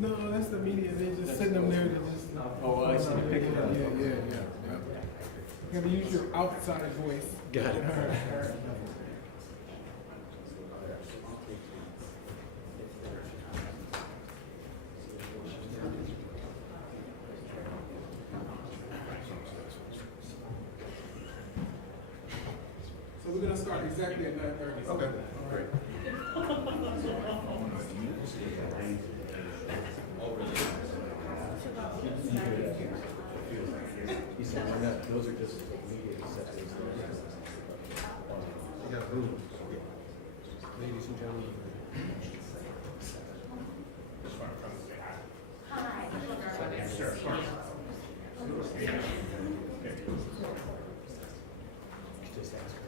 No, that's the media. They just sitting them there to just. Oh, I see. Pick it up. Yeah. You gotta use your outside voice. Got it. So we're gonna start exactly at 9:30. Okay. Great. Those are just media acceptance. You got room. Ladies and gentlemen. Hi. Sure. Just ask her.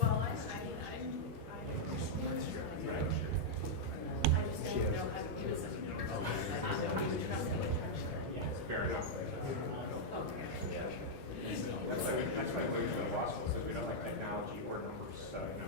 Well, I just don't know how to use it. Fair enough. That's why we use the law school, because we don't like technology or numbers, so, you know.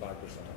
5%.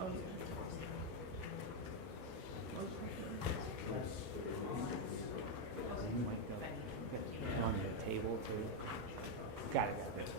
Okay. On the table too. Got it, got it.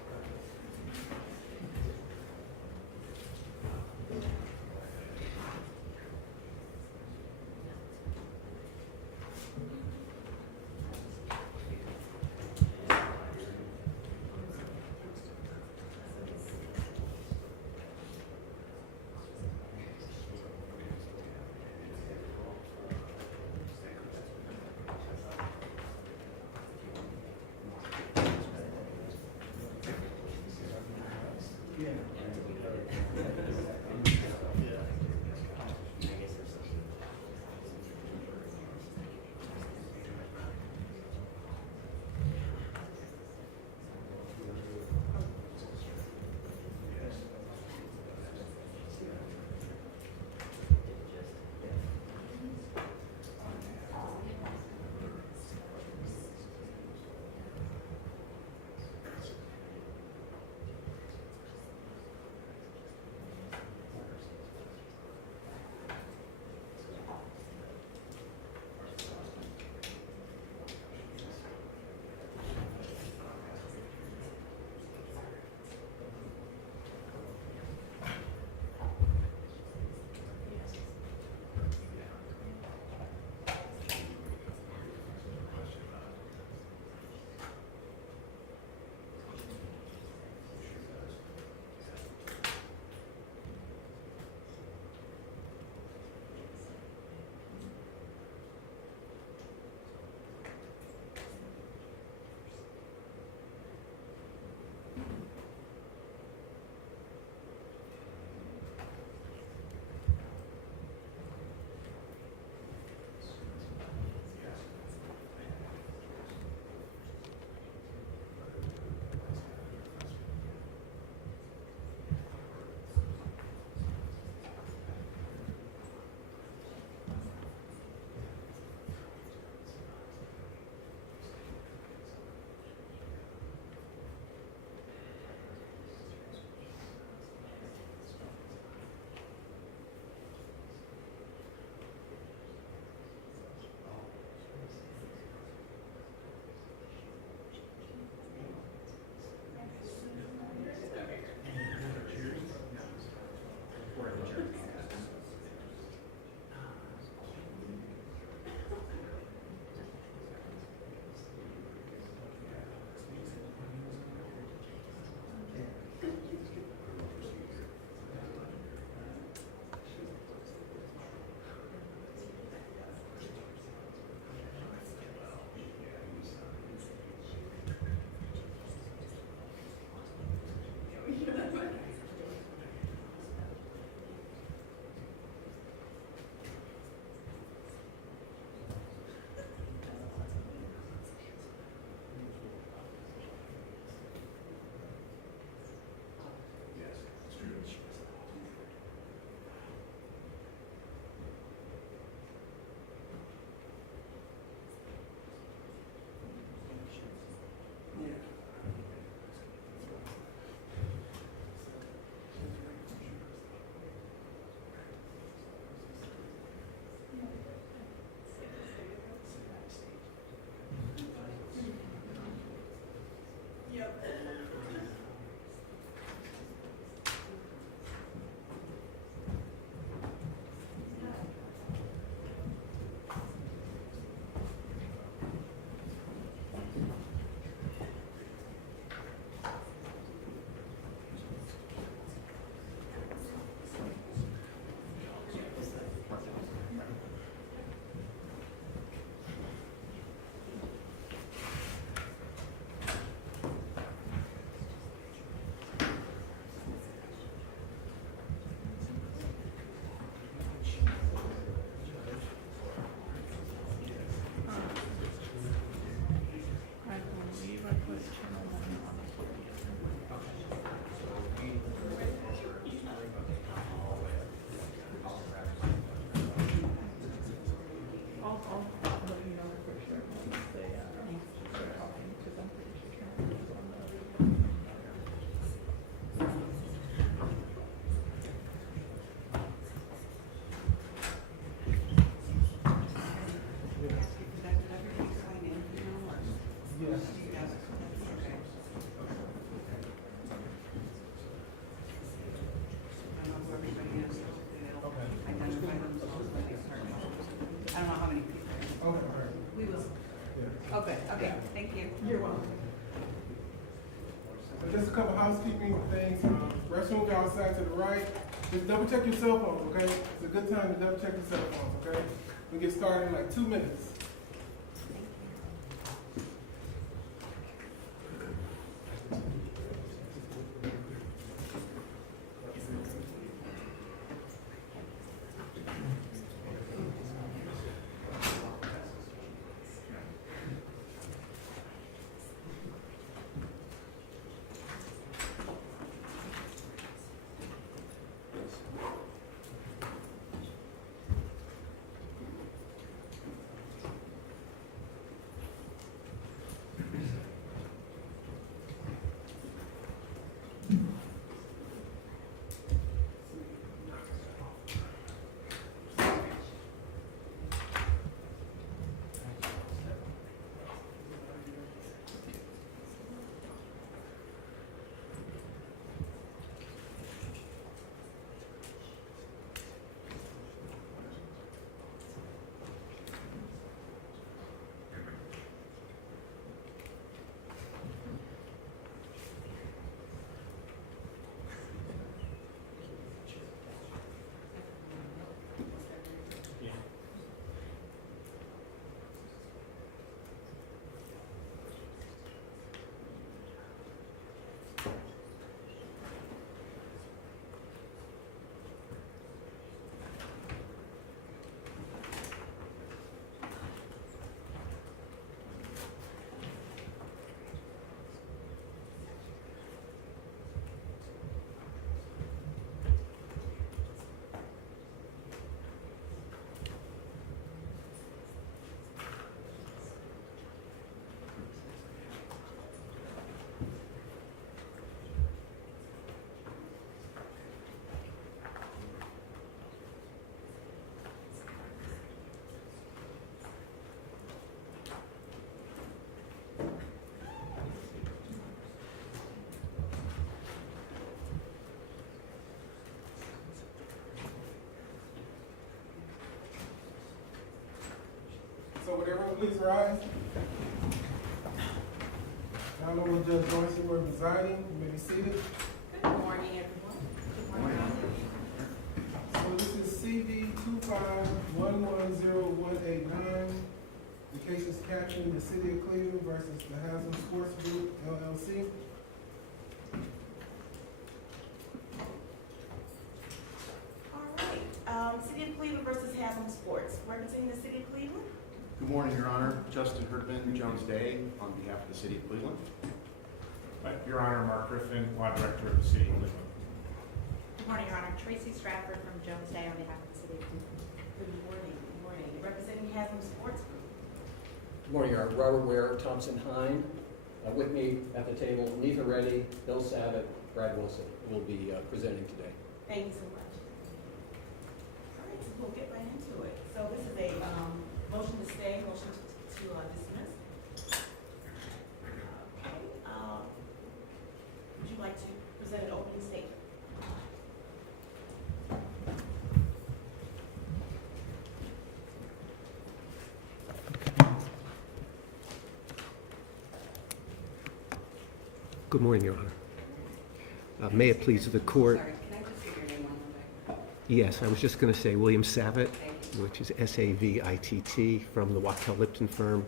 I believe I put channel 1 on the podium. I'll let you know for sure once they start talking, because I'm pretty sure channel 1 is on the other one. I don't know how many people. Okay, all right. We will. Yeah. Okay, thank you. You're welcome. Just a couple housekeeping things. Restrooms are outside to the right. Just double check your cell phones, okay? It's a good time to double check your cell phones, okay? We get started in like 2 minutes. So would everyone please rise? Honorable Judge Dorsey, we're presiding. You may be seated. Good morning, everyone. Good morning. So this is CV 251101189. The case is captioned the City of Cleveland versus the Haslam Sports Group, LLC. All right, City of Cleveland versus Haslam Sports. Representing the City of Cleveland? Good morning, Your Honor. Justin Herdman, Jones Day, on behalf of the City of Cleveland. Your Honor, Mark Griffin, Law Director of the City of Cleveland. Good morning, Your Honor. Tracy Stratford from Jones Day on behalf of the City of Cleveland. Good morning, good morning. Representing Haslam Sports Group? Good morning, Your Honor. Robert Ware, Thompson Hine. With me at the table, Neitha Reddy, Bill Sabat, Brad Wilson will be presenting today. Thank you so much. All right, so we'll get right into it. So this is a motion to stay, motion to dismiss. Okay, Good morning, Your Honor. May it please the court. Sorry, can I just get your name one more time? Yes, I was just going to say William Savitt, which is S-A-V-I-T-T, from the Wachtell Lipton firm,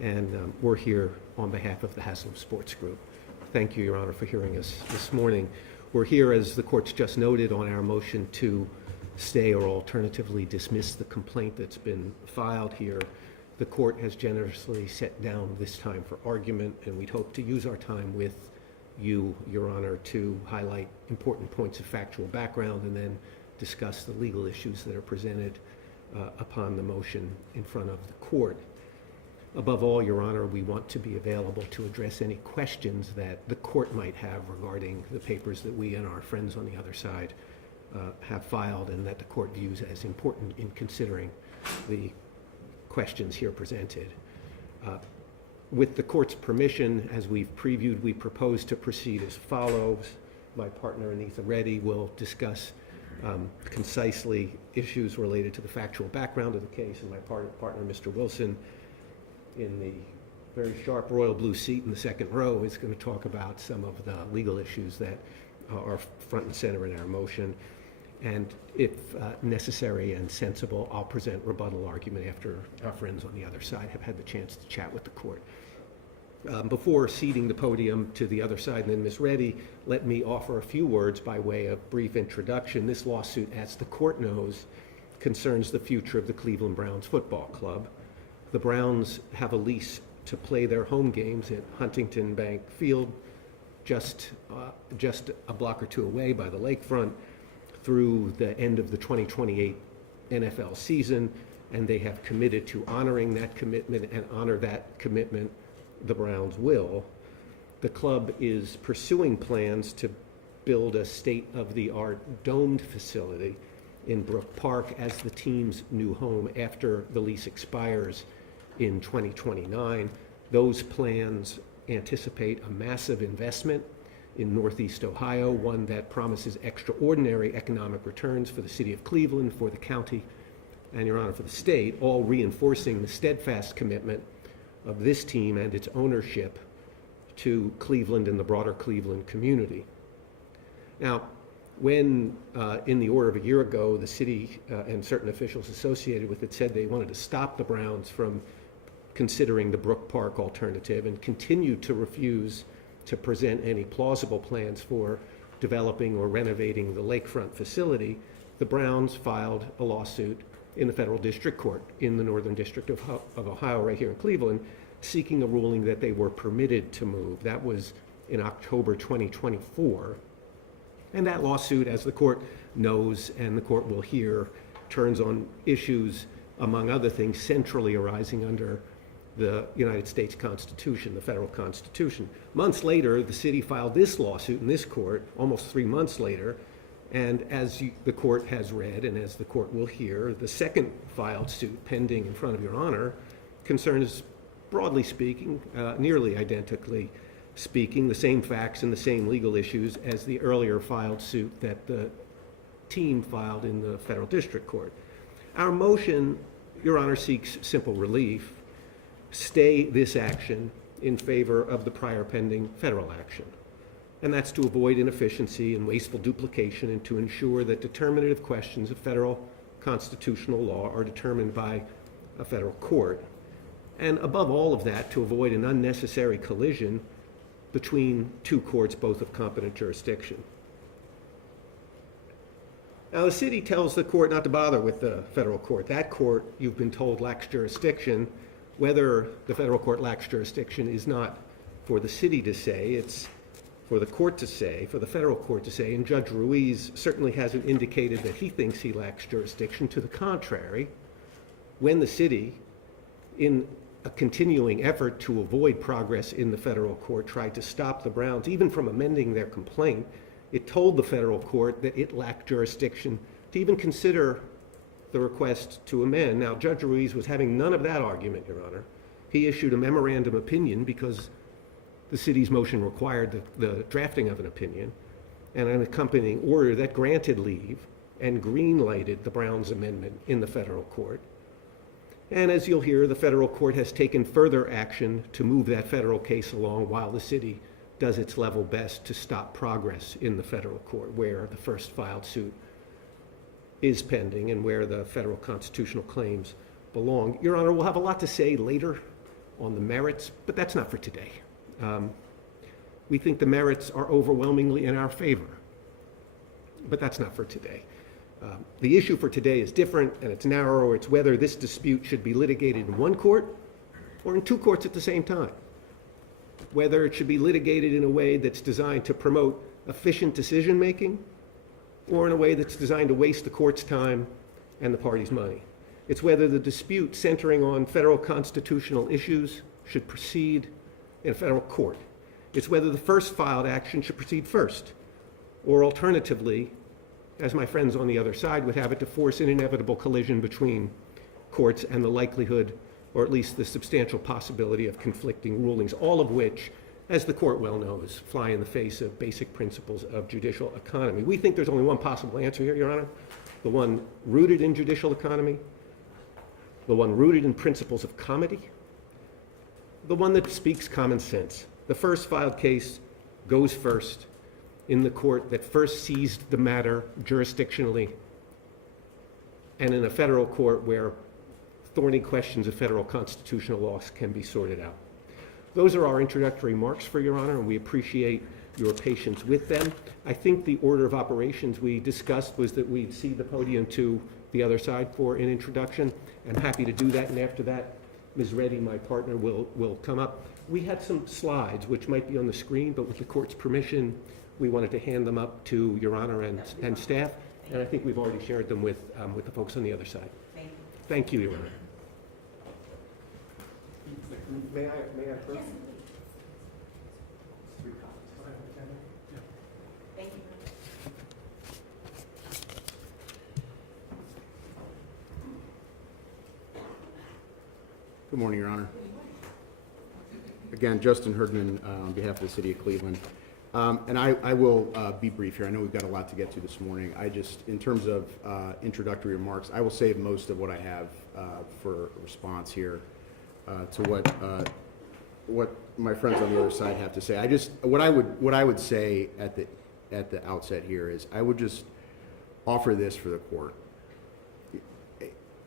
and we're here on behalf of the Haslam Sports Group. Thank you, Your Honor, for hearing us this morning. We're here, as the court's just noted, on our motion to stay or alternatively dismiss the complaint that's been filed here. The court has generously set down this time for argument, and we'd hope to use our time with you, Your Honor, to highlight important points of factual background and then discuss the legal issues that are presented upon the motion in front of the court. Above all, Your Honor, we want to be available to address any questions that the court might have regarding the papers that we and our friends on the other side have filed and that the court views as important in considering the questions here presented. With the court's permission, as we've previewed, we propose to proceed as follows. My partner, Anitha Reddy, will discuss concisely issues related to the factual background of the case, and my partner, Mr. Wilson, in the very sharp royal blue seat in the second row, is going to talk about some of the legal issues that are front and center in our motion. And if necessary and sensible, I'll present rebuttal argument after our friends on the other side have had the chance to chat with the court. Before ceding the podium to the other side and then Ms. Reddy, let me offer a few words by way of brief introduction. This lawsuit, as the court knows, concerns the future of the Cleveland Browns football club. The Browns have a lease to play their home games at Huntington Bank Field, just a block or two away by the lakefront, through the end of the 2028 NFL season, and they have committed to honoring that commitment, and honor that commitment the Browns will. The club is pursuing plans to build a state-of-the-art domed facility in Brook Park as the team's new home after the lease expires in 2029. Those plans anticipate a massive investment in Northeast Ohio, one that promises extraordinary economic returns for the city of Cleveland, for the county, and, Your Honor, for the state, all reinforcing the steadfast commitment of this team and its ownership to Cleveland and the broader Cleveland community. Now, when in the order of a year ago, the city and certain officials associated with it said they wanted to stop the Browns from considering the Brook Park alternative and continued to refuse to present any plausible plans for developing or renovating the lakefront facility, the Browns filed a lawsuit in the federal district court in the Northern District of Ohio, right here in Cleveland, seeking a ruling that they were permitted to move. That was in October 2024. And that lawsuit, as the court knows and the court will hear, turns on issues, among other things, centrally arising under the United States Constitution, the federal Constitution. Months later, the city filed this lawsuit in this court, almost 3 months later, and as the court has read and as the court will hear, the second filed suit pending in front of Your Honor concerns, broadly speaking, nearly identically speaking, the same facts and the same legal issues as the earlier filed suit that the team filed in the federal district court. Our motion, Your Honor, seeks simple relief: stay this action in favor of the prior pending federal action. And that's to avoid inefficiency and wasteful duplication and to ensure that determinative questions of federal constitutional law are determined by a federal court. And above all of that, to avoid an unnecessary collision between two courts, both of competent jurisdiction. Now, the city tells the court not to bother with the federal court. That court, you've been told, lacks jurisdiction. Whether the federal court lacks jurisdiction is not for the city to say, it's for the court to say, for the federal court to say, and Judge Ruiz certainly hasn't indicated that he thinks he lacks jurisdiction. To the contrary, when the city, in a continuing effort to avoid progress in the federal court, tried to stop the Browns even from amending their complaint, it told the federal court that it lacked jurisdiction to even consider the request to amend. Now, Judge Ruiz was having none of that argument, Your Honor. He issued a memorandum opinion because the city's motion required the drafting of an opinion, and an accompanying order that granted leave and green-lighted the Browns amendment in the federal court. And as you'll hear, the federal court has taken further action to move that federal case along while the city does its level best to stop progress in the federal court where the first filed suit is pending and where the federal constitutional claims belong. Your Honor, we'll have a lot to say later on the merits, but that's not for today. We think the merits are overwhelmingly in our favor, but that's not for today. The issue for today is different, and it's narrower. It's whether this dispute should be litigated in one court or in two courts at the same time. Whether it should be litigated in a way that's designed to promote efficient decision-making or in a way that's designed to waste the court's time and the party's money. It's whether the dispute centering on federal constitutional issues should proceed in a federal court. It's whether the first filed action should proceed first, or alternatively, as my friends on the other side would have it, to force an inevitable collision between courts and the likelihood, or at least the substantial possibility, of conflicting rulings, all of which, as the court well knows, fly in the face of basic principles of judicial economy. We think there's only one possible answer here, Your Honor, the one rooted in judicial economy, the one rooted in principles of comity, the one that speaks common sense. The first filed case goes first in the court that first seized the matter jurisdictionally, and in a federal court where thorny questions of federal constitutional laws can be sorted out. Those are our introductory remarks, for Your Honor, and we appreciate your patience with them. I think the order of operations we discussed was that we'd cede the podium to the other side for an introduction. I'm happy to do that, and after that, Ms. Reddy, my partner, will come up. We had some slides, which might be on the screen, but with the court's permission, we wanted to hand them up to Your Honor and staff, and I think we've already shared them with the folks on the other side. Thank you. Thank you, Your Honor. May I first? Yes, please. Thank you. Good morning, Your Honor. Again, Justin Herdman on behalf of the City of Cleveland. And I will be brief here. I know we've got a lot to get to this morning. I just, in terms of introductory remarks, I will save most of what I have for response here to what my friends on the other side have to say. What I would say at the outset here is I would just offer this for the court.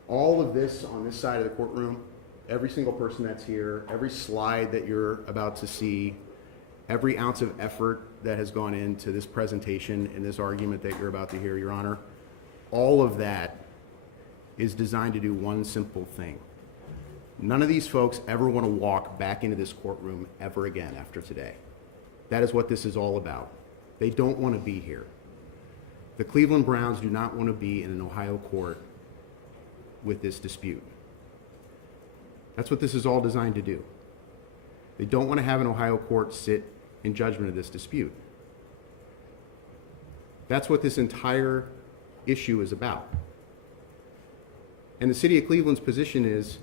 All of this on this side of the courtroom, every single person that's here, every slide that you're about to see, every ounce of effort that has gone into this presentation and this argument that you're about to hear, Your Honor, all of that is designed to do one simple thing. None of these folks ever want to walk back into this courtroom ever again after today. That is what this is all about. They don't want to be here. The Cleveland Browns do not want to be in an Ohio court with this dispute. That's what this is all designed to do. They don't want to have an Ohio court sit in judgment of this dispute. That's what this entire issue is about. And the City of Cleveland's position is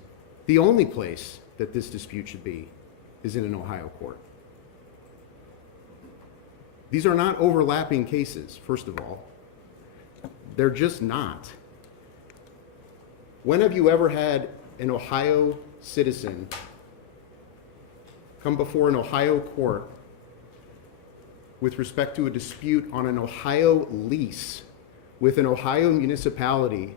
the only place that this dispute should be is in an Ohio court. These are not overlapping cases, first of all. They're just not. When have you ever had an Ohio citizen come before an Ohio court with respect to a dispute on an Ohio lease with an Ohio municipality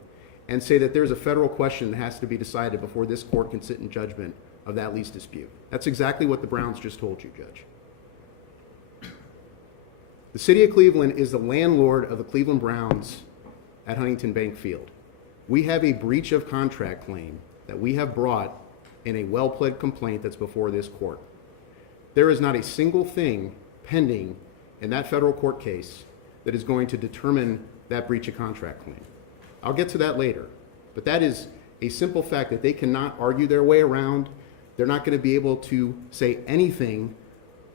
and say that there's a federal question that has to be decided before this court can sit in judgment of that lease dispute? That's exactly what the Browns just told you, Judge. The City of Cleveland is the landlord of the Cleveland Browns at Huntington Bank Field. We have a breach of contract claim that we have brought in a well-pled complaint that's before this court. There is not a single thing pending in that federal court case that is going to determine that breach of contract claim. I'll get to that later, but that is a simple fact that they cannot argue their way around. They're not going to be able to say anything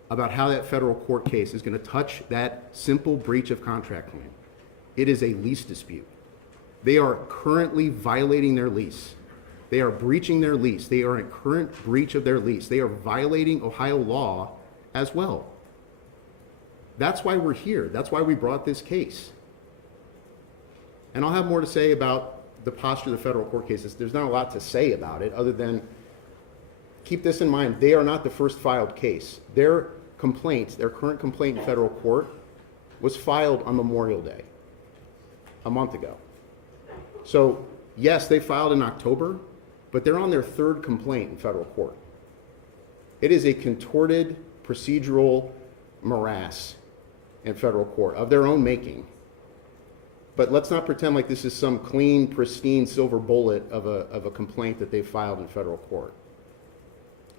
about how that federal court case is going to touch that simple breach of contract claim. It is a lease dispute. They are currently violating their lease. They are breaching their lease. They are in current breach of their lease. They are violating Ohio law as well. That's why we're here. That's why we brought this case. And I'll have more to say about the posture of the federal court cases. There's not a lot to say about it other than keep this in mind. They are not the first filed case. Their complaint, their current complaint in federal court, was filed on Memorial Day, a month ago. So, yes, they filed in October, but they're on their third complaint in federal court. It is a contorted procedural morass in federal court of their own making. But let's not pretend like this is some clean, pristine silver bullet of a complaint that they filed in federal court.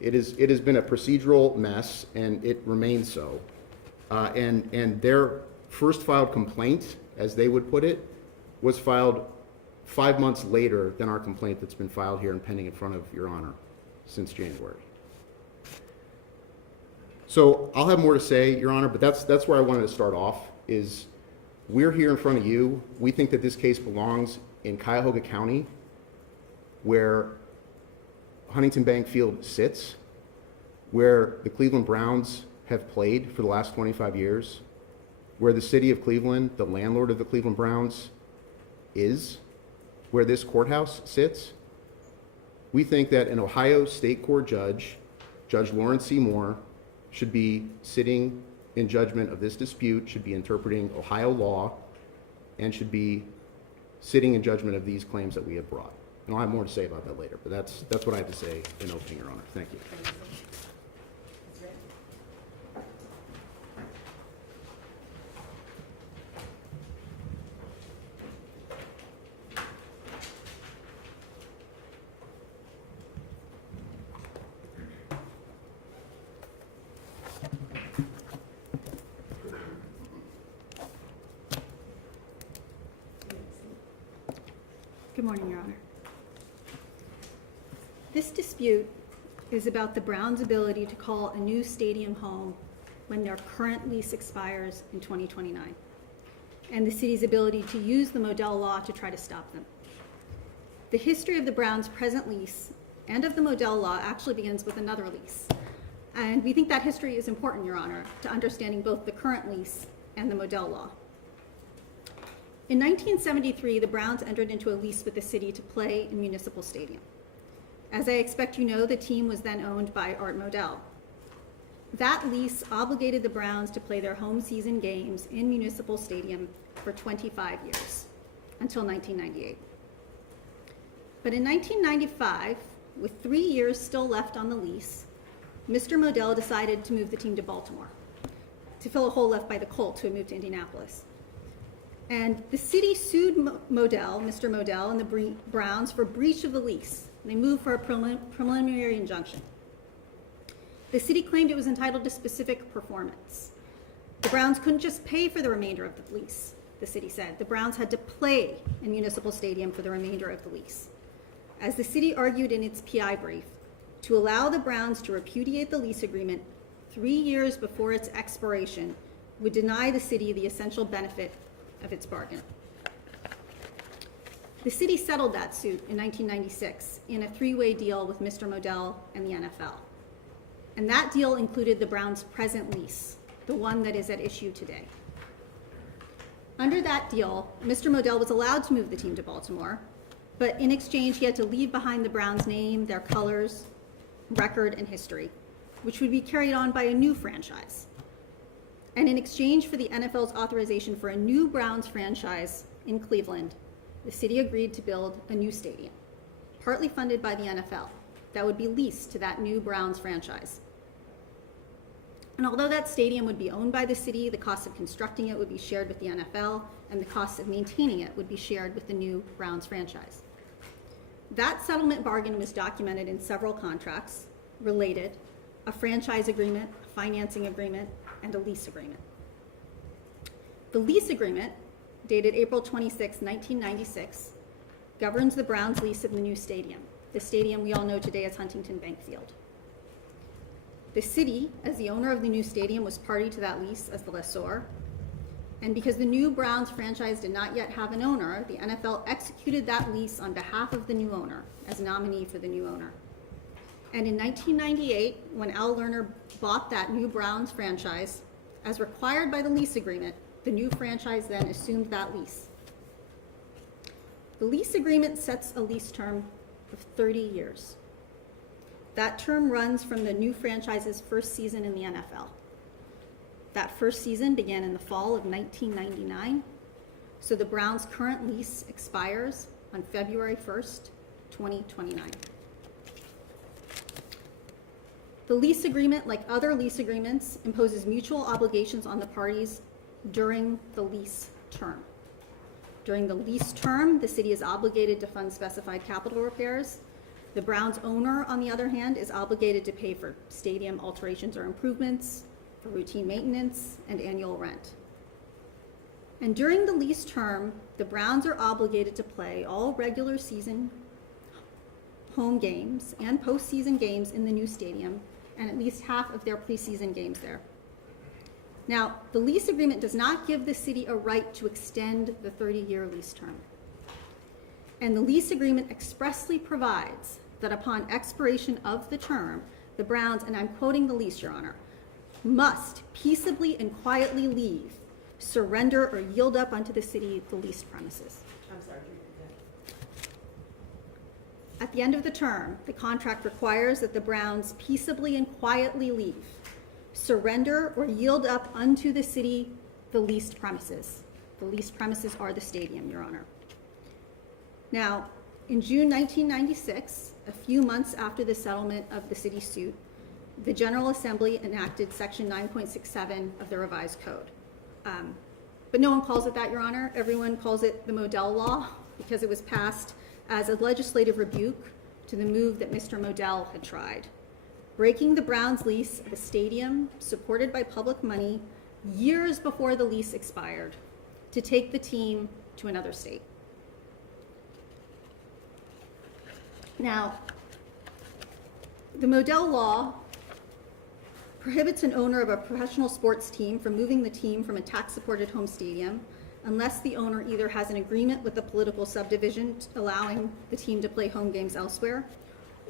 It has been a procedural mess, and it remains so. And their first filed complaint, as they would put it, was filed 5 months later than our complaint that's been filed here and pending in front of Your Honor since January. So I'll have more to say, Your Honor, but that's where I wanted to start off, is we're here in front of you. We think that this case belongs in Cuyahoga County, where Huntington Bank Field sits, where the Cleveland Browns have played for the last 25 years, where the city of Cleveland, the landlord of the Cleveland Browns, is, where this courthouse sits. We think that an Ohio State Court judge, Judge Lawrence C. Moore, should be sitting in judgment of this dispute, should be interpreting Ohio law, and should be sitting in judgment of these claims that we have brought. And I'll have more to say about that later, but that's what I have to say in opening, Your Honor. Thank you. Ms. Ritt? Good morning, Your Honor. This dispute is about the Browns' ability to call a new stadium home when their current lease expires in 2029, and the city's ability to use the Modell Law to try to stop them. The history of the Browns' present lease and of the Modell Law actually begins with another lease, and we think that history is important, Your Honor, to understanding both the current lease and the Modell Law. In 1973, the Browns entered into a lease with the city to play in Municipal Stadium. As I expect you know, the team was then owned by Art Modell. That lease obligated the Browns to play their home season games in Municipal Stadium for 25 years, until 1998. But in 1995, with 3 years still left on the lease, Mr. Modell decided to move the team to Baltimore, to fill a hole left by the Colts, who had moved to Indianapolis. And the city sued Modell, Mr. Modell, and the Browns for breach of the lease. They moved for a preliminary injunction. The city claimed it was entitled to specific performance. The Browns couldn't just pay for the remainder of the lease, the city said. The Browns had to play in Municipal Stadium for the remainder of the lease. As the city argued in its PI brief, to allow the Browns to repudiate the lease agreement 3 years before its expiration would deny the city the essential benefit of its bargain. The city settled that suit in 1996 in a three-way deal with Mr. Modell and the NFL. And that deal included the Browns' present lease, the one that is at issue today. Under that deal, Mr. Modell was allowed to move the team to Baltimore, but in exchange he had to leave behind the Browns' name, their colors, record, and history, which would be carried on by a new franchise. And in exchange for the NFL's authorization for a new Browns franchise in Cleveland, the city agreed to build a new stadium, partly funded by the NFL, that would be leased to that new Browns franchise. And although that stadium would be owned by the city, the cost of constructing it would be shared with the NFL, and the cost of maintaining it would be shared with the new Browns franchise. That settlement bargain was documented in several contracts related, a franchise agreement, a financing agreement, and a lease agreement. The lease agreement, dated April 26, 1996, governs the Browns' lease of the new stadium. The stadium we all know today as Huntington Bank Field. The city, as the owner of the new stadium, was party to that lease as the lessor. And because the new Browns franchise did not yet have an owner, the NFL executed that lease on behalf of the new owner as nominee for the new owner. And in 1998, when Al Lerner bought that new Browns franchise, as required by the lease agreement, the new franchise then assumed that lease. The lease agreement sets a lease term of 30 years. That term runs from the new franchise's first season in the NFL. That first season began in the fall of 1999, so the Browns' current lease expires on February 1st, 2029. The lease agreement, like other lease agreements, imposes mutual obligations on the parties during the lease term. During the lease term, the city is obligated to fund specified capital repairs. The Browns owner, on the other hand, is obligated to pay for stadium alterations or improvements, for routine maintenance, and annual rent. And during the lease term, the Browns are obligated to play all regular season home games and postseason games in the new stadium, and at least half of their preseason games there. Now, the lease agreement does not give the city a right to extend the 30-year lease term. And the lease agreement expressly provides that upon expiration of the term, the Browns, and I'm quoting the lease, Your Honor, must peaceably and quietly leave, surrender, or yield up unto the city the leased premises. I'm sorry, can you repeat that? At the end of the term, the contract requires that the Browns peaceably and quietly leave, surrender, or yield up unto the city the leased premises. The leased premises are the stadium, Your Honor. Now, in June 1996, a few months after the settlement of the city suit, the General Assembly enacted Section 9.67 of the revised code. But no one calls it that, Your Honor. Everyone calls it the Modell Law because it was passed as a legislative rebuke to the move that Mr. Modell had tried, breaking the Browns' lease of a stadium supported by public money years before the lease expired to take the team to another state. Now, the Modell Law prohibits an owner of a professional sports team from moving the team from a tax-supported home stadium unless the owner either has an agreement with the political subdivision allowing the team to play home games elsewhere,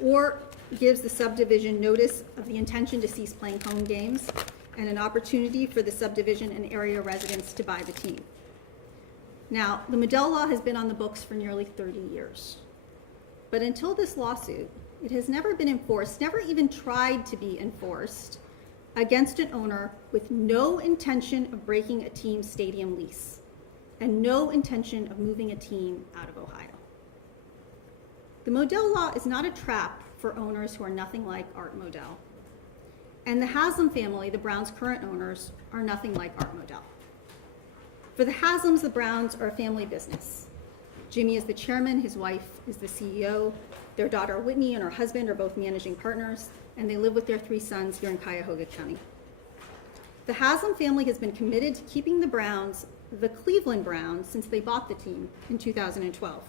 or gives the subdivision notice of the intention to cease playing home games and an opportunity for the subdivision and area residents to buy the team. Now, the Modell Law has been on the books for nearly 30 years. But until this lawsuit, it has never been enforced, never even tried to be enforced, against an owner with no intention of breaking a team's stadium lease and no intention of moving a team out of Ohio. The Modell Law is not a trap for owners who are nothing like Art Modell. And the Haslam family, the Browns' current owners, are nothing like Art Modell. For the Haslams, the Browns are a family business. Jimmy is the chairman, his wife is the CEO. Their daughter Whitney and her husband are both managing partners, and they live with their 3 sons here in Cuyahoga County. The Haslam family has been committed to keeping the Browns, the Cleveland Browns, since they bought the team in 2012.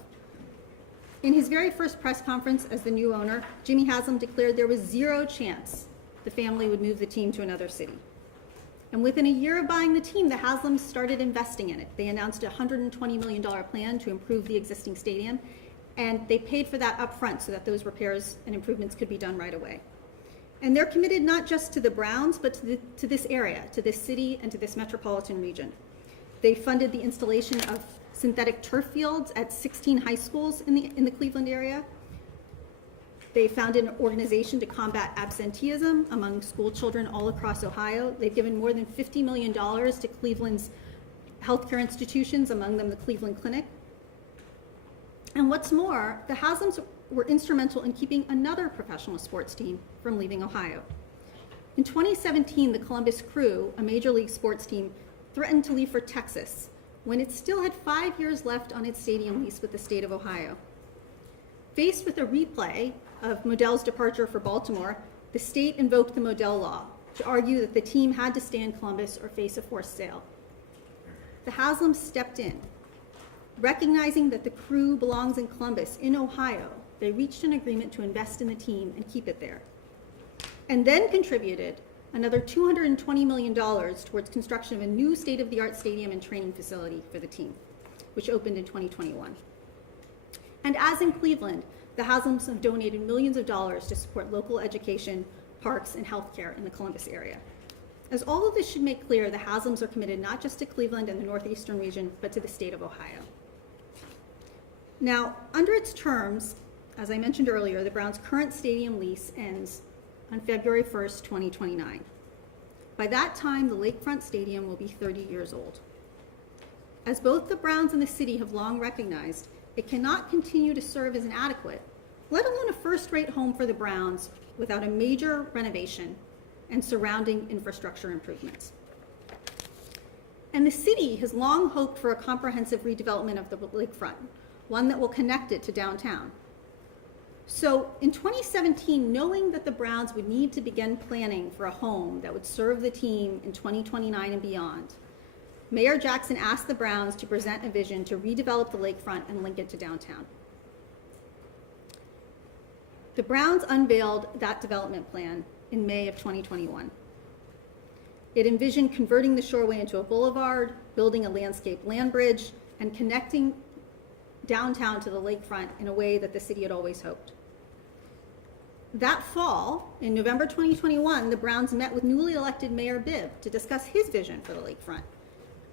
In his very first press conference as the new owner, Jimmy Haslam declared there was 0 chance the family would move the team to another city. And within a year of buying the team, the Haslams started investing in it. They announced a $120 million plan to improve the existing stadium, and they paid for that up front so that those repairs and improvements could be done right away. And they're committed not just to the Browns, but to this area, to this city, and to this metropolitan region. They funded the installation of synthetic turf fields at 16 high schools in the Cleveland area. They founded an organization to combat absenteeism among school children all across Ohio. They've given more than $50 million to Cleveland's healthcare institutions, among them the Cleveland Clinic. And what's more, the Haslams were instrumental in keeping another professional sports team from leaving Ohio. In 2017, the Columbus Crew, a major league sports team, threatened to leave for Texas when it still had 5 years left on its stadium lease with the state of Ohio. Faced with a replay of Modell's departure for Baltimore, the state invoked the Modell Law to argue that the team had to stay in Columbus or face a forced sale. The Haslams stepped in. Recognizing that the Crew belongs in Columbus, in Ohio, they reached an agreement to invest in the team and keep it there. And then contributed another $220 million towards construction of a new state-of-the-art stadium and training facility for the team, which opened in 2021. And as in Cleveland, the Haslams have donated millions of dollars to support local education, parks, and healthcare in the Columbus area. As all of this should make clear, the Haslams are committed not just to Cleveland and the northeastern region, but to the state of Ohio. Now, under its terms, as I mentioned earlier, the Browns' current stadium lease ends on February 1st, 2029. By that time, the Lakefront Stadium will be 30 years old. As both the Browns and the city have long recognized, it cannot continue to serve as an adequate, let alone a first-rate home for the Browns without a major renovation and surrounding infrastructure improvements. And the city has long hoped for a comprehensive redevelopment of the lakefront, one that will connect it to downtown. So in 2017, knowing that the Browns would need to begin planning for a home that would serve the team in 2029 and beyond, Mayor Jackson asked the Browns to present a vision to redevelop the lakefront and link it to downtown. The Browns unveiled that development plan in May of 2021. It envisioned converting the Shoreway into a boulevard, building a landscape land bridge, and connecting downtown to the lakefront in a way that the city had always hoped. That fall, in November 2021, the Browns met with newly elected Mayor Bibb to discuss his vision for the lakefront.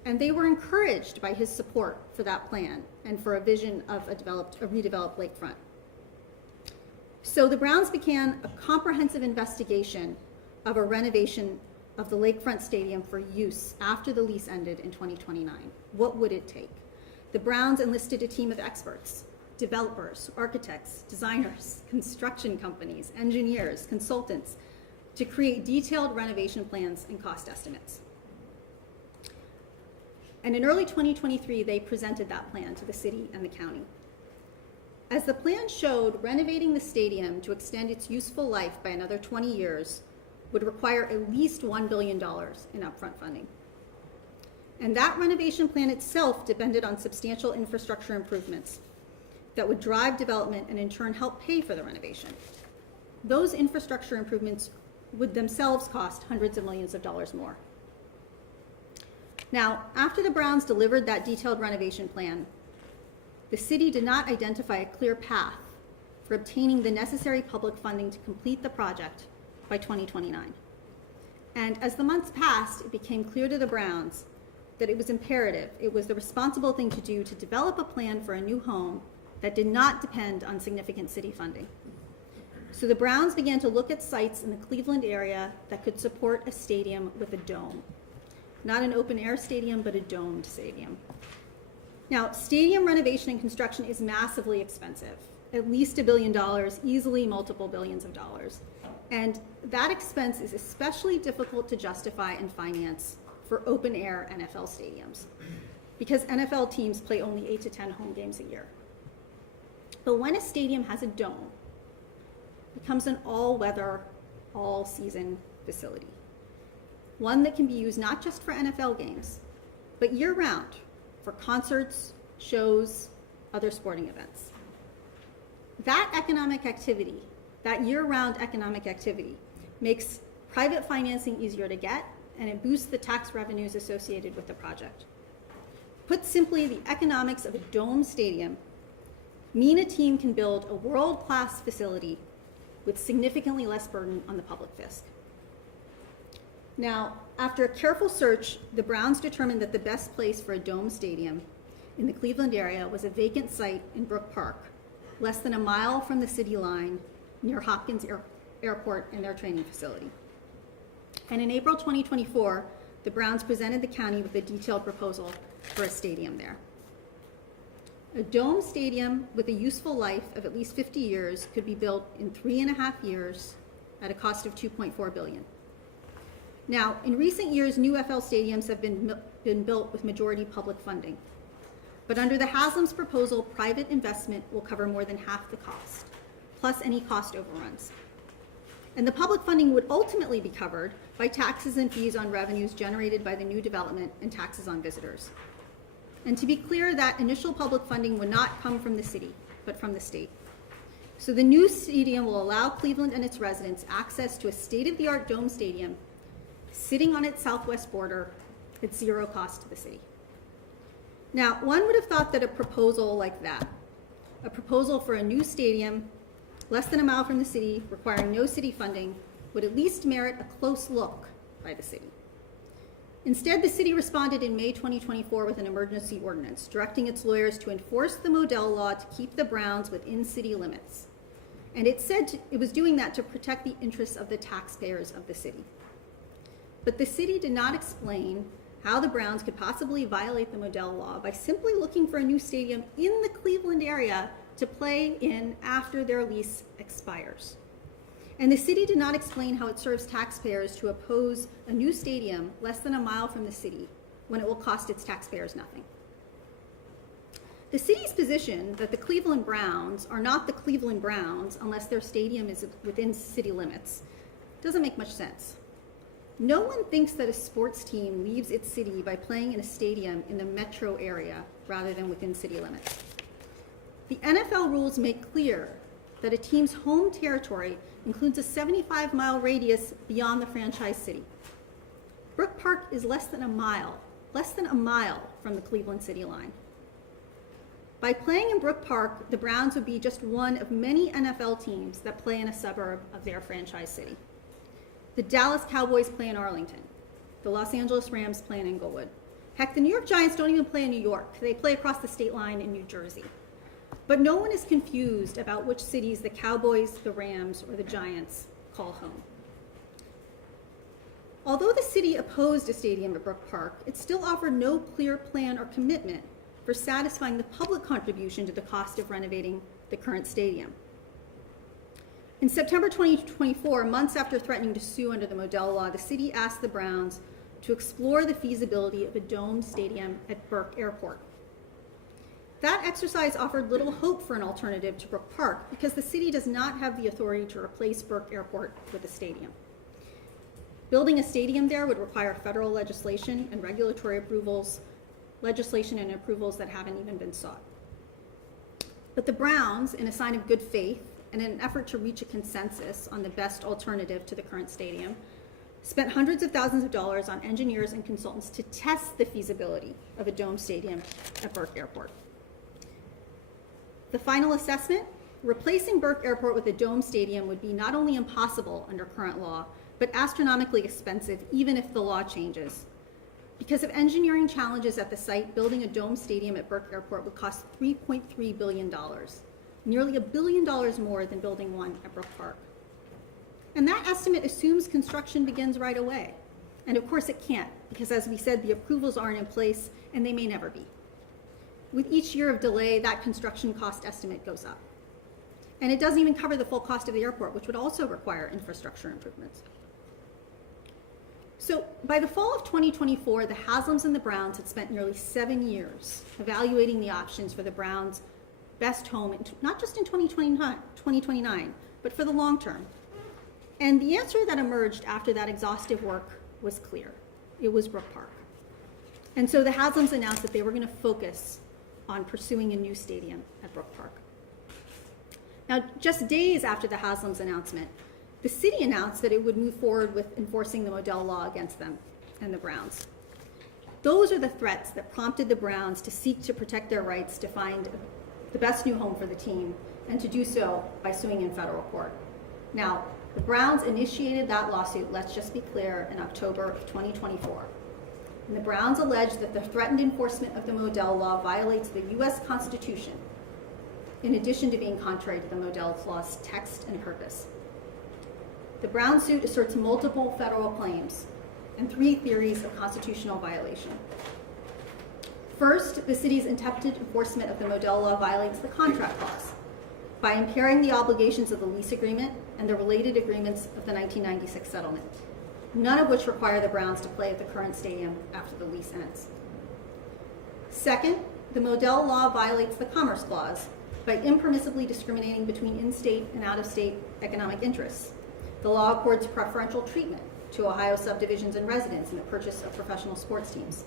And they were encouraged by his support for that plan and for a vision of a redeveloped lakefront. So the Browns began a comprehensive investigation of a renovation of the Lakefront Stadium for use after the lease ended in 2029. What would it take? The Browns enlisted a team of experts, developers, architects, designers, construction companies, engineers, consultants, to create detailed renovation plans and cost estimates. And in early 2023, they presented that plan to the city and the county. As the plan showed, renovating the stadium to extend its useful life by another 20 years would require at least $1 billion in upfront funding. And that renovation plan itself depended on substantial infrastructure improvements that would drive development and in turn help pay for the renovation. Those infrastructure improvements would themselves cost hundreds of millions of dollars more. Now, after the Browns delivered that detailed renovation plan, the city did not identify a clear path for obtaining the necessary public funding to complete the project by 2029. And as the months passed, it became clear to the Browns that it was imperative, it was the responsible thing to do to develop a plan for a new home that did not depend on significant city funding. So the Browns began to look at sites in the Cleveland area that could support a stadium with a dome. Not an open air stadium, but a domed stadium. Now, stadium renovation and construction is massively expensive, at least $1 billion, easily multiple billions of dollars. And that expense is especially difficult to justify and finance for open air NFL stadiums, because NFL teams play only 8 to 10 home games a year. But when a stadium has a dome, it becomes an all-weather, all-season facility. One that can be used not just for NFL games, but year-round for concerts, shows, other sporting events. That economic activity, that year-round economic activity, makes private financing easier to get, and it boosts the tax revenues associated with the project. Put simply, the economics of a dome stadium mean a team can build a world-class facility with significantly less burden on the public fisc. Now, after a careful search, the Browns determined that the best place for a dome stadium in the Cleveland area was a vacant site in Brook Park, less than a mile from the city line, near Hopkins Airport and their training facility. And in April 2024, the Browns presented the county with a detailed proposal for a stadium there. A dome stadium with a useful life of at least 50 years could be built in 3.5 years at a cost of $2.4 billion. Now, in recent years, new FL stadiums have been built with majority public funding. But under the Haslam's proposal, private investment will cover more than half the cost, plus any cost overruns. And the public funding would ultimately be covered by taxes and fees on revenues generated by the new development and taxes on visitors. And to be clear, that initial public funding would not come from the city, but from the state. So the new stadium will allow Cleveland and its residents access to a state-of-the-art dome stadium sitting on its southwest border at zero cost to the city. Now, one would have thought that a proposal like that, a proposal for a new stadium less than a mile from the city, requiring no city funding, would at least merit a close look by the city. Instead, the city responded in May 2024 with an emergency ordinance, directing its lawyers to enforce the Modell Law to keep the Browns within city limits. And it said it was doing that to protect the interests of the taxpayers of the city. But the city did not explain how the Browns could possibly violate the Modell Law by simply looking for a new stadium in the Cleveland area to play in after their lease expires. And the city did not explain how it serves taxpayers to oppose a new stadium less than a mile from the city when it will cost its taxpayers nothing. The city's position that the Cleveland Browns are not the Cleveland Browns unless their stadium is within city limits doesn't make much sense. No one thinks that a sports team leaves its city by playing in a stadium in the metro area rather than within city limits. The NFL rules make clear that a team's home territory includes a 75-mile radius beyond the franchise city. Brook Park is less than a mile from the Cleveland city line. By playing in Brook Park, the Browns would be just one of many NFL teams that play in a suburb of their franchise city. The Dallas Cowboys play in Arlington. The Los Angeles Rams play in Inglewood. Heck, the New York Giants don't even play in New York. They play across the state line in New Jersey. But no one is confused about which cities the Cowboys, the Rams, or the Giants call home. Although the city opposed a stadium at Brook Park, it still offered no clear plan or commitment for satisfying the public contribution to the cost of renovating the current stadium. In September 2024, months after threatening to sue under the Modell Law, the city asked the Browns to explore the feasibility of a domed stadium at Burke Airport. That exercise offered little hope for an alternative to Brook Park because the city does not have the authority to replace Burke Airport with a stadium. Building a stadium there would require federal legislation and regulatory approvals, legislation and approvals that haven't even been sought. But the Browns, in a sign of good faith and in an effort to reach a consensus on the best alternative to the current stadium, spent hundreds of thousands of dollars on engineers and consultants to test the feasibility of a dome stadium at Burke Airport. The final assessment, replacing Burke Airport with a dome stadium would be not only impossible under current law, but astronomically expensive even if the law changes. Because of engineering challenges at the site, building a dome stadium at Burke Airport would cost $3.3 billion, nearly $1 billion more than building one at Brook Park. And that estimate assumes construction begins right away. And of course it can't, because as we said, the approvals aren't in place and they may never be. With each year of delay, that construction cost estimate goes up. And it doesn't even cover the full cost of the airport, which would also require infrastructure improvements. So by the fall of 2024, the Haslams and the Browns had spent nearly 7 years evaluating the options for the Browns' best home, not just in 2029, but for the long term. And the answer that emerged after that exhaustive work was clear. It was Brook Park. And so the Haslams announced that they were going to focus on pursuing a new stadium at Brook Park. Now, just days after the Haslams' announcement, the city announced that it would move forward with enforcing the Modell Law against them and the Browns. Those are the threats that prompted the Browns to seek to protect their rights to find the best new home for the team, and to do so by suing in federal court. Now, the Browns initiated that lawsuit, let's just be clear, in October of 2024. And the Browns alleged that the threatened enforcement of the Modell Law violates the U.S. Constitution, in addition to being contrary to the Modell Law's text and purpose. The Brown suit asserts multiple federal claims and 3 theories of constitutional violation. First, the city's attempted enforcement of the Modell Law violates the contract clause by impairing the obligations of the lease agreement and the related agreements of the 1996 settlement, none of which require the Browns to play at the current stadium after the lease ends. Second, the Modell Law violates the Commerce Clause by impermissibly discriminating between in-state and out-of-state economic interests. The law accords preferential treatment to Ohio subdivisions and residents in the purchase of professional sports teams.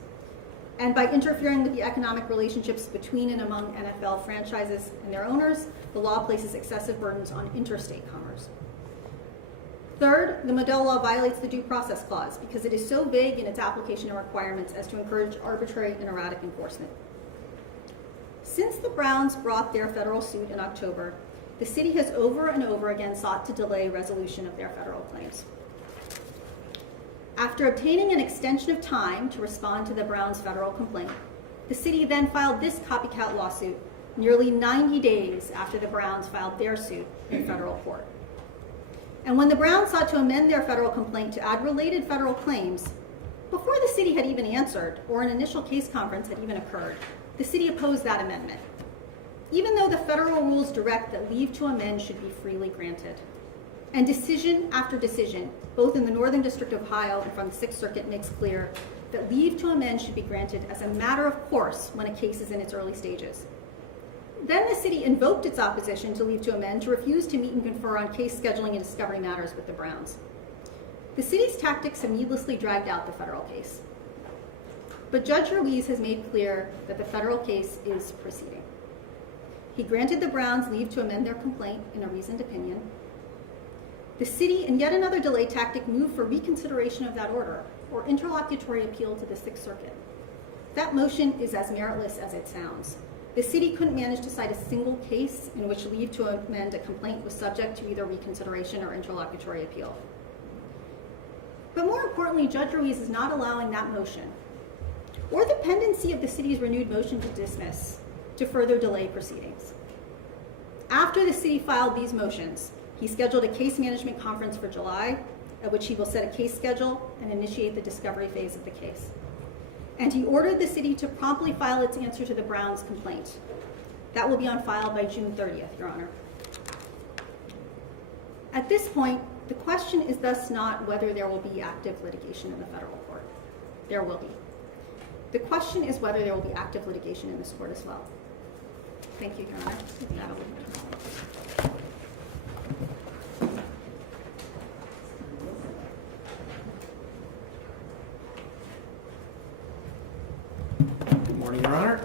And by interfering with the economic relationships between and among NFL franchises and their owners, the law places excessive burdens on interstate commerce. Third, the Modell Law violates the Due Process Clause because it is so vague in its application and requirements as to encourage arbitrary and erratic enforcement. Since the Browns brought their federal suit in October, the city has over and over again sought to delay resolution of their federal claims. After obtaining an extension of time to respond to the Browns' federal complaint, the city then filed this copycat lawsuit nearly 90 days after the Browns filed their suit in federal court. And when the Browns sought to amend their federal complaint to add related federal claims, before the city had even answered or an initial case conference had even occurred, the city opposed that amendment, even though the federal rules direct that leave to amend should be freely granted. And decision after decision, both in the Northern District of Ohio and from the Sixth Circuit, makes clear that leave to amend should be granted as a matter of course when a case is in its early stages. Then the city invoked its opposition to leave to amend to refuse to meet and confer on case scheduling and discovery matters with the Browns. The city's tactics have needlessly dragged out the federal case. But Judge Ruiz has made clear that the federal case is proceeding. He granted the Browns leave to amend their complaint in a reasoned opinion. The city, in yet another delay tactic, moved for reconsideration of that order, or interlocutory appeal to the Sixth Circuit. That motion is as meritless as it sounds. The city couldn't manage to cite a single case in which leave to amend a complaint was subject to either reconsideration or interlocutory appeal. But more importantly, Judge Ruiz is not allowing that motion, or the pendency of the city's renewed motion to dismiss, to further delay proceedings. After the city filed these motions, he scheduled a case management conference for July, at which he will set a case schedule and initiate the discovery phase of the case. And he ordered the city to promptly file its answer to the Browns' complaint. That will be on file by June 30th, Your Honor. At this point, the question is thus not whether there will be active litigation in the federal court. There will be. The question is whether there will be active litigation in this court as well. Thank you, Your Honor. With that, I'll leave it. Good morning, Your Honor.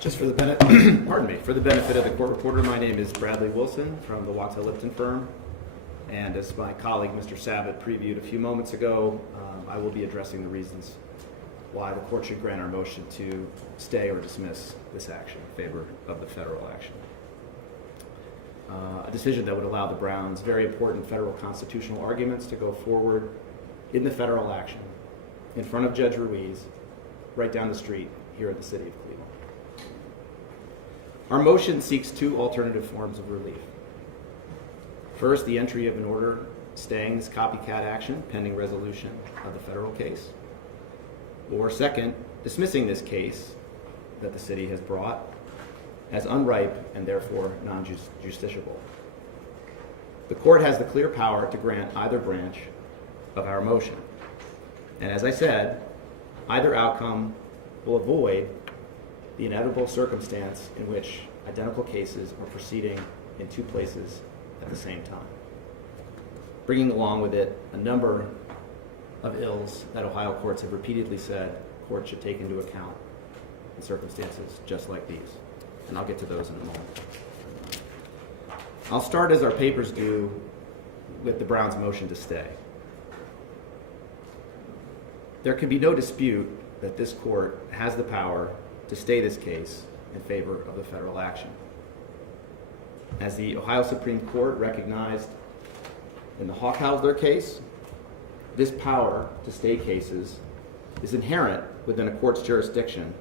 Just for the benefit, pardon me, for the benefit of the court reporter, my name is Bradley Wilson from the Modell Lipton firm, and as my colleague Mr. Sabat previewed a few moments ago, I will be addressing the reasons why the court should grant our motion to stay or dismiss this action in favor of the federal action. A decision that would allow the Browns very important federal constitutional arguments to go forward in the federal action in front of Judge Ruiz right down the street here in the city of Cleveland. Our motion seeks two alternative forms of relief. First, the entry of an order staying this copycat action pending resolution of the federal case. Or second, dismissing this case that the city has brought as unripe and therefore non-justiciable. The court has the clear power to grant either branch of our motion. And as I said, either outcome will avoid the inevitable circumstance in which identical cases are proceeding in two places at the same time, bringing along with it a number of ills that Ohio courts have repeatedly said courts should take into account in circumstances just like these. And I'll get to those in a moment. I'll start, as our papers do, with the Browns' motion to stay. There can be no dispute that this court has the power to stay this case in favor of the federal action. As the Ohio Supreme Court recognized in the Hawkhauser case, this power to stay cases is inherent within a court's jurisdiction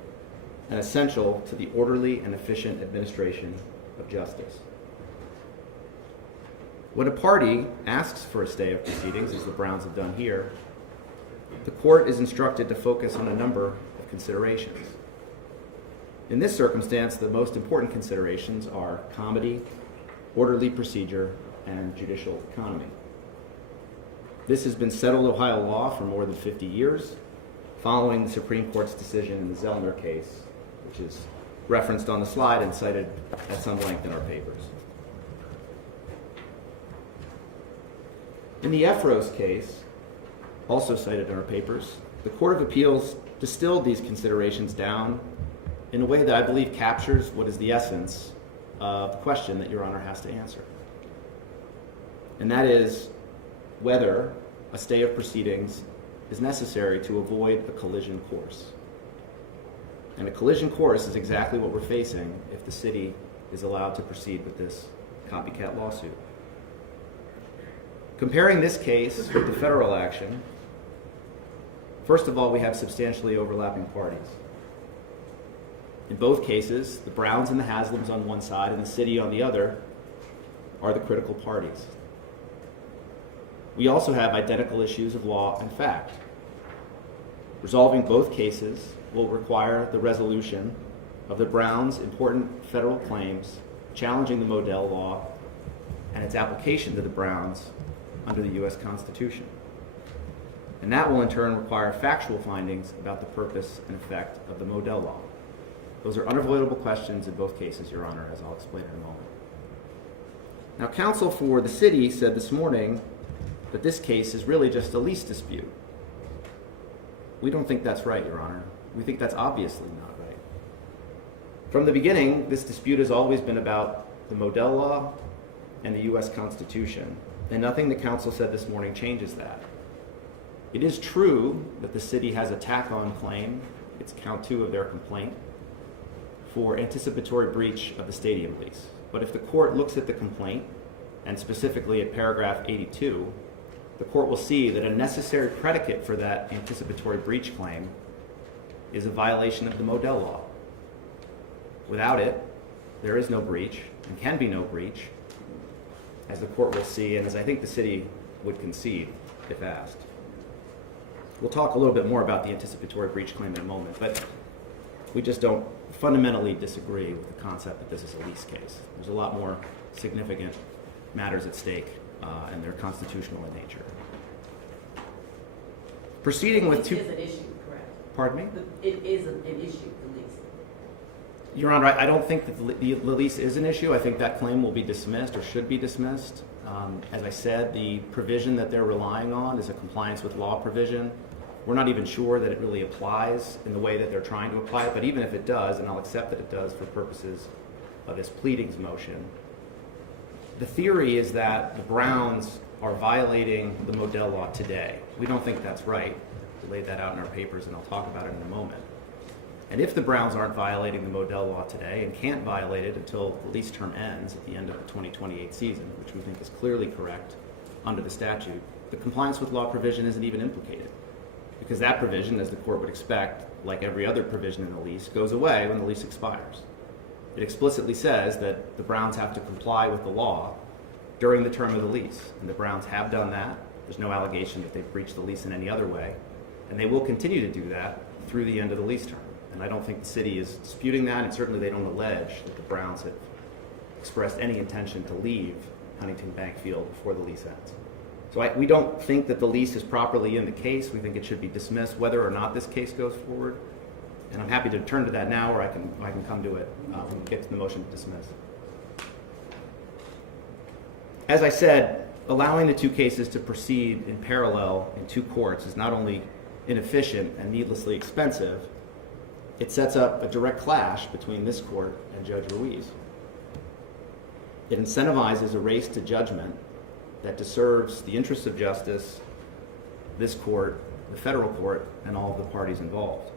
and essential to the orderly and efficient administration of justice. When a party asks for a stay of proceedings, as the Browns have done here, the court is instructed to focus on a number of considerations. In this circumstance, the most important considerations are comity, orderly procedure, and judicial economy. This has been settled Ohio law for more than 50 years, following the Supreme Court's decision in the Zellner case, which is referenced on the slide and cited at some length in our papers. In the Efros case, also cited in our papers, the Court of Appeals distilled these considerations down in a way that I believe captures what is the essence of the question that Your Honor has to answer. And that is whether a stay of proceedings is necessary to avoid a collision course. And a collision course is exactly what we're facing if the city is allowed to proceed with this copycat lawsuit. Comparing this case with the federal action, first of all, we have substantially overlapping parties. In both cases, the Browns and the Haslams on one side and the city on the other are the critical parties. We also have identical issues of law and fact. Resolving both cases will require the resolution of the Browns' important federal claims challenging the Modell Law and its application to the Browns under the U.S. Constitution. And that will in turn require factual findings about the purpose and effect of the Modell Law. Those are unavoidable questions in both cases, Your Honor, as I'll explain in a moment. Now, counsel for the city said this morning that this case is really just a lease dispute. We don't think that's right, Your Honor. We think that's obviously not right. From the beginning, this dispute has always been about the Modell Law and the U.S. Constitution, and nothing the counsel said this morning changes that. It is true that the city has a tack-on claim, it's count 2 of their complaint, for anticipatory breach of the stadium lease. But if the court looks at the complaint, and specifically at paragraph 82, the court will see that a necessary predicate for that anticipatory breach claim is a violation of the Modell Law. Without it, there is no breach, and can be no breach, as the court will see, and as I think the city would concede if asked. We'll talk a little bit more about the anticipatory breach claim in a moment, but we just don't fundamentally disagree with the concept that this is a lease case. There's a lot more significant matters at stake, and they're constitutional in nature. Proceeding with two... It is an issue, correct? Pardon me? It is an issue, the lease. Your Honor, I don't think that the lease is an issue. I think that claim will be dismissed or should be dismissed. As I said, the provision that they're relying on is a compliance with law provision. We're not even sure that it really applies in the way that they're trying to apply it, but even if it does, and I'll accept that it does for purposes of this pleadings motion, the theory is that the Browns are violating the Modell Law today. We don't think that's right. We laid that out in our papers, and I'll talk about it in a moment. And if the Browns aren't violating the Modell Law today and can't violate it until the lease term ends at the end of the 2028 season, which we think is clearly correct under the statute, the compliance with law provision isn't even implicated. Because that provision, as the court would expect, like every other provision in the lease, goes away when the lease expires. It explicitly says that the Browns have to comply with the law during the term of the lease. And the Browns have done that. There's no allegation that they've breached the lease in any other way. And they will continue to do that through the end of the lease term. And I don't think the city is disputing that, and certainly they don't allege that the Browns have expressed any intention to leave Huntington Bank Field before the lease ends. So we don't think that the lease is properly in the case. We think it should be dismissed whether or not this case goes forward. And I'm happy to turn to that now, or I can come to it when we get to the motion to dismiss. As I said, allowing the two cases to proceed in parallel in two courts is not only inefficient and needlessly expensive, it sets up a direct clash between this court and Judge Ruiz. It incentivizes a race to judgment that disserves the interests of justice, this court, the federal court, and all of the parties involved.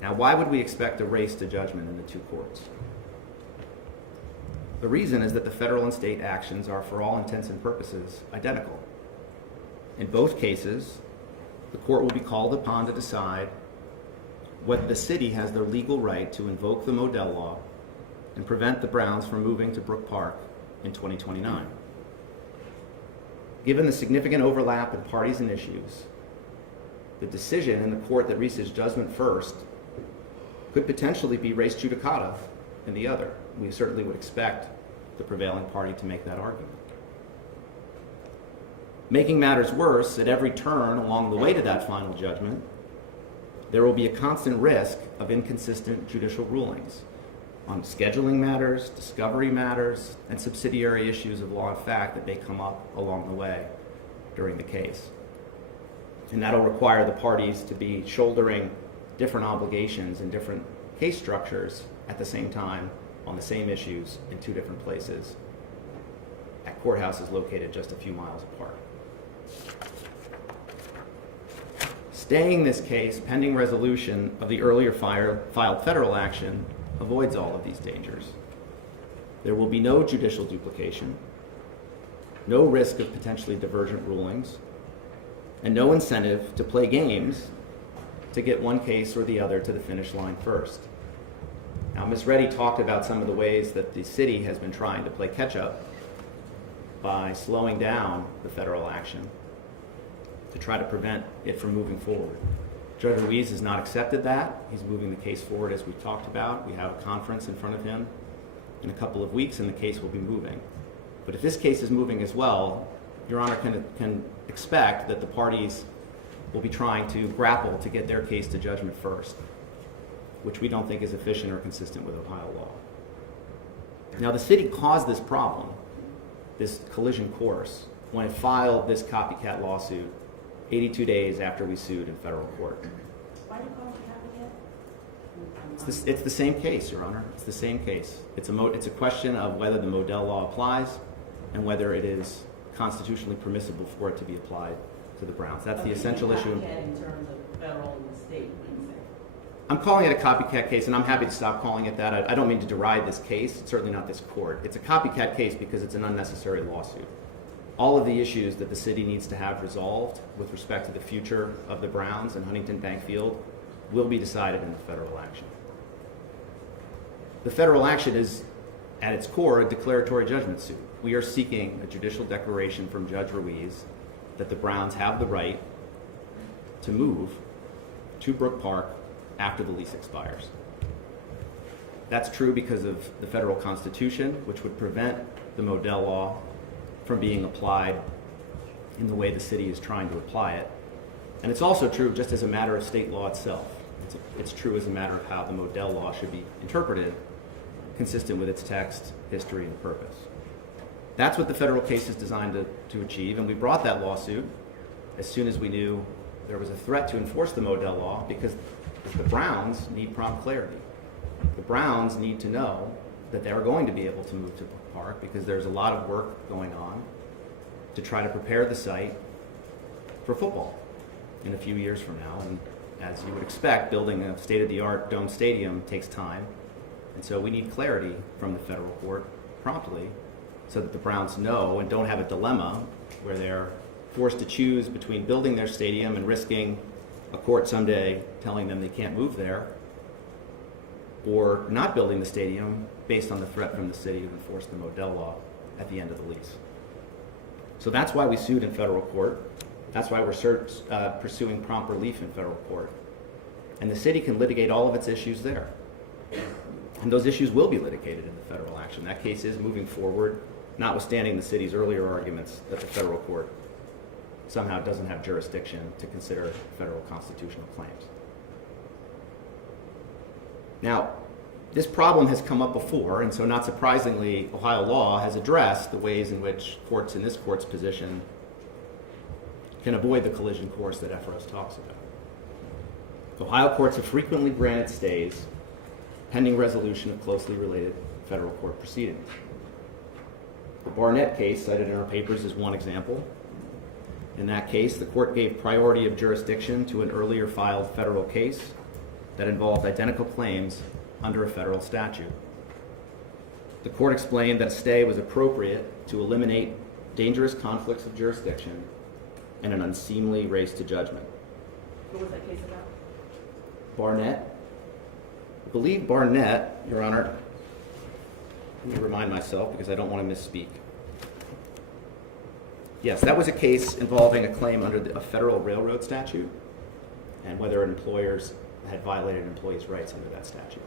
Now, why would we expect a race to judgment in the two courts? The reason is that the federal and state actions are, for all intents and purposes, identical. In both cases, the court will be called upon to decide whether the city has their legal right to invoke the Modell Law and prevent the Browns from moving to Brook Park in 2029. Given the significant overlap in parties and issues, the decision in the court that reaches judgment first could potentially be res judicata in the other. We certainly would expect the prevailing party to make that argument. Making matters worse, at every turn along the way to that final judgment, there will be a constant risk of inconsistent judicial rulings on scheduling matters, discovery matters, and subsidiary issues of law and fact that may come up along the way during the case. And that'll require the parties to be shouldering different obligations and different case structures at the same time on the same issues in two different places at courthouses located just a few miles apart. Staying this case pending resolution of the earlier filed federal action avoids all of these dangers. There will be no judicial duplication, no risk of potentially divergent rulings, and no incentive to play games to get one case or the other to the finish line first. Now, Ms. Reddy talked about some of the ways that the city has been trying to play catch-up by slowing down the federal action to try to prevent it from moving forward. Judge Ruiz has not accepted that. He's moving the case forward as we talked about. We have a conference in front of him in a couple of weeks, and the case will be moving. But if this case is moving as well, Your Honor can expect that the parties will be trying to grapple to get their case to judgment first, which we don't think is efficient or consistent with Ohio law. Now, the city caused this problem, this collision course, when it filed this copycat lawsuit 82 days after we sued in federal court. Why do you call it copycat? It's the same case, Your Honor. It's the same case. It's a question of whether the Modell Law applies and whether it is constitutionally permissible for it to be applied to the Browns. That's the essential issue. Copycat in terms of federal and state, what do you say? I'm calling it a copycat case, and I'm happy to stop calling it that. I don't mean to deride this case. It's certainly not this court. It's a copycat case because it's an unnecessary lawsuit. All of the issues that the city needs to have resolved with respect to the future of the Browns and Huntington Bank Field will be decided in the federal action. The federal action is, at its core, a declaratory judgment suit. We are seeking a judicial declaration from Judge Ruiz that the Browns have the right to move to Brook Park after the lease expires. That's true because of the federal Constitution, which would prevent the Modell Law from being applied in the way the city is trying to apply it. And it's also true just as a matter of state law itself. It's true as a matter of how the Modell Law should be interpreted, consistent with its text, history, and purpose. That's what the federal case is designed to achieve, and we brought that lawsuit as soon as we knew there was a threat to enforce the Modell Law because the Browns need prompt clarity. The Browns need to know that they are going to be able to move to Brook Park because there's a lot of work going on to try to prepare the site for football in a few years from now. And as you would expect, building a state-of-the-art dome stadium takes time. And so we need clarity from the federal court promptly so that the Browns know and don't have a dilemma where they're forced to choose between building their stadium and risking a court someday telling them they can't move there, or not building the stadium based on the threat from the city to enforce the Modell Law at the end of the lease. So that's why we sued in federal court. That's why we're pursuing prompt relief in federal court. And the city can litigate all of its issues there. And those issues will be litigated in the federal action. That case is moving forward, notwithstanding the city's earlier arguments that the federal court somehow doesn't have jurisdiction to consider federal constitutional claims. Now, this problem has come up before, and so not surprisingly, Ohio law has addressed the ways in which courts in this court's position can avoid the collision course that Ephros talks about. Ohio courts have frequently granted stays pending resolution of closely related federal court proceedings. The Barnett case cited in our papers is one example. In that case, the court gave priority of jurisdiction to an earlier filed federal case that involved identical claims under a federal statute. The court explained that a stay was appropriate to eliminate dangerous conflicts of jurisdiction and an unseemly race to judgment. What was that case about? Barnett. I believe Barnett, Your Honor, let me remind myself because I don't want to misspeak. Yes, that was a case involving a claim under a federal railroad statute and whether employers had violated employees' rights under that statute.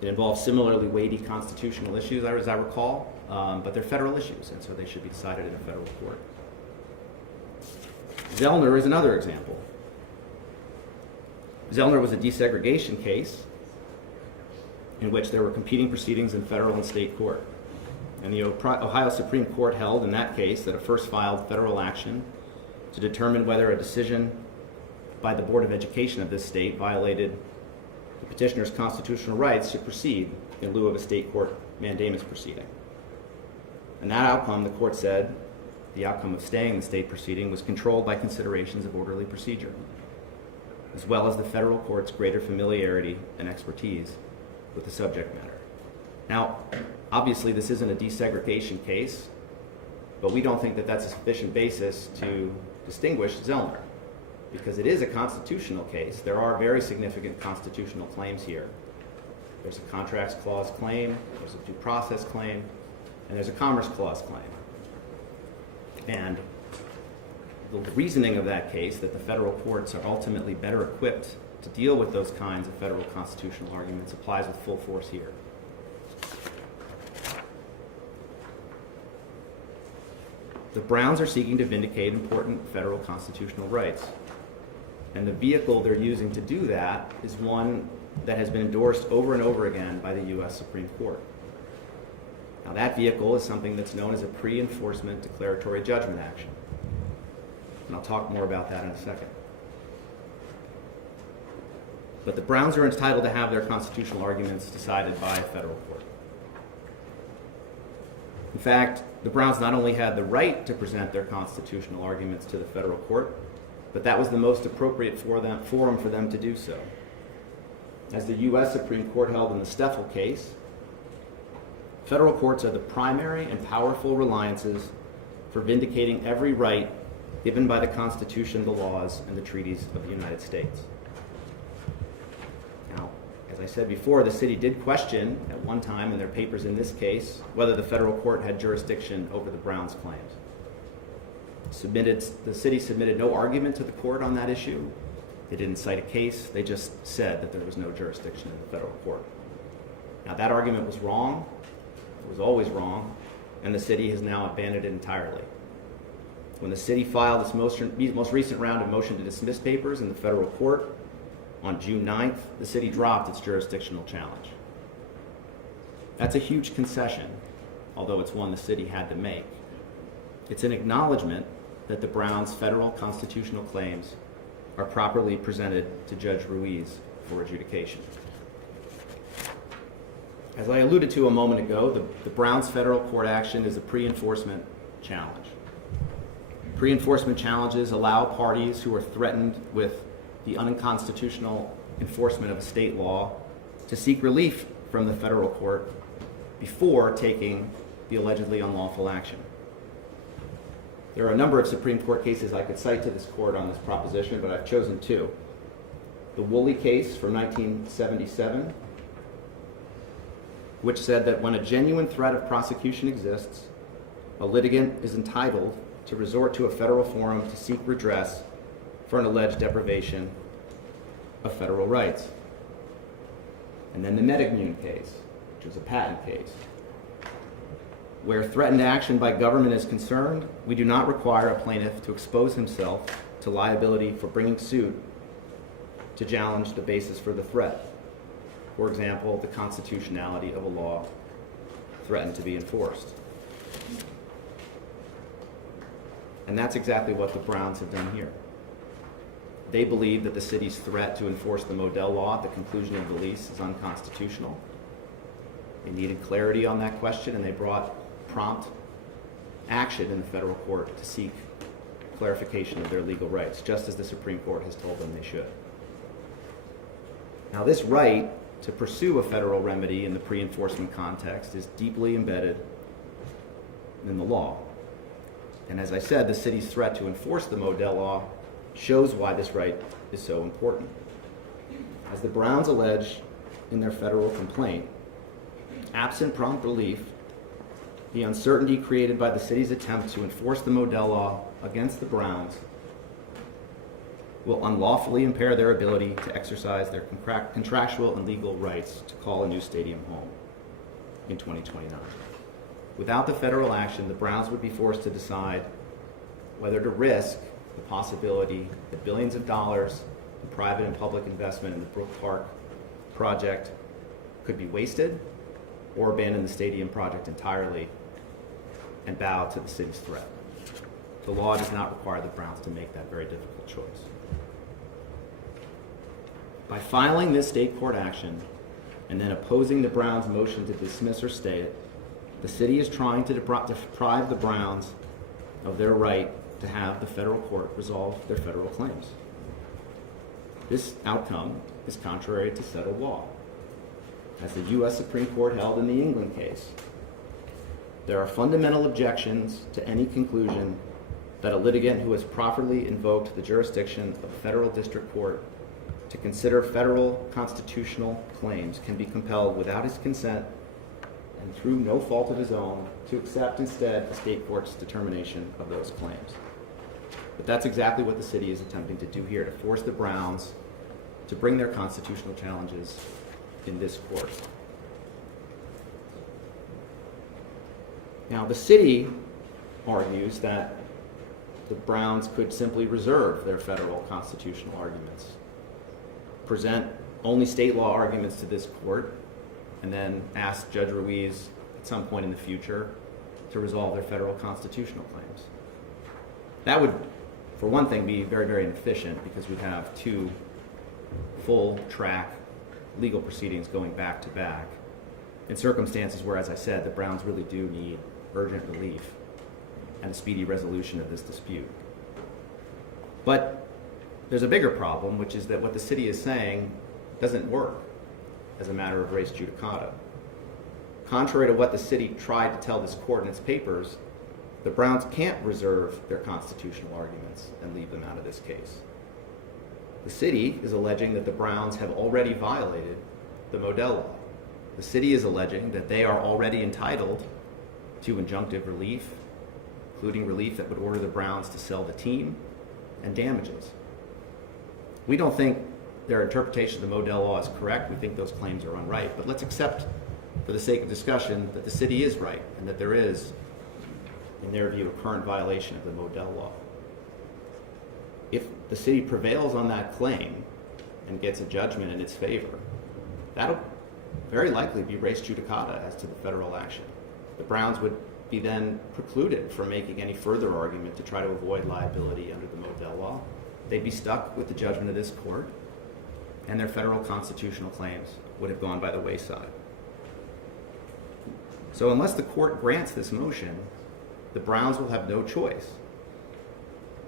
It involves similarly weighty constitutional issues, as I recall, but they're federal issues, and so they should be decided in a federal court. Zellner is another example. Zellner was a desegregation case in which there were competing proceedings in federal and state court. And the Ohio Supreme Court held in that case that a first filed federal action to determine whether a decision by the Board of Education of this state violated the petitioner's constitutional rights should proceed in lieu of a state court mandamus proceeding. And that outcome, the court said, the outcome of staying the state proceeding was controlled by considerations of orderly procedure, as well as the federal court's greater familiarity and expertise with the subject matter. Now, obviously this isn't a desegregation case, but we don't think that that's a sufficient basis to distinguish Zellner. because it is a constitutional case. There are very significant constitutional claims here. There's a Contracts Clause claim, there's a Due Process claim, and there's a Commerce Clause claim. And the reasoning of that case, that the federal courts are ultimately better equipped to deal with those kinds of federal constitutional arguments, applies with full force here. The Browns are seeking to vindicate important federal constitutional rights. And the vehicle they're using to do that is one that has been endorsed over and over again by the U.S. Supreme Court. Now, that vehicle is something that's known as a pre-enforcement declaratory judgment action. And I'll talk more about that in a second. But the Browns are entitled to have their constitutional arguments decided by a federal court. In fact, the Browns not only had the right to present their constitutional arguments to the federal court, but that was the most appropriate forum for them to do so. As the U.S. Supreme Court held in the Steffel case, federal courts are the primary and powerful reliances for vindicating every right given by the Constitution, the laws, and the treaties of the United States. Now, as I said before, the city did question at one time in their papers in this case whether the federal court had jurisdiction over the Browns' claims. The city submitted no argument to the court on that issue. They didn't cite a case. They just said that there was no jurisdiction in the federal court. Now, that argument was wrong. It was always wrong, and the city has now abandoned it entirely. When the city filed its most recent round of motion to dismiss papers in the federal court on June 9th, the city dropped its jurisdictional challenge. That's a huge concession, although it's one the city had to make. It's an acknowledgement that the Browns' federal constitutional claims are properly presented to Judge Ruiz for adjudication. As I alluded to a moment ago, the Browns' federal court action is a pre-enforcement challenge. Pre-enforcement challenges allow parties who are threatened with the unconstitutional enforcement of a state law to seek relief from the federal court before taking the allegedly unlawful action. There are a number of Supreme Court cases I could cite to this court on this proposition, but I've chosen two. The Woolley case from 1977, which said that when a genuine threat of prosecution exists, a litigant is entitled to resort to a federal forum to seek redress for an alleged deprivation of federal rights. And then the Medellin case, which was a patent case. Where threatened action by government is concerned, we do not require a plaintiff to expose himself to liability for bringing suit to challenge the basis for the threat. For example, the constitutionality of a law threatened to be enforced. And that's exactly what the Browns have done here. They believe that the city's threat to enforce the Modell Law at the conclusion of the lease is unconstitutional. They needed clarity on that question, and they brought prompt action in the federal court to seek clarification of their legal rights, just as the Supreme Court has told them they should. Now, this right to pursue a federal remedy in the pre-enforcement context is deeply embedded in the law. And as I said, the city's threat to enforce the Modell Law shows why this right is so important. As the Browns allege in their federal complaint, absent prompt relief, the uncertainty created by the city's attempt to enforce the Modell Law against the Browns will unlawfully impair their ability to exercise their contractual and legal rights to call a new stadium home in 2029. Without the federal action, the Browns would be forced to decide whether to risk the possibility that billions of dollars in private and public investment in the Brook Park project could be wasted, or abandon the stadium project entirely and bow to the city's threat. The law does not require the Browns to make that very difficult choice. By filing this state court action and then opposing the Browns' motion to dismiss or stay it, the city is trying to deprive the Browns of their right to have the federal court resolve their federal claims. This outcome is contrary to settled law. As the U.S. Supreme Court held in the England case, there are fundamental objections to any conclusion that a litigant who has properly invoked the jurisdiction of a federal district court to consider federal constitutional claims can be compelled without his consent and through no fault of his own to accept instead a state court's determination of those claims. But that's exactly what the city is attempting to do here, to force the Browns to bring their constitutional challenges in this court. Now, the city argues that the Browns could simply reserve their federal constitutional arguments, present only state law arguments to this court, and then ask Judge Ruiz at some point in the future to resolve their federal constitutional claims. That would, for one thing, be very, very inefficient because we'd have two full track legal proceedings going back to back in circumstances where, as I said, the Browns really do need urgent relief and a speedy resolution of this dispute. But there's a bigger problem, which is that what the city is saying doesn't work as a matter of res judicata. Contrary to what the city tried to tell this court in its papers, the Browns can't reserve their constitutional arguments and leave them out of this case. The city is alleging that the Browns have already violated the Modell Law. The city is alleging that they are already entitled to injunctive relief, including relief that would order the Browns to sell the team, and damages. We don't think their interpretation of the Modell Law is correct. We think those claims are unright. But let's accept, for the sake of discussion, that the city is right and that there is, in their view, a current violation of the Modell Law. If the city prevails on that claim and gets a judgment in its favor, that'll very likely be res judicata as to the federal action. The Browns would be then precluded from making any further argument to try to avoid liability under the Modell Law. They'd be stuck with the judgment of this court, and their federal constitutional claims would have gone by the wayside. So unless the court grants this motion, the Browns will have no choice.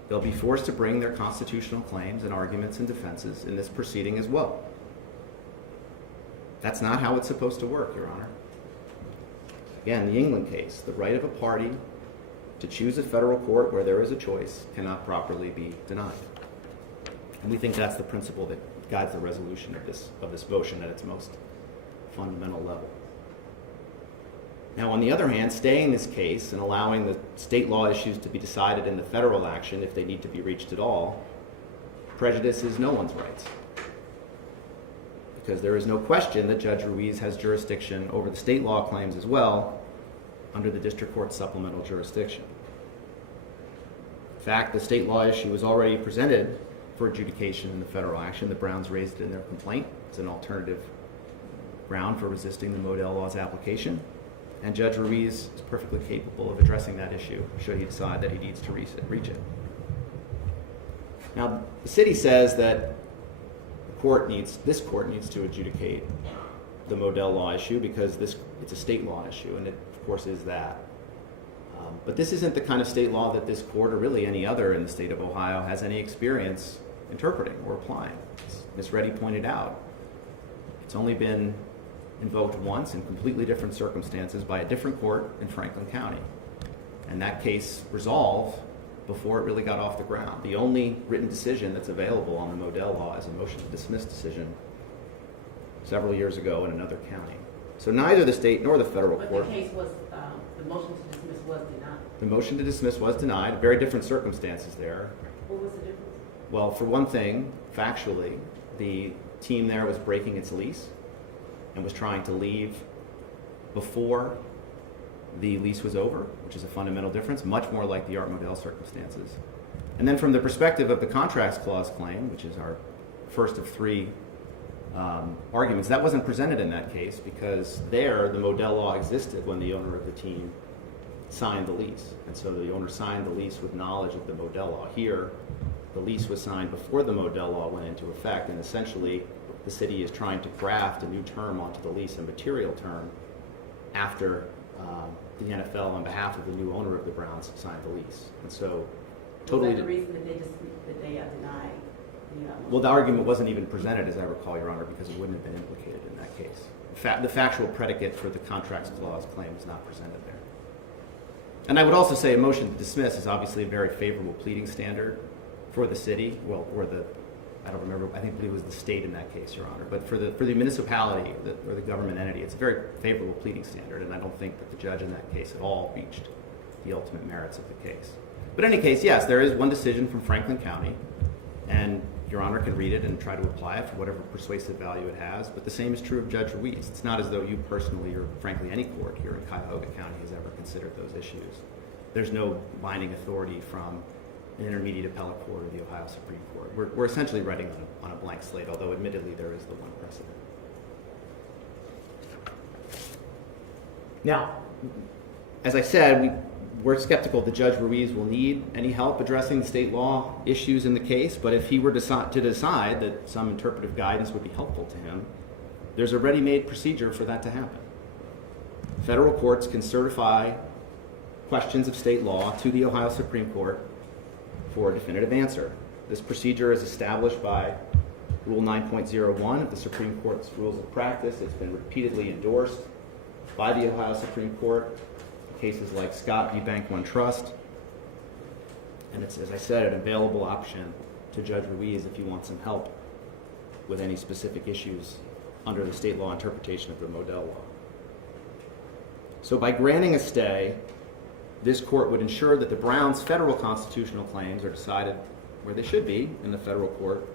They'll be forced to bring their constitutional claims and arguments and defenses in this proceeding as well. That's not how it's supposed to work, Your Honor. Again, the England case, the right of a party to choose a federal court where there is a choice cannot properly be denied. And we think that's the principle that guides the resolution of this motion at its most fundamental level. Now, on the other hand, staying this case and allowing the state law issues to be decided in the federal action, if they need to be reached at all, prejudices no one's rights. Because there is no question that Judge Ruiz has jurisdiction over the state law claims as well under the district court's supplemental jurisdiction. In fact, the state law issue was already presented for adjudication in the federal action. The Browns raised it in their complaint as an alternative ground for resisting the Modell Law's application. And Judge Ruiz is perfectly capable of addressing that issue should he decide that he needs to reach it. Now, the city says that this court needs to adjudicate the Modell Law issue because it's a state law issue, and it, of course, is that. But this isn't the kind of state law that this court, or really any other in the state of Ohio, has any experience interpreting or applying. As Ms. Reddy pointed out, it's only been invoked once in completely different circumstances by a different court in Franklin County. And that case resolved before it really got off the ground. The only written decision that's available on the Modell Law is a motion to dismiss decision several years ago in another county. So neither the state nor the federal court. But the case was, the motion to dismiss was denied. The motion to dismiss was denied. Very different circumstances there. What was the difference? Well, for one thing, factually, the team there was breaking its lease and was trying to leave before the lease was over, which is a fundamental difference, much more like the Art Modell circumstances. And then from the perspective of the Contracts Clause claim, which is our first of three arguments, that wasn't presented in that case because there the Modell Law existed when the owner of the team signed the lease. And so the owner signed the lease with knowledge of the Modell Law. Here, the lease was signed before the Modell Law went into effect, and essentially the city is trying to graft a new term onto the lease, a material term, after the NFL, on behalf of the new owner of the Browns, signed the lease. And so, totally. Was that the reason that they denied the Well, the argument wasn't even presented, as I recall, Your Honor, because it wouldn't have been implicated in that case. The factual predicate for the Contracts Clause claim is not presented there. And I would also say a motion to dismiss is obviously a very favorable pleading standard for the city, well, or the, I don't remember, I believe it was the state in that case, Your Honor. But for the municipality or the government entity, it's a very favorable pleading standard, and I don't think that the judge in that case at all reached the ultimate merits of the case. But in any case, yes, there is one decision from Franklin County, and Your Honor can read it and try to apply it for whatever persuasive value it has, but the same is true of Judge Ruiz. It's not as though you personally, or frankly any court here in Cuyahoga County, has ever considered those issues. There's no binding authority from an intermediate appellate court or the Ohio Supreme Court. We're essentially writing on a blank slate, although admittedly there is the one precedent. Now, as I said, we're skeptical that Judge Ruiz will need any help addressing the state law issues in the case, but if he were to decide that some interpretive guidance would be helpful to him, there's a ready-made procedure for that to happen. Federal courts can certify questions of state law to the Ohio Supreme Court for a definitive answer. This procedure is established by Rule 9.01 of the Supreme Court's Rules of Practice. It's been repeatedly endorsed by the Ohio Supreme Court in cases like Scott v. Bank One Trust. And it's, as I said, an available option to Judge Ruiz if you want some help with any specific issues under the state law interpretation of the Modell Law. So by granting a stay, this court would ensure that the Browns' federal constitutional claims are decided where they should be in the federal court,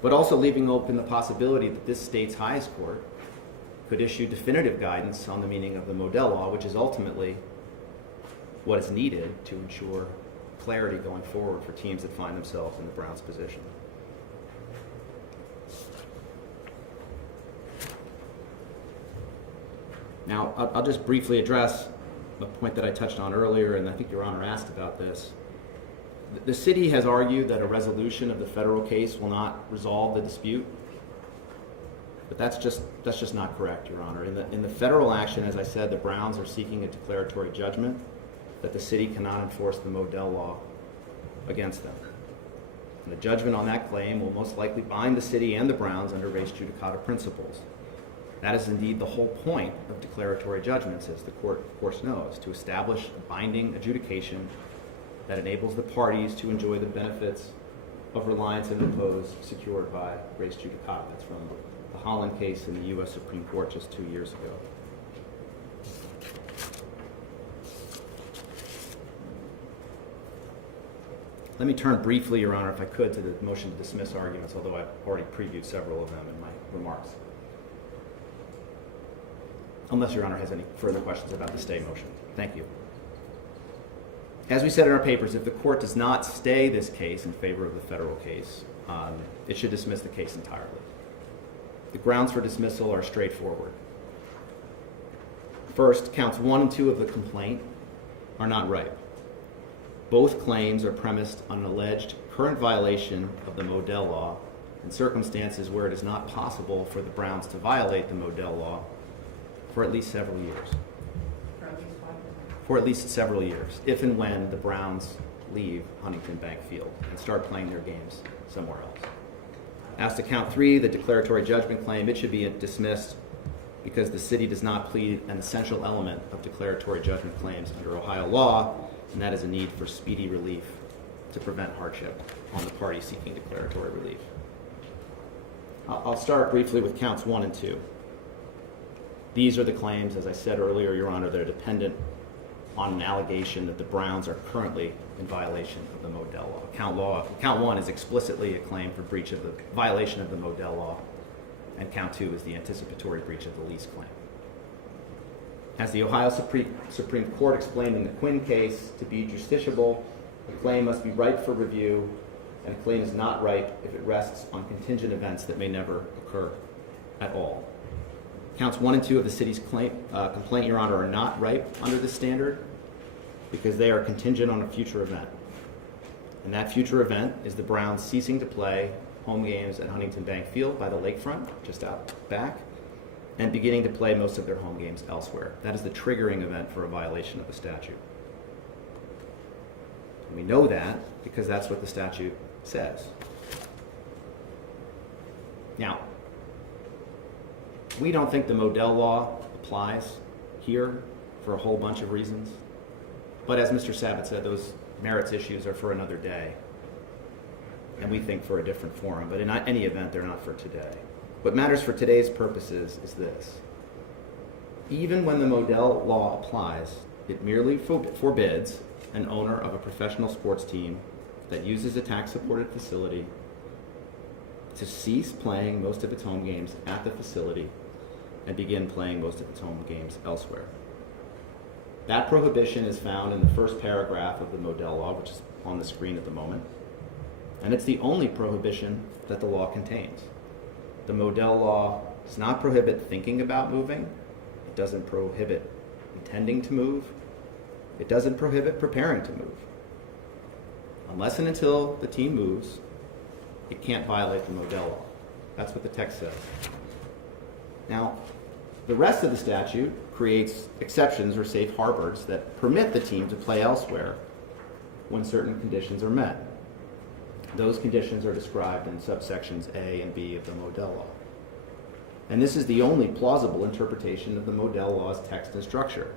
but also leaving open the possibility that this state's highest court could issue definitive guidance on the meaning of the Modell Law, which is ultimately what is needed to ensure clarity going forward for teams that find themselves in the Browns' position. Now, I'll just briefly address a point that I touched on earlier, and I think Your Honor asked about this. The city has argued that a resolution of the federal case will not resolve the dispute, but that's just not correct, Your Honor. In the federal action, as I said, the Browns are seeking a declaratory judgment that the city cannot enforce the Modell Law against them. And the judgment on that claim will most likely bind the city and the Browns under res judicata principles. That is indeed the whole point of declaratory judgments, as the court, of course, knows, to establish a binding adjudication that enables the parties to enjoy the benefits of reliance and repose secured by res judicata. That's from the Holland case in the U.S. Supreme Court just 2 years ago. Let me turn briefly, Your Honor, if I could, to the motion to dismiss arguments, although I've already previewed several of them in my remarks. Unless Your Honor has any further questions about the stay motion. Thank you. As we said in our papers, if the court does not stay this case in favor of the federal case, it should dismiss the case entirely. The grounds for dismissal are straightforward. First, counts 1 and 2 of the complaint are not ripe. Both claims are premised on an alleged current violation of the Modell Law in circumstances where it is not possible for the Browns to violate the Modell Law for at least several years. For at least several years, if and when the Browns leave Huntington Bank Field and start playing their games somewhere else. As to count 3, the declaratory judgment claim, it should be dismissed because the city does not plead an essential element of declaratory judgment claims under Ohio law, and that is a need for speedy relief to prevent hardship on the party seeking declaratory relief. I'll start briefly with counts 1 and 2. These are the claims, as I said earlier, Your Honor, that are dependent on an allegation that the Browns are currently in violation of the Modell Law. Count 1 is explicitly a claim for breach of the violation of the Modell Law, and count 2 is the anticipatory breach of the lease claim. As the Ohio Supreme Court explained in the Quinn case, to be justiciable, a claim must be ripe for review, and a claim is not ripe if it rests on contingent events that may never occur at all. Counts 1 and 2 of the city's complaint, Your Honor, are not ripe under this standard because they are contingent on a future event. And that future event is the Browns ceasing to play home games at Huntington Bank Field by the lakefront, just out back, and beginning to play most of their home games elsewhere. That is the triggering event for a violation of the statute. And we know that because that's what the statute says. Now, we don't think the Modell Law applies here for a whole bunch of reasons, But as Mr. Sabat said, those merits issues are for another day, and we think for a different forum. But in any event, they're not for today. What matters for today's purposes is this. Even when the Modell Law applies, it merely forbids an owner of a professional sports team that uses a tax-supported facility to cease playing most of its home games at the facility and begin playing most of its home games elsewhere. That prohibition is found in the first paragraph of the Modell Law, which is on the screen at the moment, and it's the only prohibition that the law contains. The Modell Law does not prohibit thinking about moving. It doesn't prohibit intending to move. It doesn't prohibit preparing to move. Unless and until the team moves, it can't violate the Modell Law. That's what the text says. Now, the rest of the statute creates exceptions or safe harbors that permit the team to play elsewhere when certain conditions are met. Those conditions are described in subsections A and B of the Modell Law. And this is the only plausible interpretation of the Modell Law's text and structure.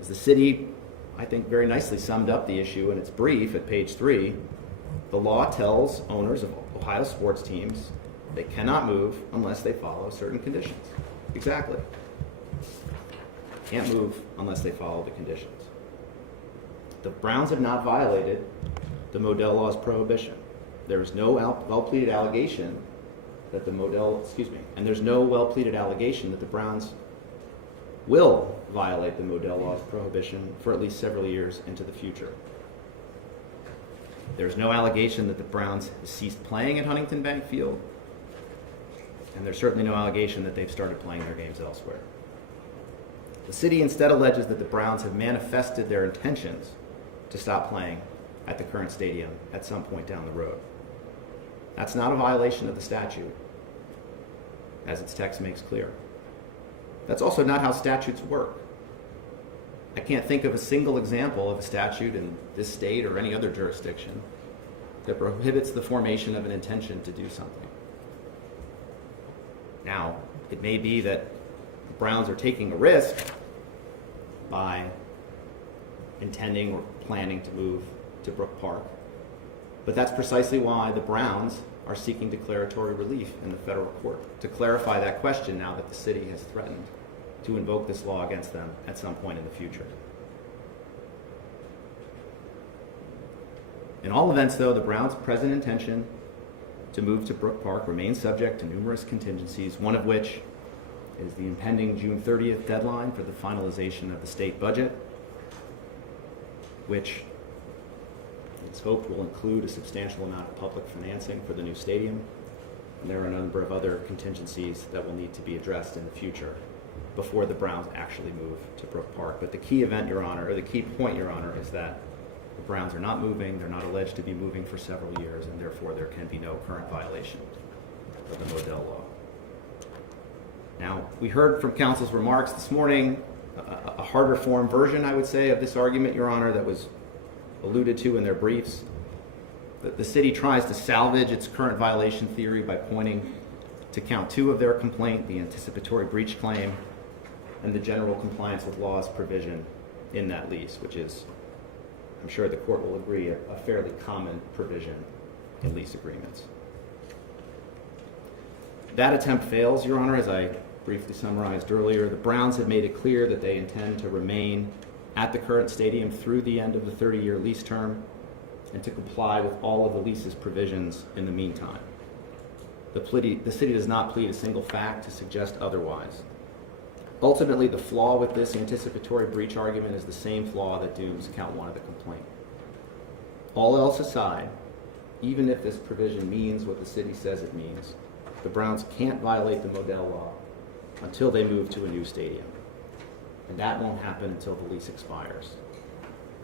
As the city, I think, very nicely summed up the issue in its brief at page 3, the law tells owners of Ohio sports teams they cannot move unless they follow certain conditions. Exactly. Can't move unless they follow the conditions. The Browns have not violated the Modell Law's prohibition. There is no well-pleaded allegation that the and there's no well-pleaded allegation that the Browns will violate the Modell Law's prohibition for at least several years into the future. There's no allegation that the Browns ceased playing at Huntington Bank Field, and there's certainly no allegation that they've started playing their games elsewhere. The city instead alleges that the Browns have manifested their intentions to stop playing at the current stadium at some point down the road. That's not a violation of the statute, as its text makes clear. That's also not how statutes work. I can't think of a single example of a statute in this state or any other jurisdiction that prohibits the formation of an intention to do something. Now, it may be that the Browns are taking a risk by intending or planning to move to Brook Park, but that's precisely why the Browns are seeking declaratory relief in the federal court, to clarify that question now that the city has threatened to invoke this law against them at some point in the future. In all events, though, the Browns' present intention to move to Brook Park remains subject to numerous contingencies, one of which is the impending June 30th deadline for the finalization of the state budget, which it's hoped will include a substantial amount of public financing for the new stadium. And there are a number of other contingencies that will need to be addressed in the future before the Browns actually move to Brook Park. But the key event, Your Honor, or the key point, Your Honor, is that the Browns are not moving, they're not alleged to be moving for several years, and therefore there can be no current violation of the Modell Law. Now, we heard from counsel's remarks this morning, a harder form version, I would say, of this argument, Your Honor, that was alluded to in their briefs. That the city tries to salvage its current violation theory by pointing to count 2 of their complaint, the anticipatory breach claim, and the general compliance with laws provision in that lease, which is, I'm sure the court will agree, a fairly common provision in lease agreements. That attempt fails, Your Honor, as I briefly summarized earlier. The Browns have made it clear that they intend to remain at the current stadium through the end of the 30-year lease term and to comply with all of the lease's provisions in the meantime. The city does not plead a single fact to suggest otherwise. Ultimately, the flaw with this anticipatory breach argument is the same flaw that dooms count 1 of the complaint. All else aside, even if this provision means what the city says it means, the Browns can't violate the Modell Law until they move to a new stadium. And that won't happen until the lease expires.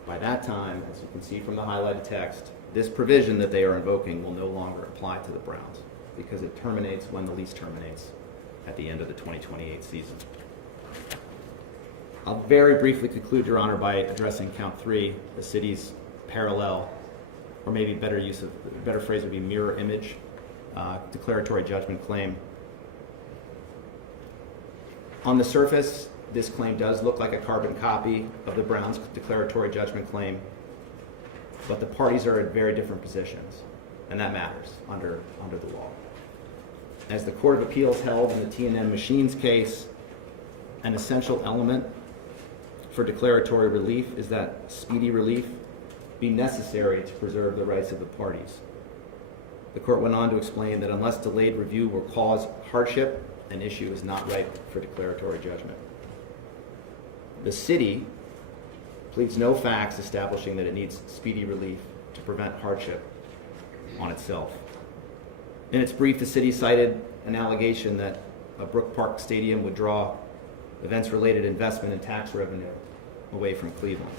By that time, as you can see from the highlighted text, this provision that they are invoking will no longer apply to the Browns because it terminates when the lease terminates at the end of the 2028 season. I'll very briefly conclude, Your Honor, by addressing count 3, the city's parallel, or maybe better phrase would be mirror image, declaratory judgment claim. On the surface, this claim does look like a carbon copy of the Browns declaratory judgment claim, but the parties are in very different positions, and that matters under the law. As the Court of Appeals held in the T&M Machines case, an essential element for declaratory relief is that speedy relief be necessary to preserve the rights of the parties. The court went on to explain that unless delayed review will cause hardship, an issue is not ripe for declaratory judgment. The city pleads no facts establishing that it needs speedy relief to prevent hardship on itself. In its brief, the city cited an allegation that a Brook Park Stadium would draw events-related investment and tax revenue away from Cleveland.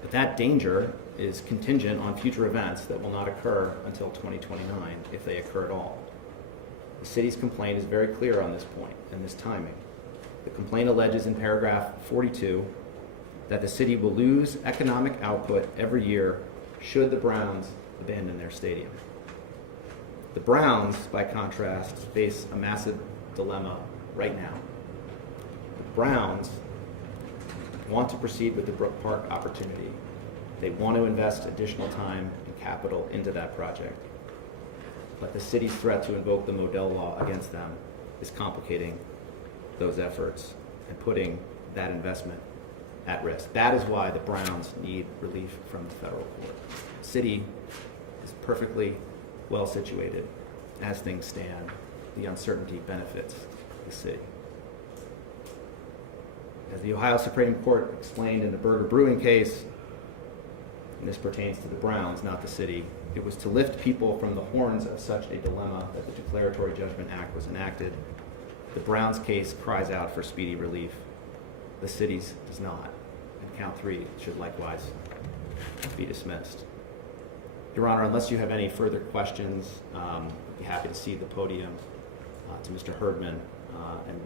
But that danger is contingent on future events that will not occur until 2029, if they occur at all. The city's complaint is very clear on this point and this timing. The complaint alleges in paragraph 42 that the city will lose economic output every year should the Browns abandon their stadium. The Browns, by contrast, face a massive dilemma right now. The Browns want to proceed with the Brook Park opportunity. They want to invest additional time and capital into that project. But the city's threat to invoke the Modell Law against them is complicating those efforts and putting that investment at risk. That is why the Browns need relief from the federal court. The city is perfectly well situated. As things stand, the uncertainty benefits the city. As the Ohio Supreme Court explained in the Burger Brewing case, and this pertains to the Browns, not the city, it was to lift people from the horns of such a dilemma that the Declaratory Judgment Act was enacted. The Browns case cries out for speedy relief. The city's does not. And count 3 should likewise be dismissed. Your Honor, unless you have any further questions, I'd be happy to cede the podium to Mr. Herdman and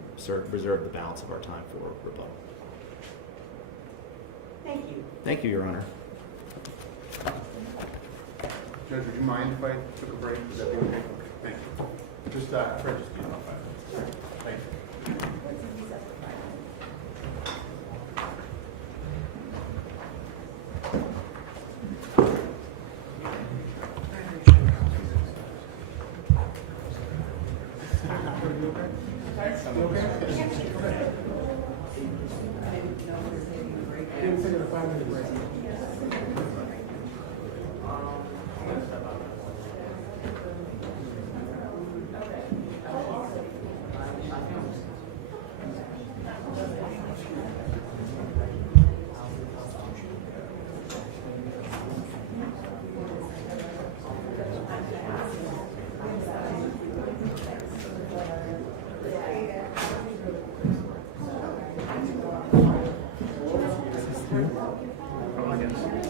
reserve the balance of our time for rebuttal. Thank you. Thank you, Your Honor. Judge, would you mind if I took a break? Would that be okay? Thank you. Just, Fred, just give me 5 minutes. Thank you.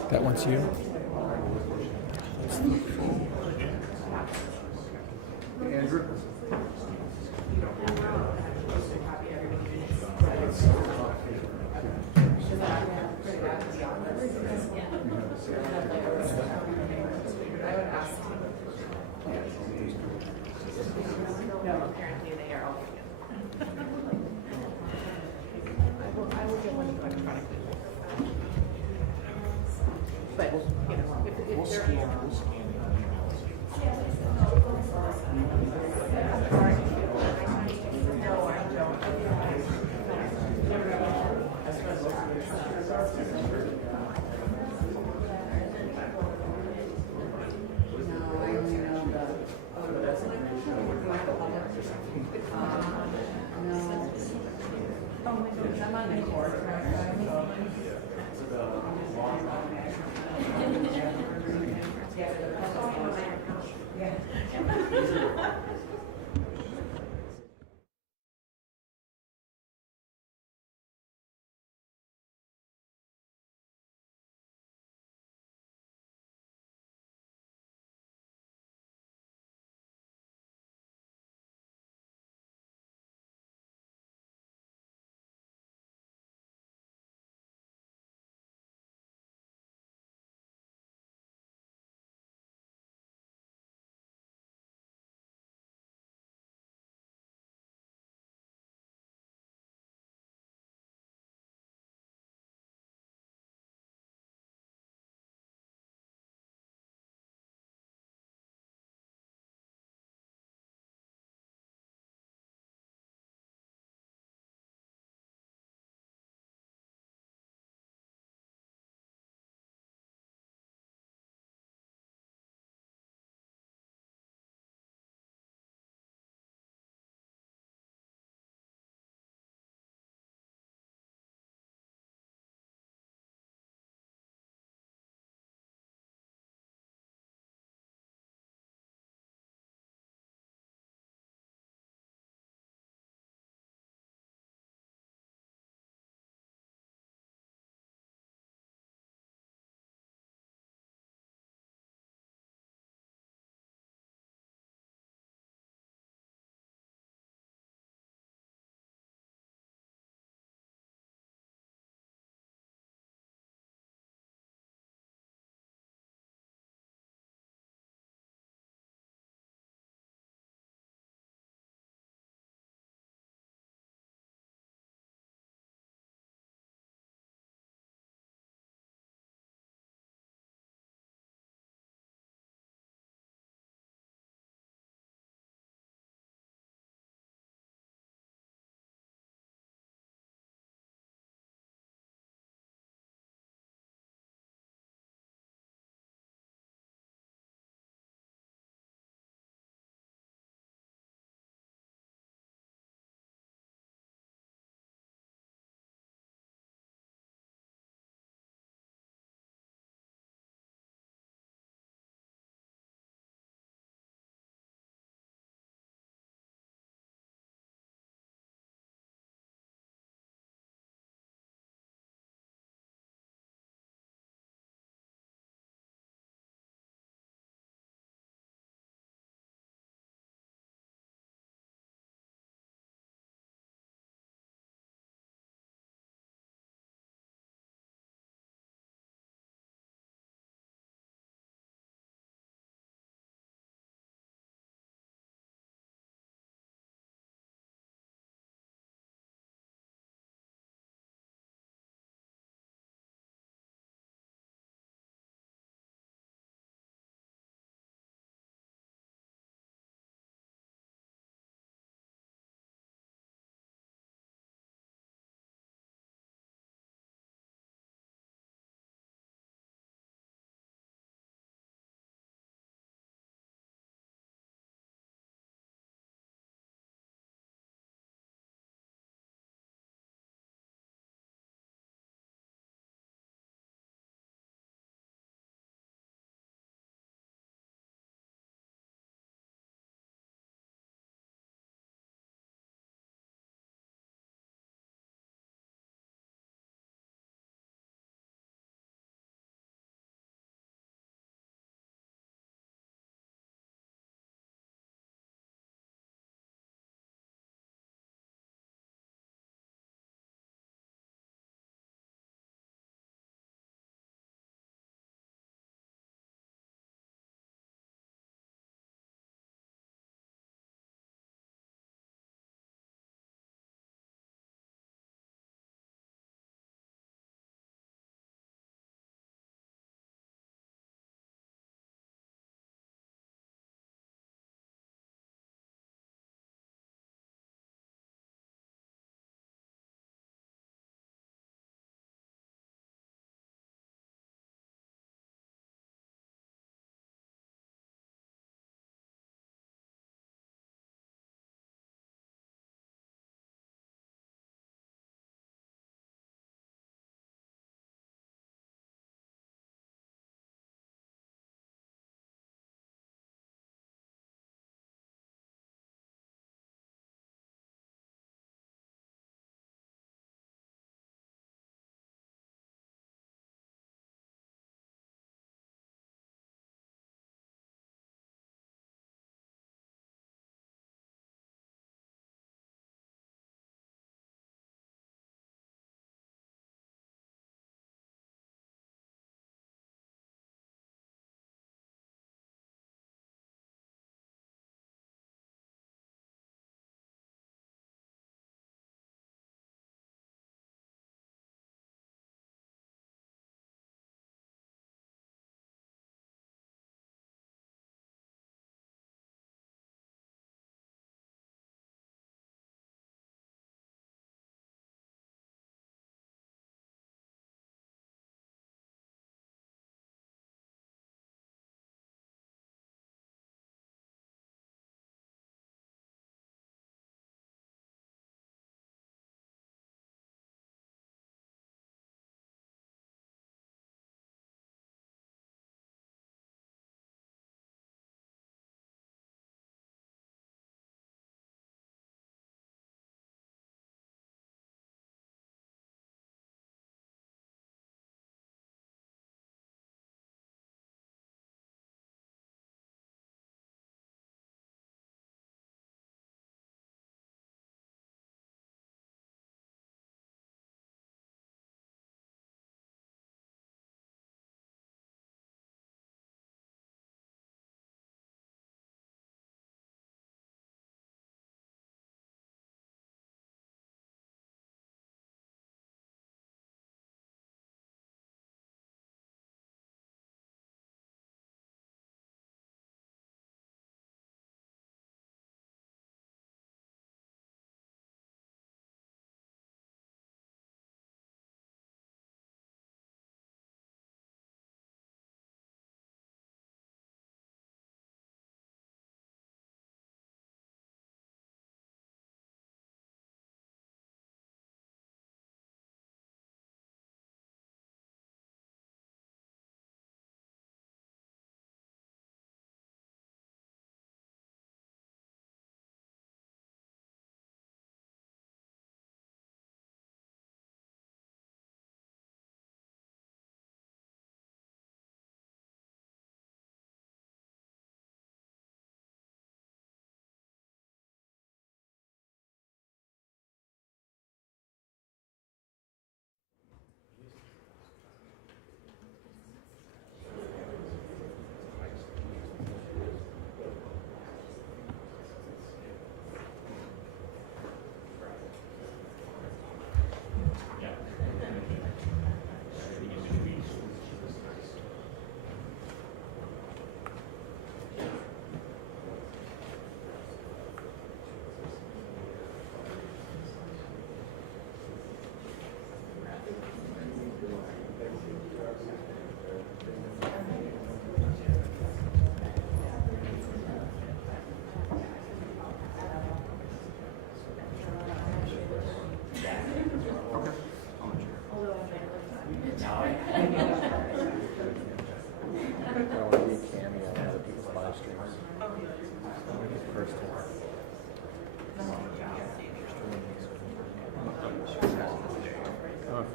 That one's you? Andrew? No, apparently they are all together. I will get one electronically. But, you know, if they're...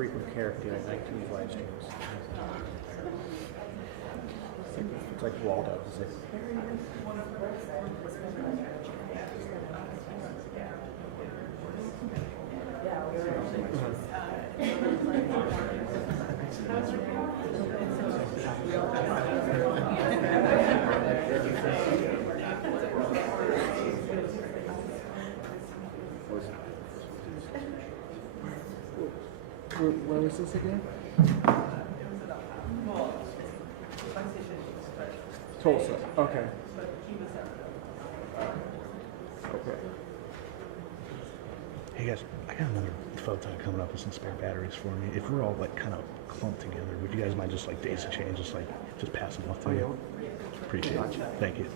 frequent character in 19 live streams. It's like Waldo. Where was this again? Tulsa. Okay. Okay. Hey guys, I got another photo coming up with some spare batteries for me. If we're all like kind of clumped together, would you guys mind just like days of change, just pass them off to me? Appreciate it. Thank you.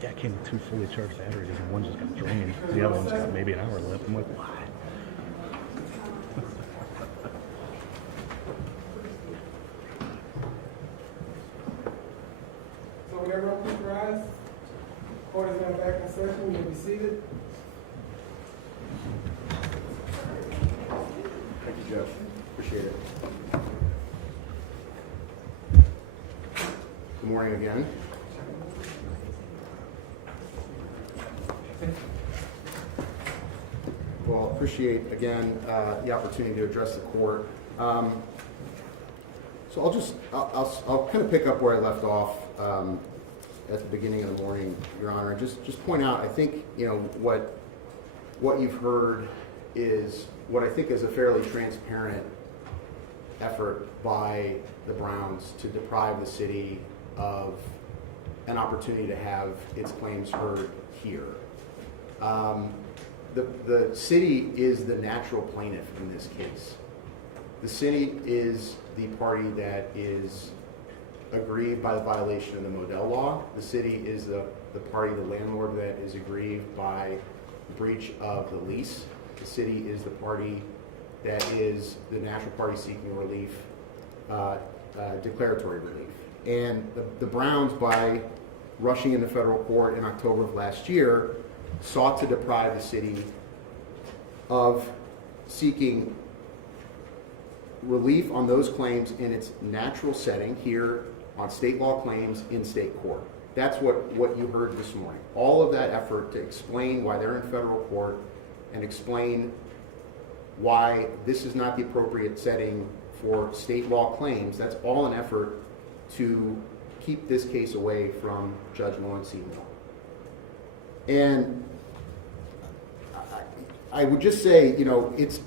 Yeah, I came with 2 fully charged batteries and one just got drained. The other one's got maybe an hour left. I'm like, why? So whenever I please rise, court is now back in session. You may be seated. Thank you, Judge. Appreciate it. Good morning again. Well, appreciate again the opportunity to address the court. So I'll kind of pick up where I left off at the beginning of the morning, Your Honor, and just point out, I think, you know, what you've heard is what I think is a fairly transparent effort by the Browns to deprive the city of an opportunity to have its claims heard here. The city is the natural plaintiff in this case. The city is the party that is aggrieved by the violation of the Modell Law. The city is the party, the landlord, that is aggrieved by the breach of the lease. The city is the party that is the natural party seeking relief, declaratory relief. And the Browns, by rushing into federal court in October of last year, sought to deprive the city of seeking relief on those claims in its natural setting here on state law claims in state court. That's what you heard this morning. All of that effort to explain why they're in federal court and explain why this is not the appropriate setting for state law claims, that's all an effort to keep this case away from Judge Lawrence Seymour. And I would just say, you know, it's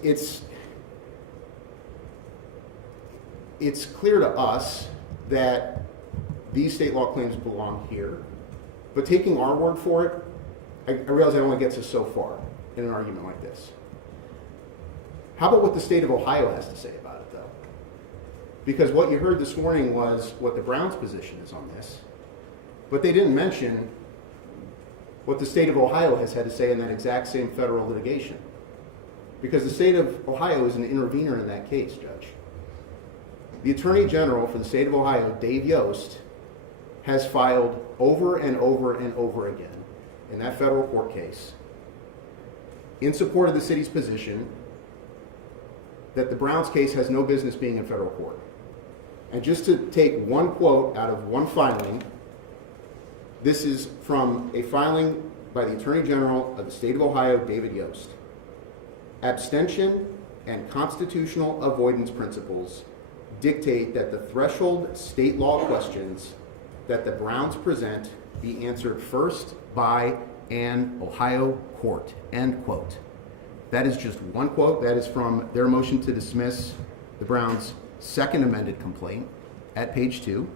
clear to us that these state law claims belong here, but taking our word for it, I realize that only gets us so far in an argument like this. How about what the state of Ohio has to say about it, though? Because what you heard this morning was what the Browns' position is on this, but they didn't mention what the state of Ohio has had to say in that exact same federal litigation. Because the state of Ohio is an intervener in that case, Judge. The Attorney General for the state of Ohio, Dave Yost, has filed over and over and over again in that federal court case in support of the city's position that the Browns case has no business being in federal court. And just to take one quote out of one filing, this is from a filing by the Attorney General of the state of Ohio, David Yost. Abstention and constitutional avoidance principles dictate that the threshold state law questions that the Browns present be answered first by an Ohio court, end quote. That is just one quote. That is from their motion to dismiss the Browns' second amended complaint at page 2.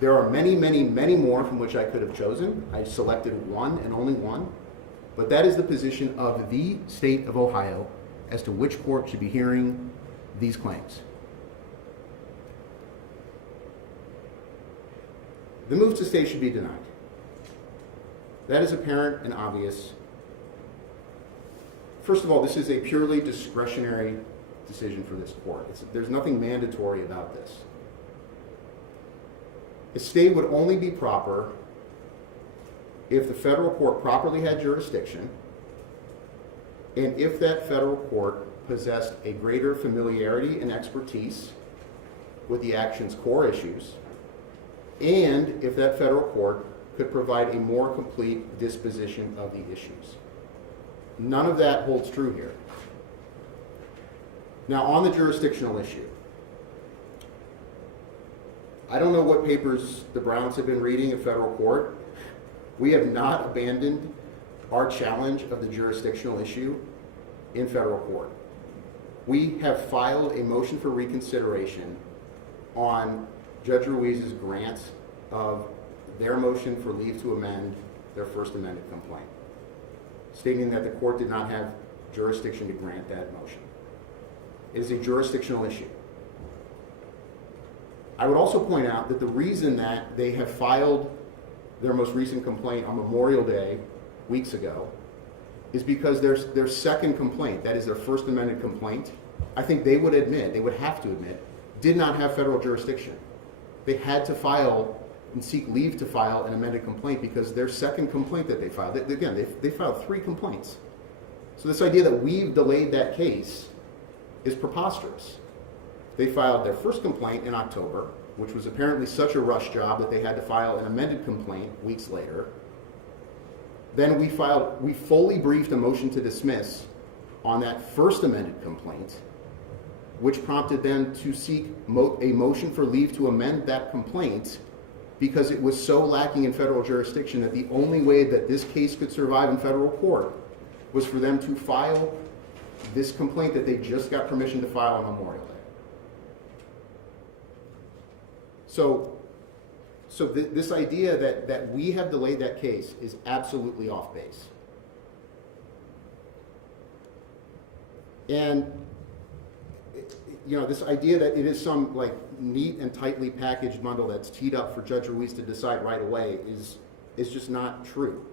There are many, many, many more from which I could have chosen. I selected one and only one. But that is the position of the state of Ohio as to which court should be hearing these claims. The move to stay should be denied. That is apparent and obvious. First of all, this is a purely discretionary decision for this court. There's nothing mandatory about this. A stay would only be proper if the federal court properly had jurisdiction and if that federal court possessed a greater familiarity and expertise with the action's core issues, and if that federal court could provide a more complete disposition of the issues. None of that holds true here. Now, on the jurisdictional issue, I don't know what papers the Browns have been reading in federal court. We have not abandoned our challenge of the jurisdictional issue in federal court. We have filed a motion for reconsideration on Judge Ruiz's grant of their motion for leave to amend their first amended complaint, stating that the court did not have jurisdiction to grant that motion. It is a jurisdictional issue. I would also point out that the reason that they have filed their most recent complaint on Memorial Day weeks ago is because their second complaint, that is their first amended complaint, I think they would have to admit, did not have federal jurisdiction. They had to file and seek leave to file an amended complaint because their second complaint that they filed, again, they filed 3 complaints. So this idea that we've delayed that case is preposterous. They filed their first complaint in October, which was apparently such a rush job that they had to file an amended complaint weeks later. Then we fully briefed a motion to dismiss on that first amended complaint, which prompted them to seek a motion for leave to amend that complaint because it was so lacking in federal jurisdiction that the only way that this case could survive in federal court was for them to file this complaint that they just got permission to file on Memorial Day. So this idea that we have delayed that case is absolutely off base. And this idea that it is some like neat and tightly packaged bundle that's teed up for Judge Ruiz to decide right away is just not true.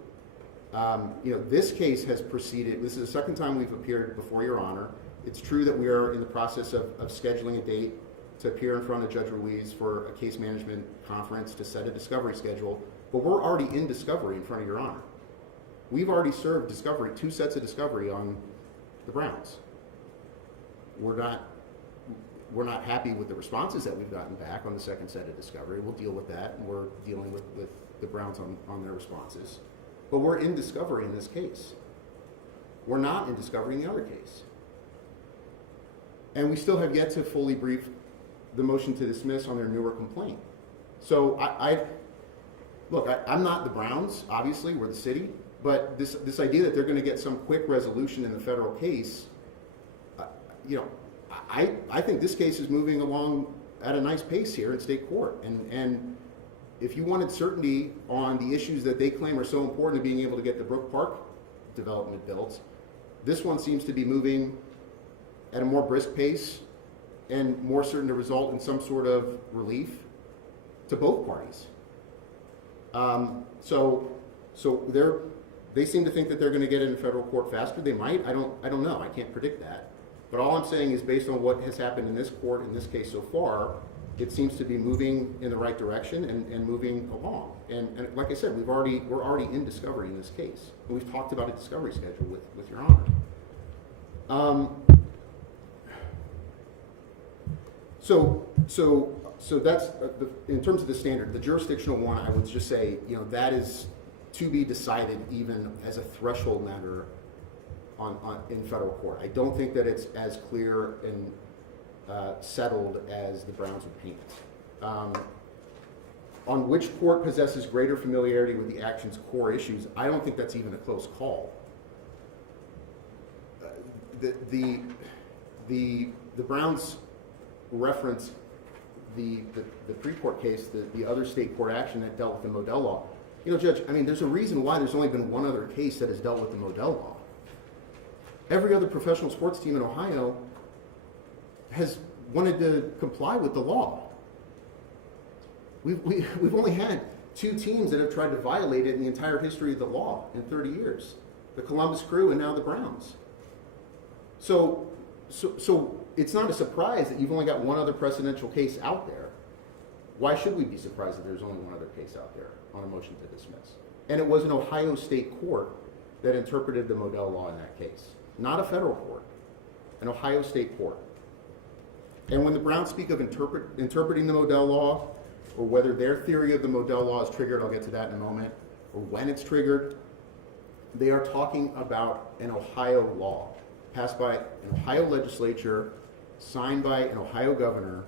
This case has proceeded. This is the second time we've appeared before Your Honor. It's true that we are in the process of scheduling a date to appear in front of Judge Ruiz for a case management conference to set a discovery schedule, but we're already in discovery in front of Your Honor. We've already served discovery, 2 sets of discovery on the Browns. We're not happy with the responses that we've gotten back on the second set of discovery. We'll deal with that, and we're dealing with the Browns on their responses. But we're in discovery in this case. We're not in discovery in the other case. And we still have yet to fully brief the motion to dismiss on their newer complaint. So I'm not the Browns, obviously, we're the city, but this idea that they're going to get some quick resolution in the federal case, I think this case is moving along at a nice pace here in state court. And if you wanted certainty on the issues that they claim are so important to being able to get the Brook Park development built, this one seems to be moving at a more brisk pace and more certain to result in some sort of relief to both parties. So they seem to think that they're going to get it in federal court faster. They might. I don't know. I can't predict that. But all I'm saying is based on what has happened in this court in this case so far, it seems to be moving in the right direction and moving along. And like I said, we're already in discovery in this case. We've talked about a discovery schedule with Your Honor. So that's in terms of the standard. The jurisdictional one, I would just say, that is to be decided even as a threshold matter in federal court. I don't think that it's as clear and settled as the Browns would paint it. On which court possesses greater familiarity with the action's core issues, I don't think that's even a close call. The Browns reference the pre-court case, the other state court action that dealt with the Modell Law. Judge, there's a reason why there's only been one other case that has dealt with the Modell Law. Every other professional sports team in Ohio has wanted to comply with the law. We've only had 2 teams that have tried to violate it in the entire history of the law in 30 years. The Columbus Crew and now the Browns. So it's not a surprise that you've only got one other precedential case out there. Why should we be surprised that there's only one other case out there on a motion to dismiss? And it was an Ohio state court that interpreted the Modell Law in that case, not a federal court. an Ohio state court. And when the Browns speak of interpreting the Modell Law, or whether their theory of the Modell Law is triggered, I'll get to that in a moment, or when it's triggered, they are talking about an Ohio law passed by an Ohio legislature, signed by an Ohio governor,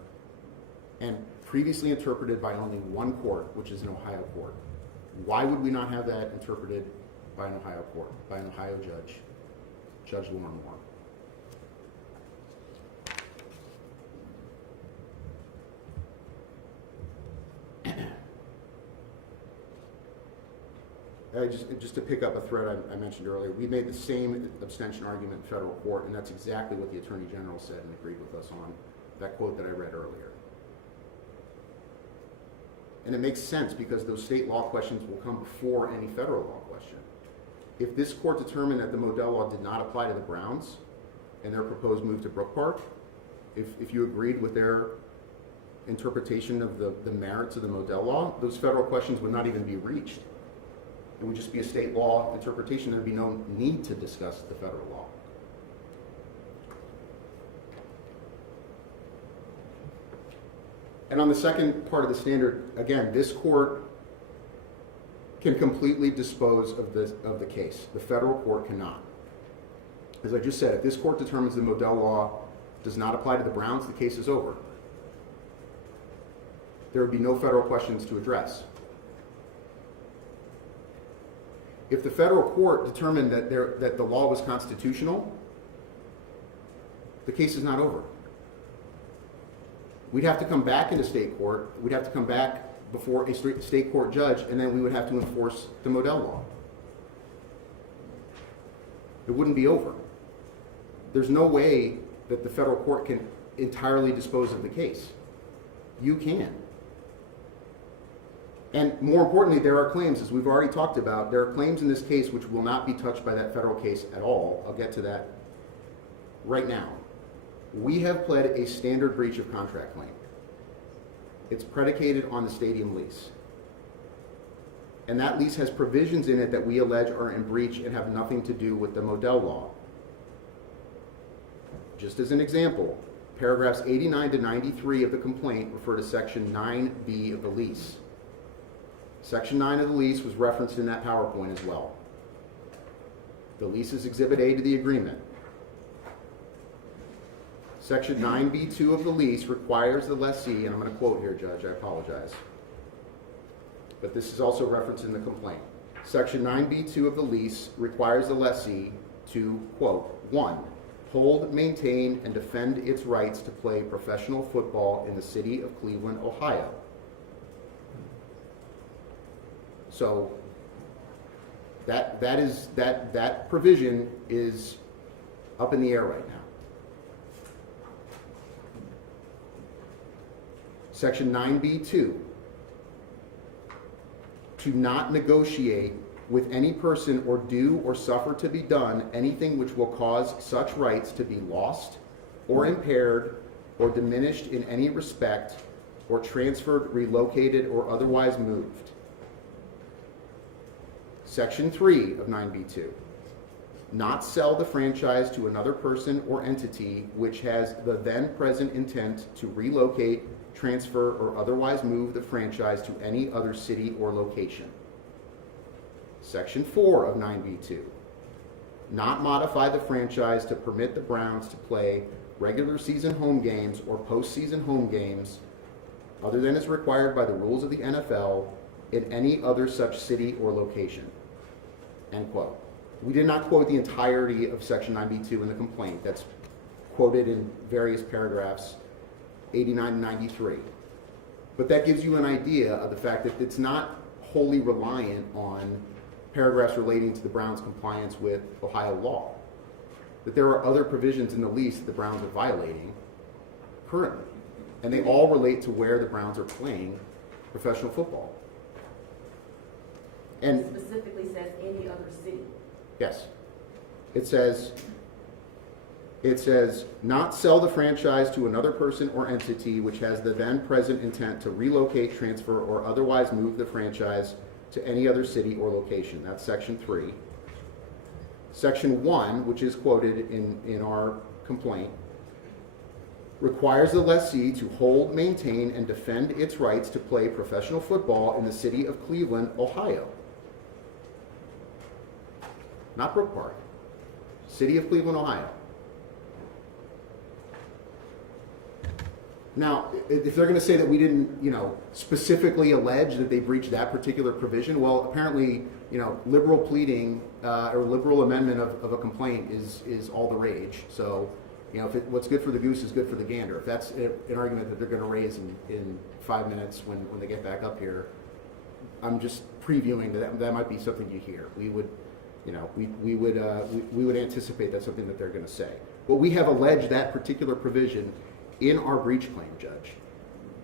and previously interpreted by only one court, which is an Ohio court. Why would we not have that interpreted by an Ohio court, by an Ohio judge, Judge Lauren Moore? Just to pick up a thread I mentioned earlier, we made the same abstention argument in federal court, and that's exactly what the Attorney General said and agreed with us on, that quote that I read earlier. And it makes sense because those state law questions will come before any federal law question. If this court determined that the Modell Law did not apply to the Browns and their proposed move to Brook Park, if you agreed with their interpretation of the merits of the Modell Law, those federal questions would not even be reached. It would just be a state law interpretation. There would be no need to discuss the federal law. And on the second part of the standard, again, this court can completely dispose of the case. The federal court cannot. As I just said, if this court determines the Modell Law does not apply to the Browns, the case is over. There would be no federal questions to address. If the federal court determined that the law was constitutional, the case is not over. We'd have to come back into state court. We'd have to come back before a state court judge, and then we would have to enforce the Modell Law. It wouldn't be over. There's no way that the federal court can entirely dispose of the case. You can. And more importantly, there are claims, as we've already talked about, there are claims in this case which will not be touched by that federal case at all. I'll get to that right now. We have pled a standard breach of contract claim. It's predicated on the stadium lease. And that lease has provisions in it that we allege are in breach and have nothing to do with the Modell Law. Just as an example, paragraphs 89 to 93 of the complaint refer to Section 9B of the lease. Section 9 of the lease was referenced in that PowerPoint as well. The lease is Exhibit A to the agreement. Section 9B2 of the lease requires the lessee, and I'm going to quote here, Judge, I apologize, but this is also referenced in the complaint. Section 9B2 of the lease requires the lessee to, quote, 1, hold, maintain, and defend its rights to play professional football in the city of Cleveland, Ohio. So that provision is up in the air right now. Section 9B2, to not negotiate with any person or do or suffer to be done anything which will cause such rights to be lost or impaired or diminished in any respect or transferred, relocated, or otherwise moved. Section 3 of 9B2, not sell the franchise to another person or entity which has the then present intent to relocate, transfer, or otherwise move the franchise to any other city or location. Section 4 of 9B2, not modify the franchise to permit the Browns to play regular season home games or postseason home games other than is required by the rules of the NFL in any other such city or location. End quote. We did not quote the entirety of Section 9B2 in the complaint. That's quoted in various paragraphs 89 and 93. But that gives you an idea of the fact that it's not wholly reliant on paragraphs relating to the Browns' compliance with Ohio law. That there are other provisions in the lease that the Browns are violating currently. And they all relate to where the Browns are playing professional football. And it specifically says any other city. yes. It says, not sell the franchise to another person or entity which has the then present intent to relocate, transfer, or otherwise move the franchise to any other city or location. That's Section 3. Section 1, which is quoted in our complaint requires the lessee to hold, maintain, and defend its rights to play professional football in the city of Cleveland, Ohio. Not Brook Park. City of Cleveland, Ohio. Now, if they're going to say that we didn't, specifically allege that they breached that particular provision, well, apparently, liberal pleading or liberal amendment of a complaint is all the rage. So, what's good for the goose is good for the gander. If that's an argument that they're going to raise in 5 minutes when they get back up here, I'm just previewing that might be something you hear. We would anticipate that's something that they're going to say. But we have alleged that particular provision in our breach claim, Judge.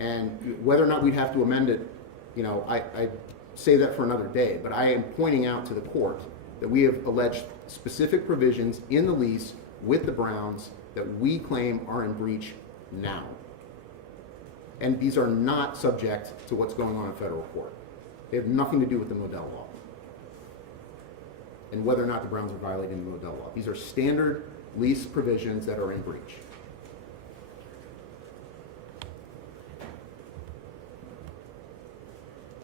And whether or not we'd have to amend it, I say that for another day. But I am pointing out to the court that we have alleged specific provisions in the lease with the Browns that we claim are in breach now. And these are not subject to what's going on in federal court. They have nothing to do with the Modell Law and whether or not the Browns are violating the Modell Law. These are standard lease provisions that are in breach.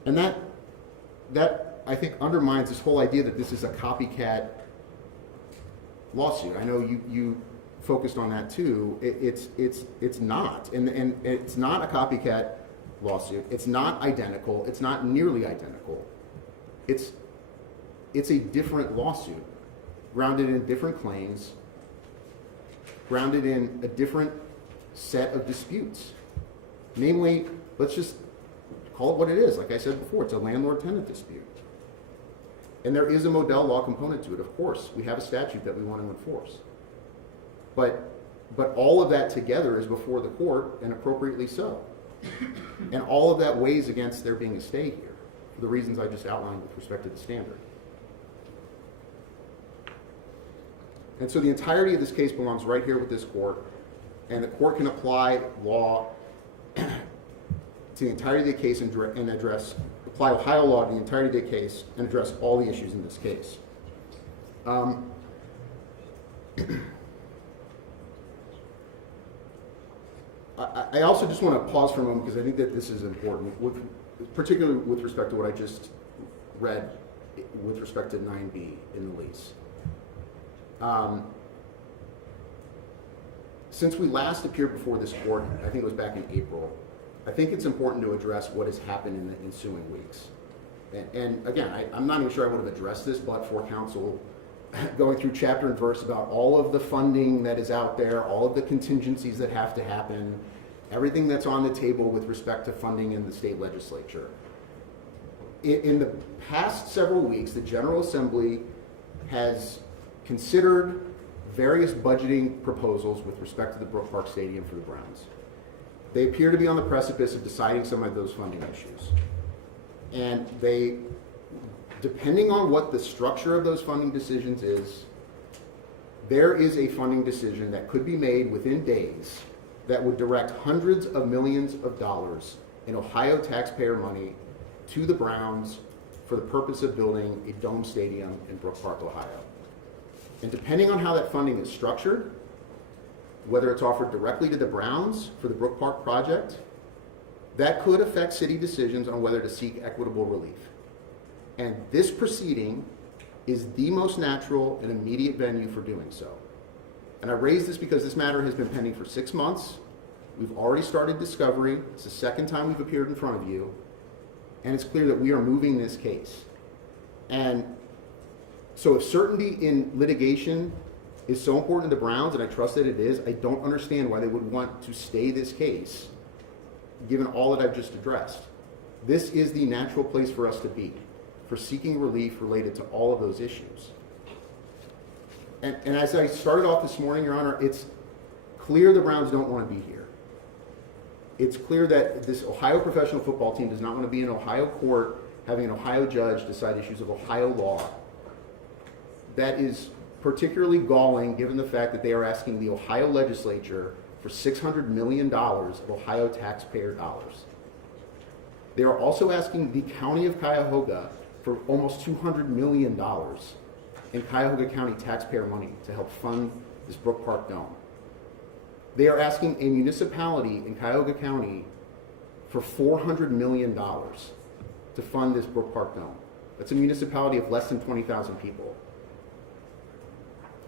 And that I think undermines this whole idea that this is a copycat lawsuit. I know you focused on that too. It's not, and it's not a copycat lawsuit. It's not identical. It's not nearly identical. It's a different lawsuit, grounded in different claims, grounded in a different set of disputes. Namely, let's just call it what it is. Like I said before, it's a landlord-tenant dispute. And there is a Modell Law component to it, of course. We have a statute that we want to enforce. But all of that together is before the court, and appropriately so. And all of that weighs against there being a stay here, for the reasons I just outlined with respect to the standard. And so the entirety of this case belongs right here with this court, and the court can apply law to the entirety of the case and apply Ohio law to the entirety of the case and address all the issues in this case. I also just want to pause for a moment because I think that this is important, particularly with respect to what I just read with respect to 9B in the lease. Since we last appeared before this court, I think it was back in April, I think it's important to address what has happened in the ensuing weeks. And again, I'm not even sure I would have addressed this, but for counsel, going through chapter and verse about all of the funding that is out there, all of the contingencies that have to happen, everything that's on the table with respect to funding in the state legislature. In the past several weeks, the General Assembly has considered various budgeting proposals with respect to the Brook Park Stadium for the Browns. They appear to be on the precipice of deciding some of those funding issues. And they, depending on what the structure of those funding decisions is, there is a funding decision that could be made within days that would direct hundreds of millions of dollars in Ohio taxpayer money to the Browns for the purpose of building a dome stadium in Brook Park, Ohio. And depending on how that funding is structured, whether it's offered directly to the Browns for the Brook Park project, that could affect city decisions on whether to seek equitable relief. And this proceeding is the most natural and immediate venue for doing so. And I raise this because this matter has been pending for 6 months. We've already started discovery. It's the second time we've appeared in front of you. And it's clear that we are moving this case. And so if certainty in litigation is so important to the Browns, and I trust that it is, I don't understand why they would want to stay this case, given all that I've just addressed. This is the natural place for us to be, for seeking relief related to all of those issues. And as I started off this morning, Your Honor, it's clear the Browns don't want to be here. It's clear that this Ohio professional football team does not want to be in Ohio court having an Ohio judge decide issues of Ohio law. That is particularly galling given the fact that they are asking the Ohio legislature for $600 million of Ohio taxpayer dollars. They are also asking the county of Cuyahoga for almost $200 million in Cuyahoga County taxpayer money to help fund this Brook Park Dome. They are asking a municipality in Cuyahoga County for $400 million to fund this Brook Park Dome. That's a municipality of less than 20,000 people.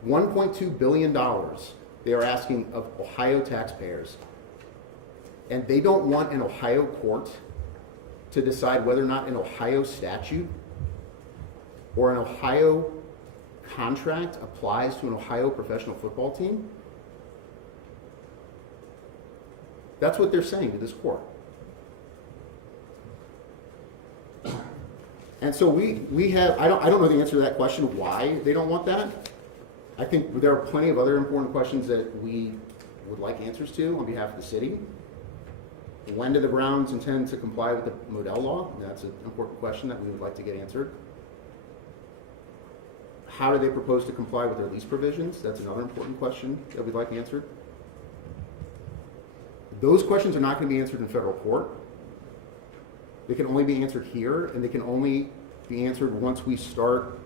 $1.2 billion they are asking of Ohio taxpayers. And they don't want an Ohio court to decide whether or not an Ohio statute or an Ohio contract applies to an Ohio professional football team. That's what they're saying to this court. And so we have, I don't know the answer to that question, why they don't want that. I think there are plenty of other important questions that we would like answers to on behalf of the city. When do the Browns intend to comply with the Modell Law? That's an important question that we would like to get answered. How do they propose to comply with their lease provisions? That's another important question that we'd like answered. Those questions are not going to be answered in federal court. They can only be answered here, and they can only be answered once we start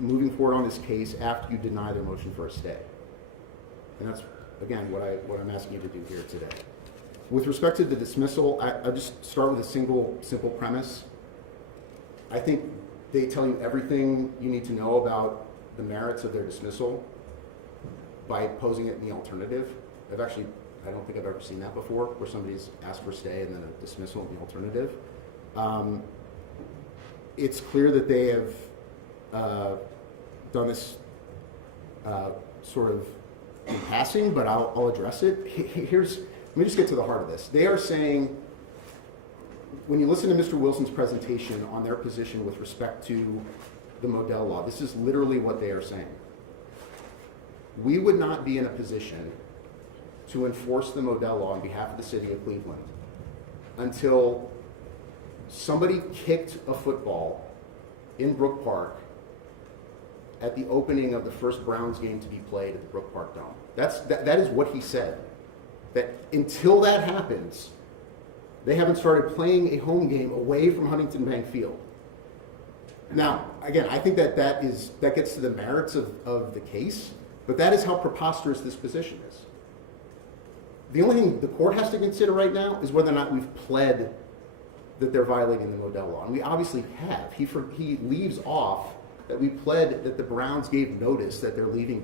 moving forward on this case after you deny their motion for a stay. And that's, again, what I'm asking you to do here today. With respect to the dismissal, I just start with a simple premise. I think they tell you everything you need to know about the merits of their dismissal by posing it in the alternative. I don't think I've ever seen that before, where somebody's asked for a stay and then a dismissal in the alternative. It's clear that they have done this sort of in passing, but I'll address it. Let me just get to the heart of this. They are saying, when you listen to Mr. Wilson's presentation on their position with respect to the Modell Law, this is literally what they are saying. We would not be in a position to enforce the Modell Law on behalf of the city of Cleveland until somebody kicked a football in Brook Park at the opening of the first Browns game to be played at the Brook Park Dome. That is what he said. That until that happens, they haven't started playing a home game away from Huntington Bank Field. Now, again, I think that gets to the merits of the case, but that is how preposterous this position is. The only thing the court has to consider right now is whether or not we've pled that they're violating the Modell Law, and we obviously have. He leaves off that we pled that the Browns gave notice that they're leaving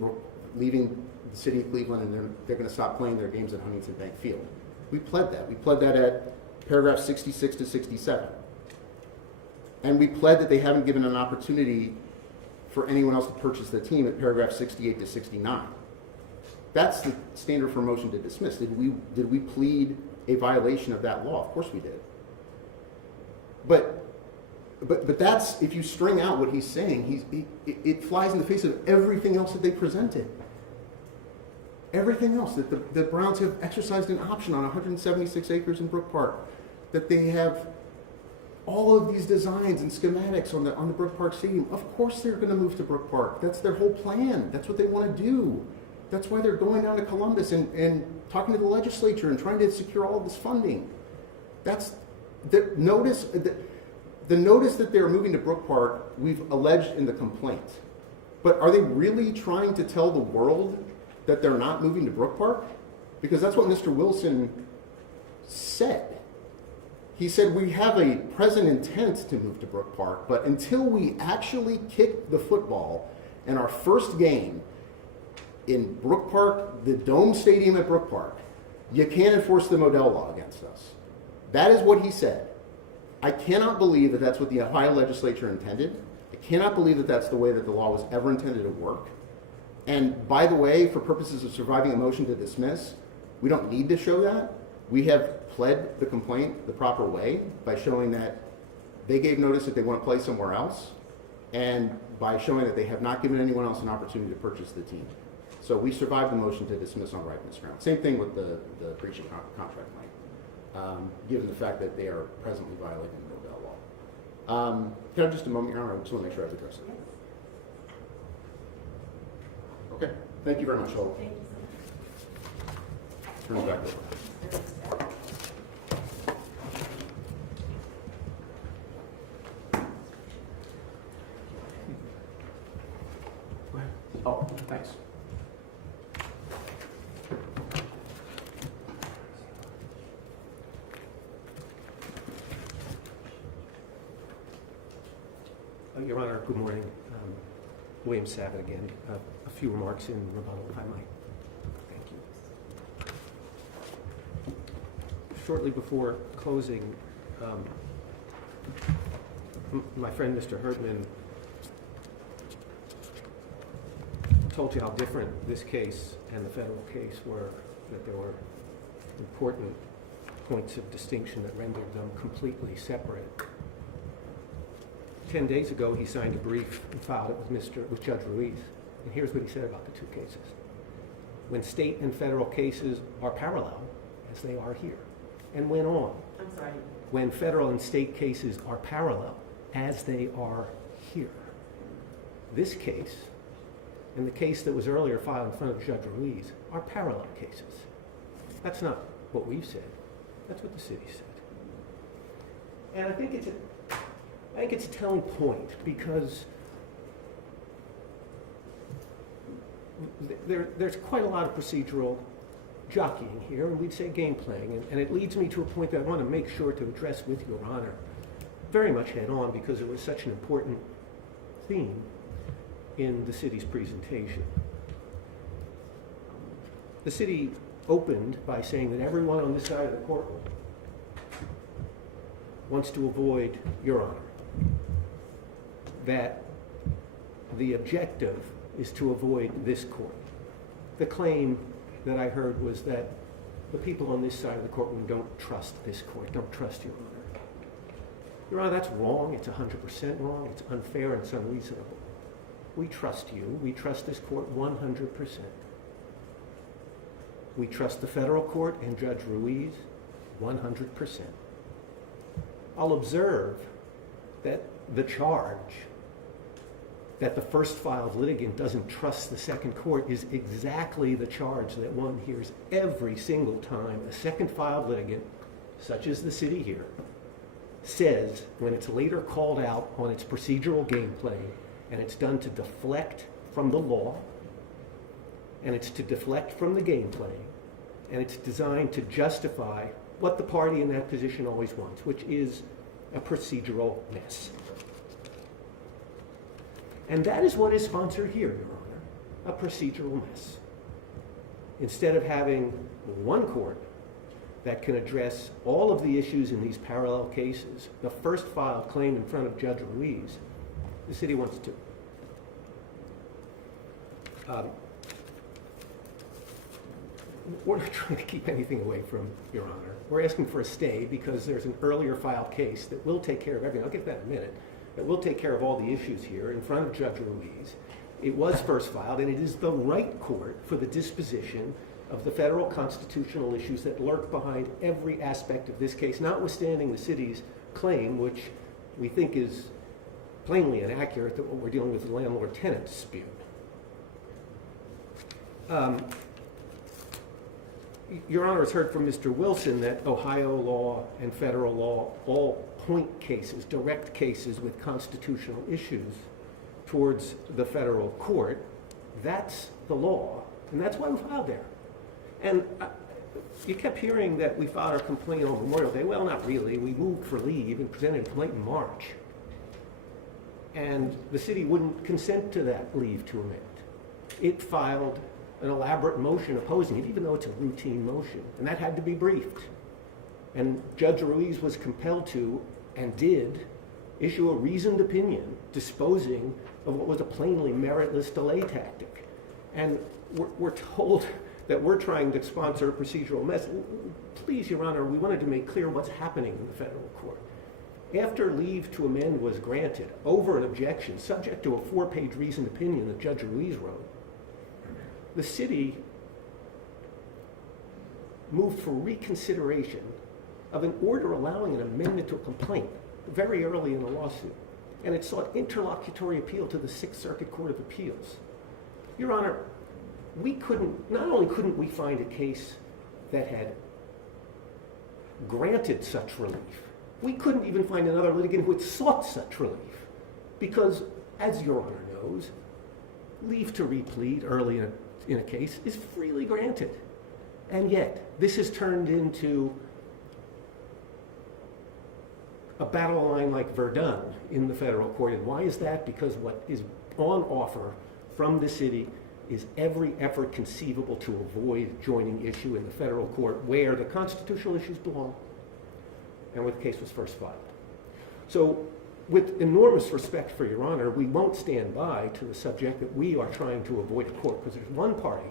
the city of Cleveland and they're going to stop playing their games at Huntington Bank Field. We pled that. We pled that at paragraph 66 to 67. And we pled that they haven't given an opportunity for anyone else to purchase the team at paragraph 68 to 69. That's the standard for a motion to dismiss. Did we plead a violation of that law? Of course we did. But that's, if you string out what he's saying, it flies in the face of everything else that they presented. Everything else, that the Browns have exercised an option on 176 acres in Brook Park, that they have all of these designs and schematics on the Brook Park Stadium. Of course they're going to move to Brook Park. That's their whole plan. That's what they want to do. That's why they're going down to Columbus and talking to the legislature and trying to secure all of this funding. That's the notice. The notice that they're moving to Brook Park, we've alleged in the complaint. But are they really trying to tell the world that they're not moving to Brook Park? Because that's what Mr. Wilson said. He said, we have a present intent to move to Brook Park, but until we actually kick the football in our first game in Brook Park, the Dome Stadium at Brook Park, you can't enforce the Modell Law against us. That is what he said. I cannot believe that that's what the Ohio legislature intended. I cannot believe that that's the way that the law was ever intended to work. And by the way, for purposes of surviving a motion to dismiss, we don't need to show that. We have pled the complaint the proper way by showing that they gave notice that they want to play somewhere else, and by showing that they have not given anyone else an opportunity to purchase the team. So we survived the motion to dismiss on ripeness grounds. Same thing with the breach of contract claim, given the fact that they are presently violating the Modell Law. Can I have just a moment, Your Honor? I just want to make sure I've addressed it. Okay, thank you very much. I'll turn it back over. Oh, thanks. Your Honor, good morning. William Savitt again. A few remarks in rebuttal, if I might. Thank you. Shortly before closing, my friend Mr. Herdman told you how different this case and the federal case were, that there were important points of distinction that rendered them completely separate. 10 days ago, he signed a brief and filed it with Judge Ruiz. And here's what he said about the two cases. When state and federal cases are parallel, as they are here, and went on. I'm sorry. When federal and state cases are parallel, as they are here. This case, and the case that was earlier filed in front of Judge Ruiz, are parallel cases. That's not what we've said. That's what the city said. And I think it's a telling point, because there's quite a lot of procedural jockeying here, and we'd say game playing, and it leads me to a point that I want to make sure to address with Your Honor very much head on, because it was such an important theme in the city's presentation. The city opened by saying that everyone on this side of the courtroom wants to avoid Your Honor, that the objective is to avoid this court. The claim that I heard was that the people on this side of the courtroom don't trust this court, don't trust Your Honor. Your Honor, that's wrong. It's 100% wrong. It's unfair and it's unreasonable. We trust you. We trust this court 100%. We trust the federal court and Judge Ruiz 100%. I'll observe that the charge that the first filed litigant doesn't trust the second court is exactly the charge that one hears every single time a second filed litigant, such as the city here, says when it's later called out on its procedural gameplay, and it's done to deflect from the law, and it's to deflect from the gameplay, and it's designed to justify what the party in that position always wants, which is a procedural mess. And that is what is sponsored here, Your Honor, a procedural mess. Instead of having one court that can address all of the issues in these parallel cases, the first filed claim in front of Judge Ruiz, the city wants to. We're not trying to keep anything away from Your Honor. We're asking for a stay because there's an earlier filed case that will take care of everything. I'll get that in a minute. That will take care of all the issues here in front of Judge Ruiz. It was first filed, and it is the right court for the disposition of the federal constitutional issues that lurk behind every aspect of this case, notwithstanding the city's claim, which we think is plainly inaccurate, that what we're dealing with is a landlord-tenant dispute. Your Honor has heard from Mr. Wilson that Ohio law and federal law all point cases, direct cases with constitutional issues towards the federal court. That's the law, and that's why we filed there. And you kept hearing that we filed our complaint on Memorial Day. Well, not really. We moved for leave and presented a complaint in March. And the city wouldn't consent to that leave to amend. It filed an elaborate motion opposing it, even though it's a routine motion. And that had to be briefed. And Judge Ruiz was compelled to, and did, issue a reasoned opinion disposing of what was a plainly meritless delay tactic. And we're told that we're trying to sponsor a procedural mess. Please, Your Honor, we wanted to make clear what's happening in the federal court. After leave to amend was granted, over an objection, subject to a 4-page reasoned opinion that Judge Ruiz wrote, the city moved for reconsideration of an order allowing an amendment to a complaint very early in the lawsuit. And it sought interlocutory appeal to the Sixth Circuit Court of Appeals. Your Honor, not only couldn't we find a case that had granted such relief, we couldn't even find another litigant who had sought such relief. Because, as Your Honor knows, leave to replead early in a case is freely granted. And yet, this has turned into a battle line like Verdun in the federal court. And why is that? Because what is on offer from the city is every effort conceivable to avoid joining issue in the federal court where the constitutional issues belong and where the case was first filed. So with enormous respect for Your Honor, we won't stand by to the subject that we are trying to avoid a court, because there's one party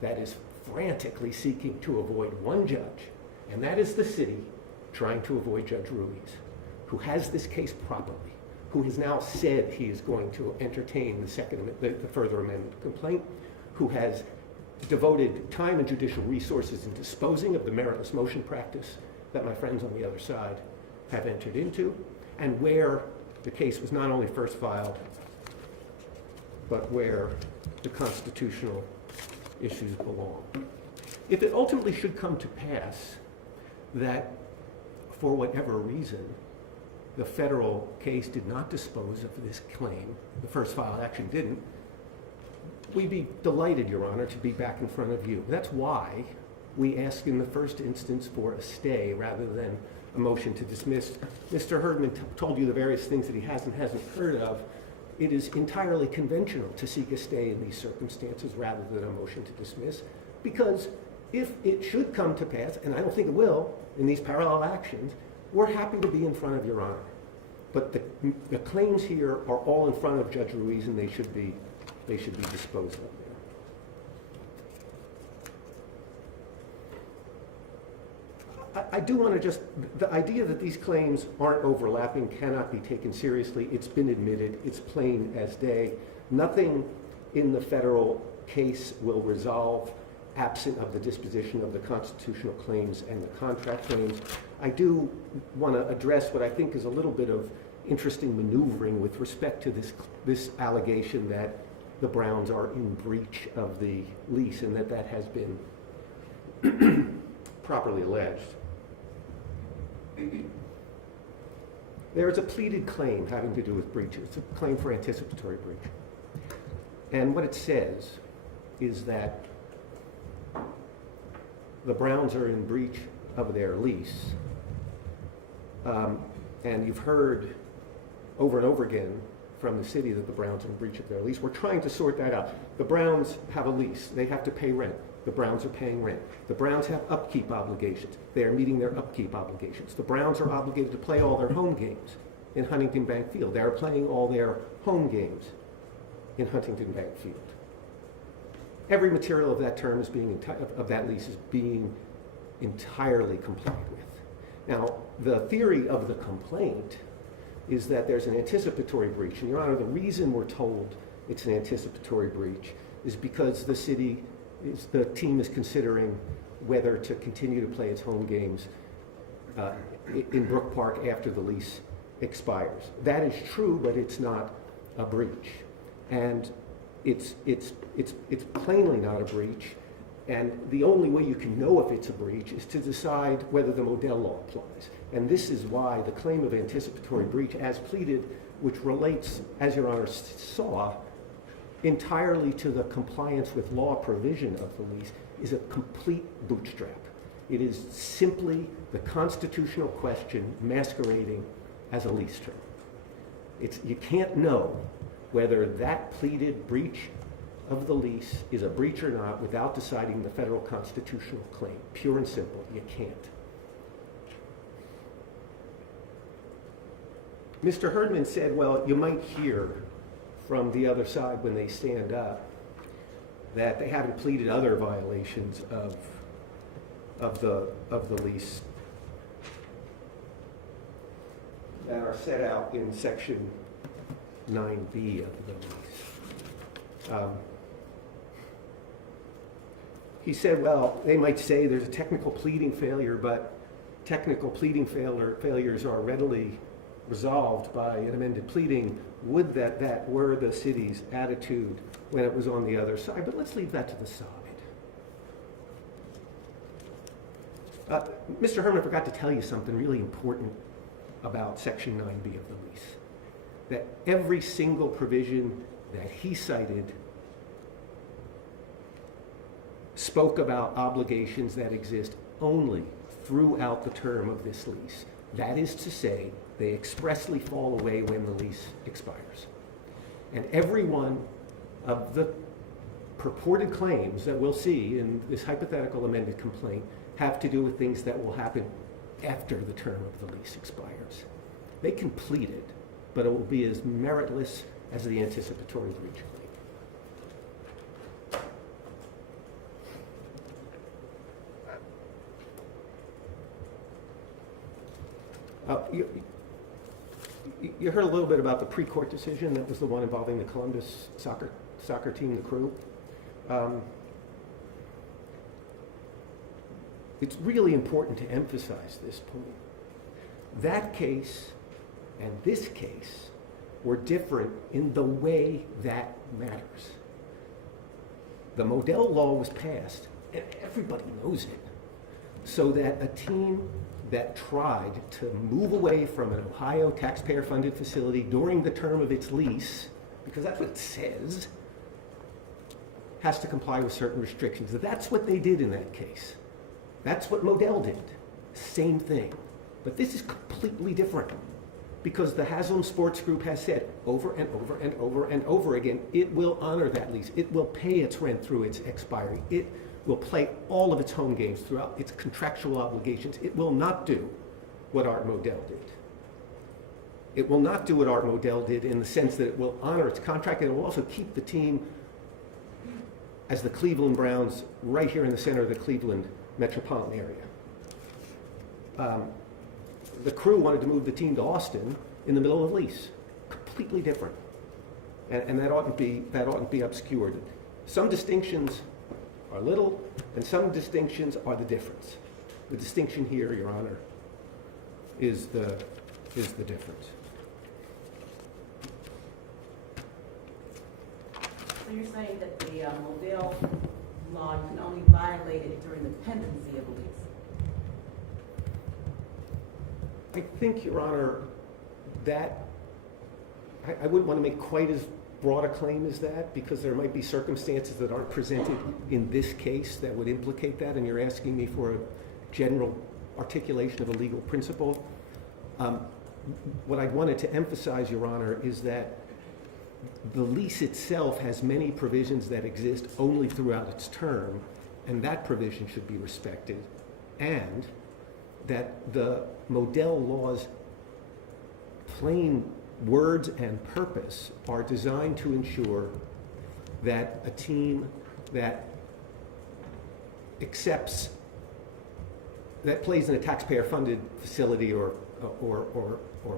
that is frantically seeking to avoid one judge, and that is the city trying to avoid Judge Ruiz, who has this case properly, who has now said he is going to entertain the further amendment complaint, who has devoted time and judicial resources in disposing of the meritless motion practice that my friends on the other side have entered into, and where the case was not only first filed, but where the constitutional issues belong. If it ultimately should come to pass that, for whatever reason, the federal case did not dispose of this claim, the first filed action didn't, we'd be delighted, Your Honor, to be back in front of you. That's why we ask in the first instance for a stay rather than a motion to dismiss. Mr. Herdman told you the various things that he hasn't heard of. It is entirely conventional to seek a stay in these circumstances rather than a motion to dismiss, because if it should come to pass, and I don't think it will, in these parallel actions, we're happy to be in front of Your Honor. But the claims here are all in front of Judge Ruiz, and they should be disposed of there. I do want to the idea that these claims aren't overlapping cannot be taken seriously. It's been admitted. It's plain as day. Nothing in the federal case will resolve absent of the disposition of the constitutional claims and the contract claims. I do want to address what I think is a little bit of interesting maneuvering with respect to this allegation that the Browns are in breach of the lease and that has been properly alleged. There is a pleaded claim having to do with breach. It's a claim for anticipatory breach. And what it says is that the Browns are in breach of their lease. And you've heard over and over again from the city that the Browns are in breach of their lease. We're trying to sort that out. The Browns have a lease. They have to pay rent. The Browns are paying rent. The Browns have upkeep obligations. They are meeting their upkeep obligations. The Browns are obligated to play all their home games in Huntington Bank Field. They are playing all their home games in Huntington Bank Field. Every material of that term is of that lease is being entirely complied with. Now, the theory of the complaint is that there's an anticipatory breach. And Your Honor, the reason we're told it's an anticipatory breach is because the team is considering whether to continue to play its home games in Brook Park after the lease expires. That is true, but it's not a breach. And it's plainly not a breach. And the only way you can know if it's a breach is to decide whether the Modell Law applies. And this is why the claim of anticipatory breach as pleaded, which relates, as Your Honor saw, entirely to the compliance with law provision of the lease, is a complete bootstrap. It is simply the constitutional question masquerading as a lease term. You can't know whether that pleaded breach of the lease is a breach or not without deciding the federal constitutional claim. Pure and simple, you can't. Mr. Herdman said, well, you might hear from the other side when they stand up that they haven't pleaded other violations of the lease that are set out in Section 9B of the lease. He said, well, they might say there's a technical pleading failure, but technical pleading failures are readily resolved by an amended pleading. Would that were the city's attitude when it was on the other side? But let's leave that to the side. Mr. Herman forgot to tell you something really important about Section 9B of the lease. That every single provision that he cited spoke about obligations that exist only throughout the term of this lease. That is to say, they expressly fall away when the lease expires. And every one of the purported claims that we'll see in this hypothetical amended complaint have to do with things that will happen after the term of the lease expires. They can plead it, but it will be as meritless as the anticipatory breach claim. You heard a little bit about the pre-court decision. That was the one involving the Columbus soccer team, the Crew. It's really important to emphasize this point. That case and this case were different in the way that matters. The Modell Law was passed, and everybody knows it, so that a team that tried to move away from an Ohio taxpayer-funded facility during the term of its lease, because that's what it says, has to comply with certain restrictions. That's what they did in that case. That's what Modell did. Same thing. But this is completely different, because the Haslam Sports Group has said over and over and over and over again, it will honor that lease. It will pay its rent through its expiry. It will play all of its home games throughout its contractual obligations. It will not do what Art Modell did. It will not do what Art Modell did in the sense that it will honor its contract, and it will also keep the team as the Cleveland Browns right here in the center of the Cleveland metropolitan area. The Crew wanted to move the team to Austin in the middle of the lease. Completely different. And that oughtn't be obscured. Some distinctions are little, and some distinctions are the difference. The distinction here, Your Honor, is the difference. So you're saying that the Modell Law can only violate it during the pendency of a lease? I think, Your Honor, that I wouldn't want to make quite as broad a claim as that, because there might be circumstances that aren't presented in this case that would implicate that, and you're asking me for a general articulation of a legal principle. What I wanted to emphasize, Your Honor, is that the lease itself has many provisions that exist only throughout its term, and that provision should be respected, and that the Modell Law's plain words and purpose are designed to ensure that a team that plays in a taxpayer-funded facility or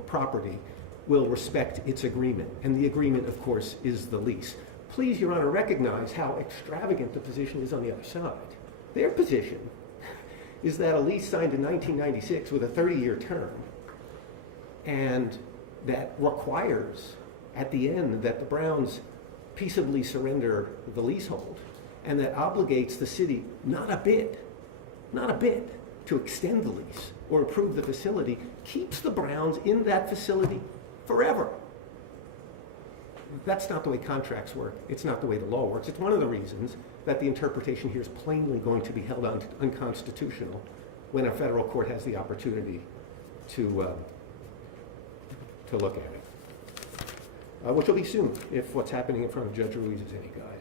property will respect its agreement. And the agreement, of course, is the lease. Please, Your Honor, recognize how extravagant the position is on the other side. Their position is that a lease signed in 1996 with a 30-year term, and that requires at the end that the Browns peaceably surrender the leasehold, and that obligates the city not a bit to extend the lease or improve the facility, keeps the Browns in that facility forever. That's not the way contracts work. It's not the way the law works. It's one of the reasons that the interpretation here is plainly going to be held unconstitutional when a federal court has the opportunity to look at it, which will be soon if what's happening in front of Judge Ruiz is any guide.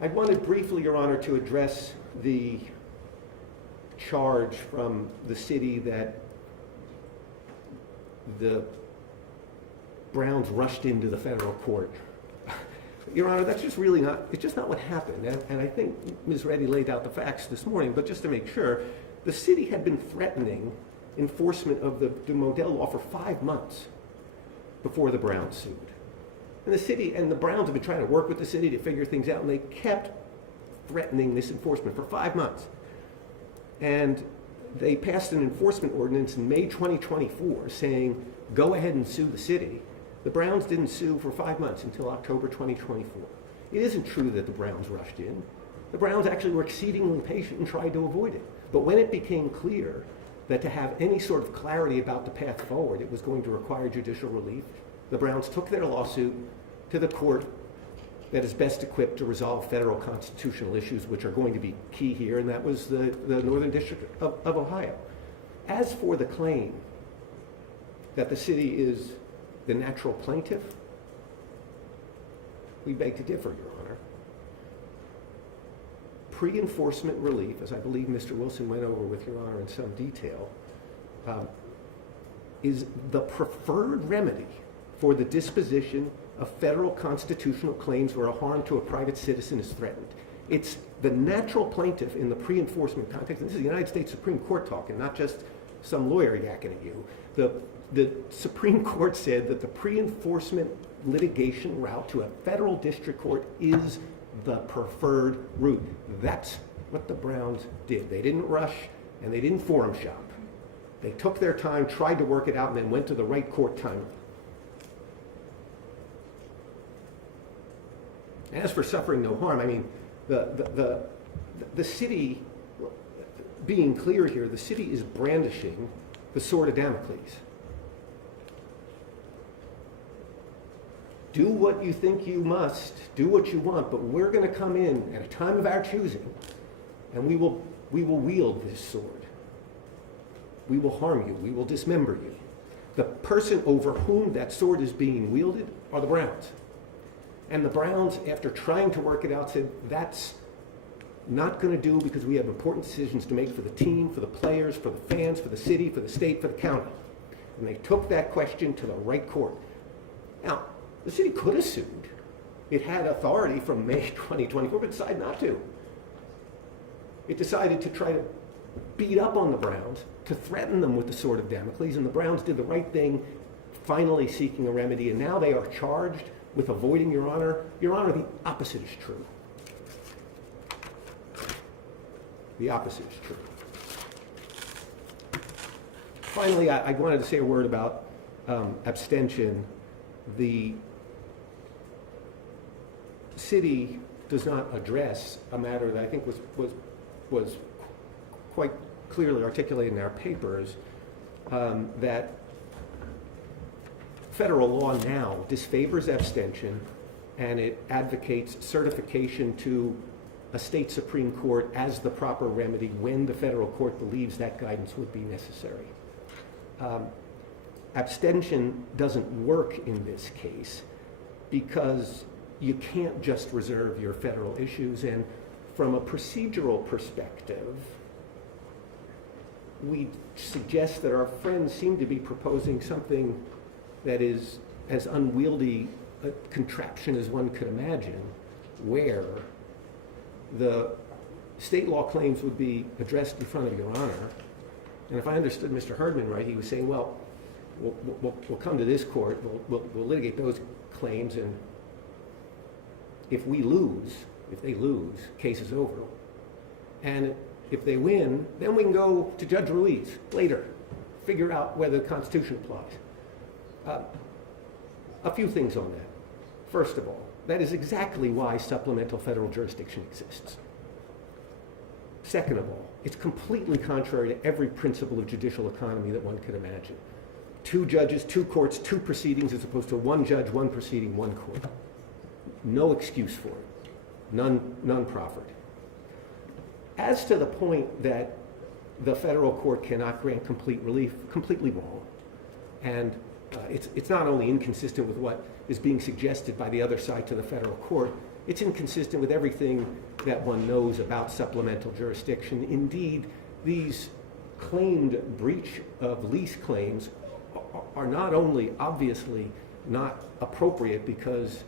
I wanted briefly, Your Honor, to address the charge from the city that the Browns rushed into the federal court. Your Honor, that's just really not, it's just not what happened. And I think Ms. Reddy laid out the facts this morning, but just to make sure, the city had been threatening enforcement of the Modell Law for 5 months before the Browns sued. And the city and the Browns have been trying to work with the city to figure things out, and they kept threatening this enforcement for 5 months. And they passed an enforcement ordinance in May 2024 saying, go ahead and sue the city. The Browns didn't sue for 5 months until October 2024. It isn't true that the Browns rushed in. The Browns actually were exceedingly patient and tried to avoid it. But when it became clear that to have any sort of clarity about the path forward, it was going to require judicial relief, the Browns took their lawsuit to the court that is best equipped to resolve federal constitutional issues, which are going to be key here, and that was the Northern District of Ohio. As for the claim that the city is the natural plaintiff, we beg to differ, Your Honor. Pre-enforcement relief, as I believe Mr. Wilson went over with Your Honor in some detail, is the preferred remedy for the disposition of federal constitutional claims where a harm to a private citizen is threatened. It's the natural plaintiff in the pre-enforcement context, and this is the United States Supreme Court talking, not just some lawyer yakking at you. The Supreme Court said that the pre-enforcement litigation route to a federal district court is the preferred route. That's what the Browns did. They didn't rush and they didn't forum shop. They took their time, tried to work it out, and then went to the right court time. As for suffering no harm, I mean, the city, being clear here, the city is brandishing the sword of Damocles. Do what you think you must, do what you want, but we're going to come in at a time of our choosing, and we will wield this sword. We will harm you. We will dismember you. The person over whom that sword is being wielded are the Browns. And the Browns, after trying to work it out, said, that's not going to do because we have important decisions to make for the team, for the players, for the fans, for the city, for the state, for the county. And they took that question to the right court. Now, the city could have sued. It had authority from May 2024, but decided not to. It decided to try to beat up on the Browns, to threaten them with the sword of Damocles, and the Browns did the right thing, finally seeking a remedy, and now they are charged with avoiding, Your Honor. Your Honor, the opposite is true. The opposite is true. Finally, I wanted to say a word about abstention. The city does not address a matter that I think was quite clearly articulated in our papers, that federal law now disfavors abstention, and it advocates certification to a state Supreme Court as the proper remedy when the federal court believes that guidance would be necessary. Abstention doesn't work in this case because you can't just reserve your federal issues, and from a procedural perspective, we suggest that our friends seem to be proposing something that is as unwieldy a contraption as one could imagine, where the state law claims would be addressed in front of Your Honor. And if I understood Mr. Herdman right, he was saying, well, we'll come to this court, we'll litigate those claims, and if we lose, if they lose, case is over. And if they win, then we can go to Judge Ruiz later, figure out whether the Constitution applies. A few things on that. First of all, that is exactly why supplemental federal jurisdiction exists. Second of all, it's completely contrary to every principle of judicial economy that one could imagine. 2 judges, 2 courts, 2 proceedings, as opposed to 1 judge, 1 proceeding, 1 court. No excuse for it. None proffered. As to the point that the federal court cannot grant complete relief, completely wrong. And it's not only inconsistent with what is being suggested by the other side to the federal court, it's inconsistent with everything that one knows about supplemental jurisdiction. Indeed, these claimed breach of lease claims are not only obviously not appropriate because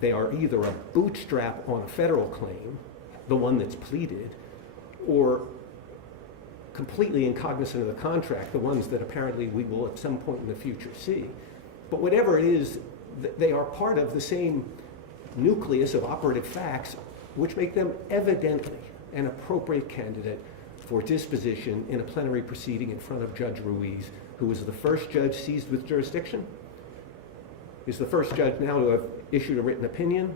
they are either a bootstrap on a federal claim, the one that's pleaded, or completely incognizant of the contract, the ones that apparently we will at some point in the future see. But whatever it is, they are part of the same nucleus of operative facts which make them evidently an appropriate candidate for disposition in a plenary proceeding in front of Judge Ruiz, who was the first judge seized with jurisdiction, is the first judge now to have issued a written opinion,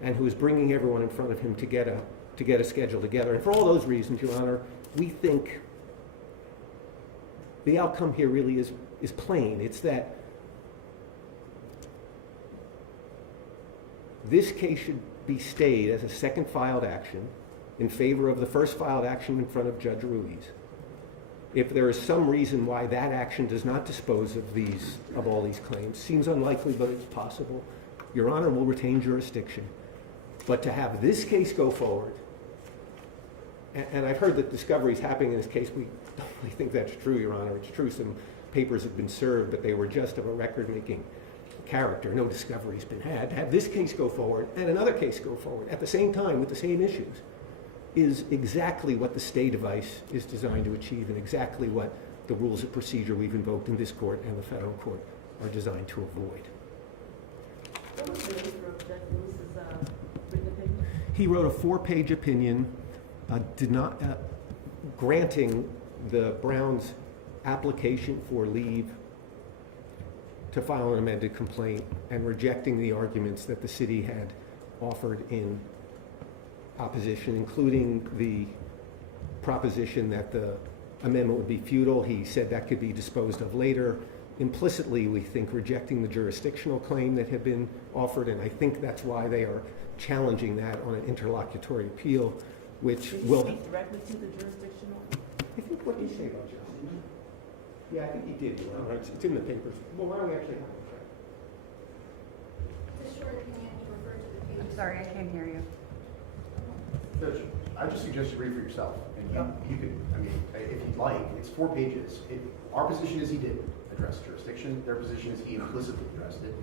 and who is bringing everyone in front of him to get a schedule together. And for all those reasons, Your Honor, we think the outcome here really is plain. It's that this case should be stayed as a second filed action in favor of the first filed action in front of Judge Ruiz. If there is some reason why that action does not dispose of all these claims, seems unlikely, but it's possible, Your Honor will retain jurisdiction. But to have this case go forward, and I've heard that discovery is happening in this case. We don't really think that's true, Your Honor. It's true some papers have been served, but they were just of a record-making character. No discovery's been had. To have this case go forward and another case go forward at the same time with the same issues is exactly what the stay device is designed to achieve and exactly what the rules of procedure we've invoked in this court and the federal court are designed to avoid. What was the nature of Judge Lewis's written opinion? He wrote a 4-page opinion granting the Browns' application for leave to file an amended complaint and rejecting the arguments that the city had offered in opposition, including the proposition that the amendment would be futile. He said that could be disposed of later. Implicitly, we think, rejecting the jurisdictional claim that had been offered, and I think that's why they are challenging that on an interlocutory appeal, which will... Did he speak directly to the jurisdictional? I think what did he say about jurisdiction? Yeah, I think he did. It's in the papers. Well, why don't we actually have it? It's a short opinion, he referred to the page. I'm sorry, I can't hear you. Judge, I just suggest you read for yourself, and you could, I mean, if you'd like, it's 4 pages. Our position is he did address jurisdiction. Their position is he implicitly addressed it.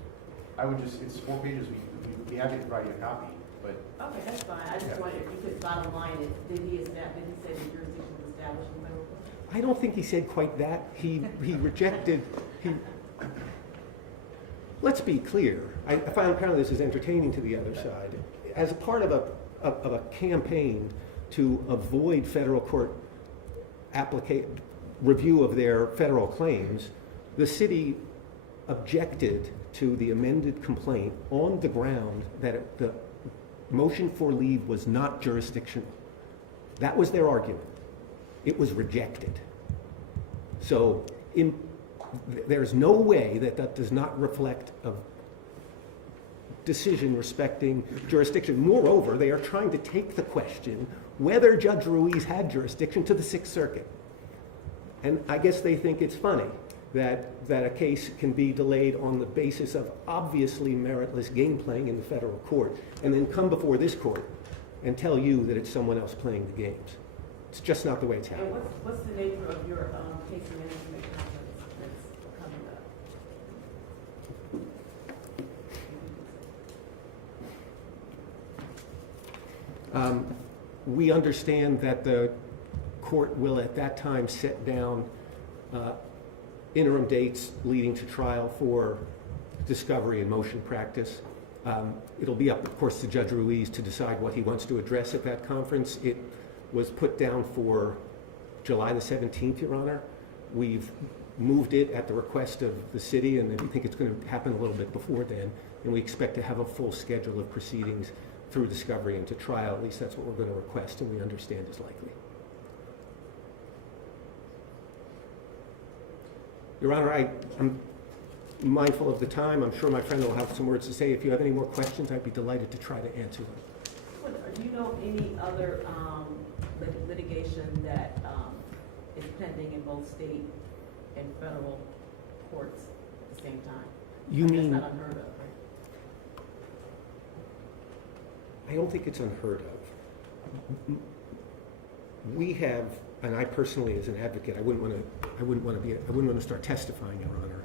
I would just, it's 4 pages. We'd be happy to provide you a copy, but. Okay, that's fine. I just wondered if you could bottom line it. Did he say the jurisdiction was established in federal court? I don't think he said quite that. He rejected, let's be clear. I find apparently this is entertaining to the other side. As a part of a campaign to avoid federal court review of their federal claims, the city objected to the amended complaint on the ground that the motion for leave was not jurisdictional. That was their argument. It was rejected. So there's no way that does not reflect a decision respecting jurisdiction. Moreover, they are trying to take the question whether Judge Ruiz had jurisdiction to the Sixth Circuit. And I guess they think it's funny that a case can be delayed on the basis of obviously meritless game playing in the federal court and then come before this court and tell you that it's someone else playing the games. It's just not the way it's happening. And what's the nature of your case management conference that's coming up? We understand that the court will at that time set down interim dates leading to trial for discovery and motion practice. It'll be up, of course, to Judge Ruiz to decide what he wants to address at that conference. It was put down for July the 17th, Your Honor. We've moved it at the request of the city, and we think it's going to happen a little bit before then, and we expect to have a full schedule of proceedings through discovery and to trial. At least that's what we're going to request, and we understand is likely. Your Honor, I'm mindful of the time. I'm sure my friend will have some words to say. If you have any more questions, I'd be delighted to try to answer them. Do you know any other litigation that is pending in both state and federal courts at the same time? You mean? That's not unheard of, right? I don't think it's unheard of. We have, and I personally, as an advocate, I wouldn't want to start testifying, Your Honor.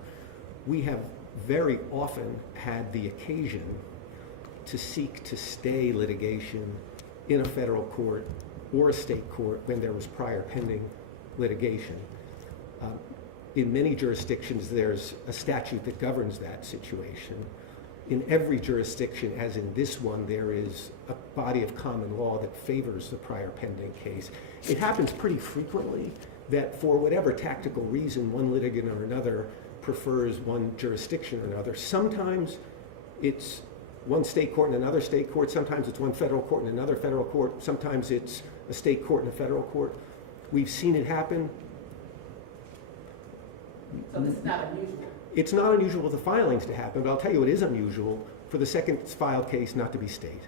We have very often had the occasion to seek to stay litigation in a federal court or a state court when there was prior pending litigation. In many jurisdictions, there's a statute that governs that situation. In every jurisdiction, as in this one, there is a body of common law that favors the prior pending case. It happens pretty frequently that for whatever tactical reason, one litigant or another prefers one jurisdiction or another. Sometimes it's one state court and another state court. Sometimes it's one federal court and another federal court. Sometimes it's a state court and a federal court. We've seen it happen. So this is not unusual? It's not unusual for the filings to happen, but I'll tell you it is unusual for the second filed case not to be stayed,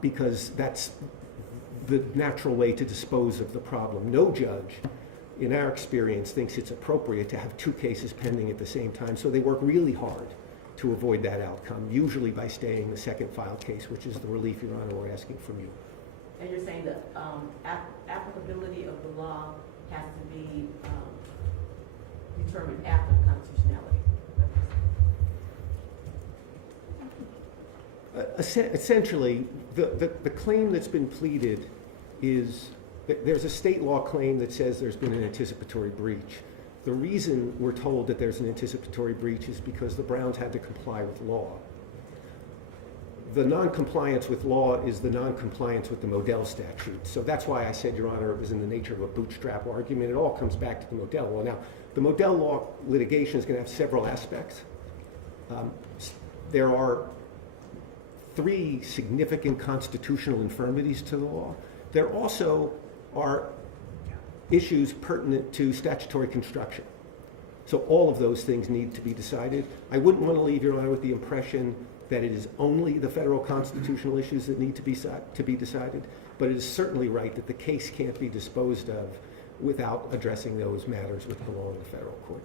because that's the natural way to dispose of the problem. No judge in our experience, thinks it's appropriate to have two cases pending at the same time. So they work really hard to avoid that outcome, usually by staying the second filed case, which is the relief, Your Honor, we're asking from you. And you're saying that applicability of the law has to be determined after constitutionality? Essentially, the claim that's been pleaded is that there's a state law claim that says there's been an anticipatory breach. The reason we're told that there's an anticipatory breach is because the Browns had to comply with law. The non-compliance with law is the non-compliance with the Modell statute. So that's why I said, Your Honor, it was in the nature of a bootstrap argument. It all comes back to the Modell Law. Now, the Modell Law litigation is going to have several aspects. There are 3 significant constitutional infirmities to the law. There also are issues pertinent to statutory construction. So all of those things need to be decided. I wouldn't want to leave Your Honor with the impression that it is only the federal constitutional issues that need to be decided, but it is certainly right that the case can't be disposed of without addressing those matters which belong in the federal court.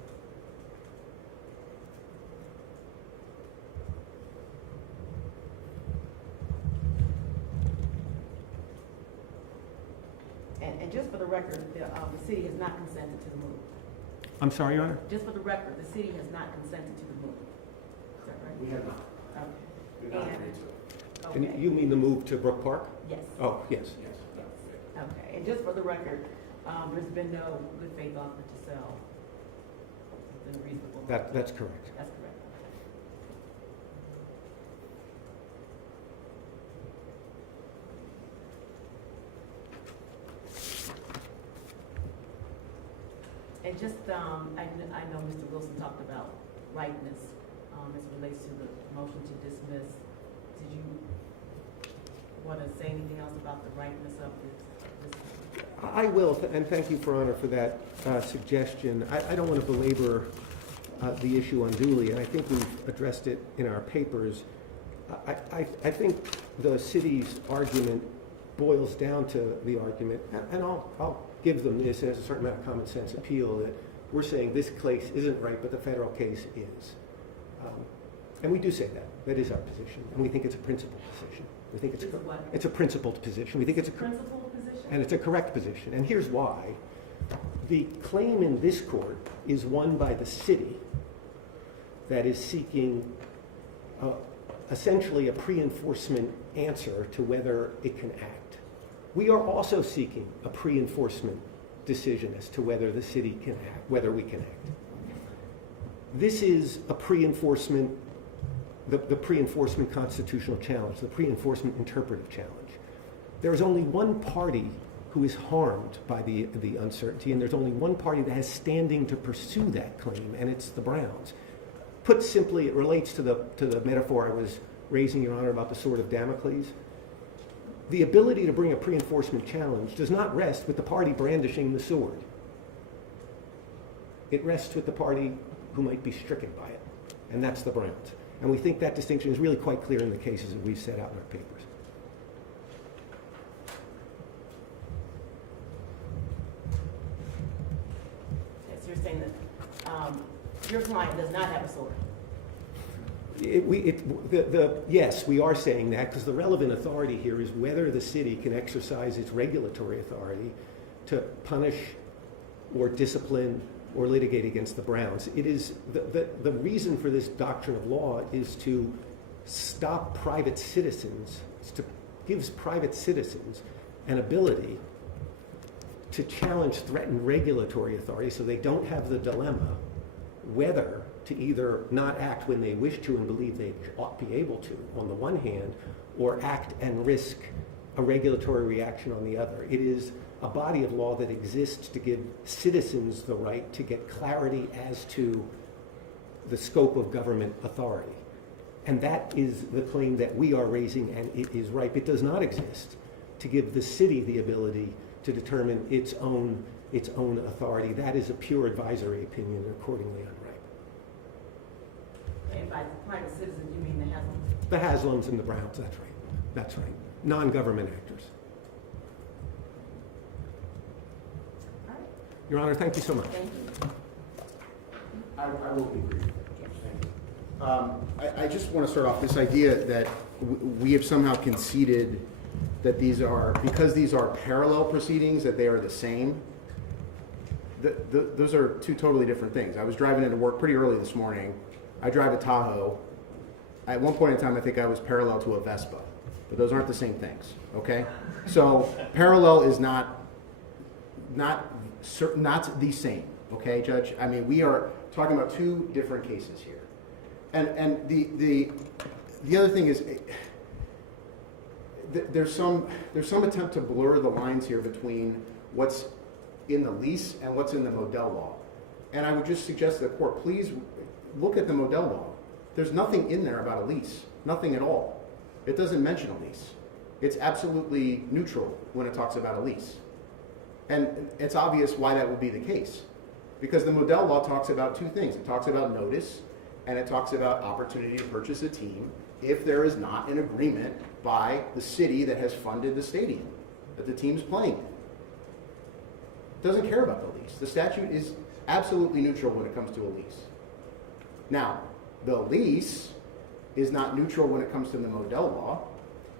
And just for the record, the city has not consented to the move. I'm sorry, Your Honor? Just for the record, the city has not consented to the move. Is that right? We have not. Okay. We've not agreed to it. And Okay. you mean the move to Brook Park? Yes. Oh, yes. Yes. Okay, and just for the record, there's been no good faith offer to sell. It's been reasonable. That's correct. That's correct. And just, I know Mr. Wilson talked about rightness as it relates to the motion to dismiss. Did you want to say anything else about the rightness of this? I will, and thank you, Your Honor, for that suggestion. I don't want to belabor the issue unduly, and I think we've addressed it in our papers. I think the city's argument boils down to the argument, and I'll give them this as a certain amount of common sense appeal, that we're saying this case isn't right, but the federal case is. And we do say that. That is our position, and we think it's a principled position. We think it's a principled position. We think it's a principled position, and it's a correct position. And here's why. The claim in this court is won by the city that is seeking essentially a pre-enforcement answer to whether it can act. We are also seeking a pre-enforcement decision as to whether the city can act, whether we can act. This is a pre-enforcement, the pre-enforcement constitutional challenge, the pre-enforcement interpretive challenge. There is only one party who is harmed by the uncertainty, and there's only one party that has standing to pursue that claim, and it's the Browns. Put simply, it relates to the metaphor I was raising, Your Honor, about the sword of Damocles. The ability to bring a pre-enforcement challenge does not rest with the party brandishing the sword. It rests with the party who might be stricken by it, and that's the Browns. And we think that distinction is really quite clear in the cases that we've set out in our papers. Okay, so you're saying that your client does not have a sword? Yes, we are saying that, because the relevant authority here is whether the city can exercise its regulatory authority to punish or discipline or litigate against the Browns. It is the reason for this doctrine of law is to stop private citizens, gives private citizens an ability to challenge threatened regulatory authority so they don't have the dilemma whether to either not act when they wish to and believe they ought to be able to, on the one hand, or act and risk a regulatory reaction on the other. It is a body of law that exists to give citizens the right to get clarity as to the scope of government authority. And that is the claim that we are raising, and it is ripe. It does not exist to give the city the ability to determine its own authority. That is a pure advisory opinion and accordingly unripe. And by private citizens, you mean the Haslams? The Haslams and the Browns, that's right. That's right. Non-government actors. All right. Your Honor, thank you so much. Thank you. I will be brief. Thank you. I just want to start off this idea that we have somehow conceded that because these are parallel proceedings, that they are the same. Those are two totally different things. I was driving into work pretty early this morning. I drive a Tahoe. At one point in time, I think I was parallel to a Vespa, but those aren't the same things, okay? So parallel is not the same, okay, Judge? I mean, we are talking about two different cases here. And the other thing is, there's some attempt to blur the lines here between what's in the lease and what's in the Modell Law. And I would just suggest to the court, please look at the Modell Law. There's nothing in there about a lease, nothing at all. It doesn't mention a lease. It's absolutely neutral when it talks about a lease. And it's obvious why that would be the case. Because the Modell Law talks about two things. It talks about notice, and it talks about opportunity to purchase a team if there is not an agreement by the city that has funded the stadium that the team's playing in. It doesn't care about the lease. The statute is absolutely neutral when it comes to a lease. Now, the lease is not neutral when it comes to the Modell Law,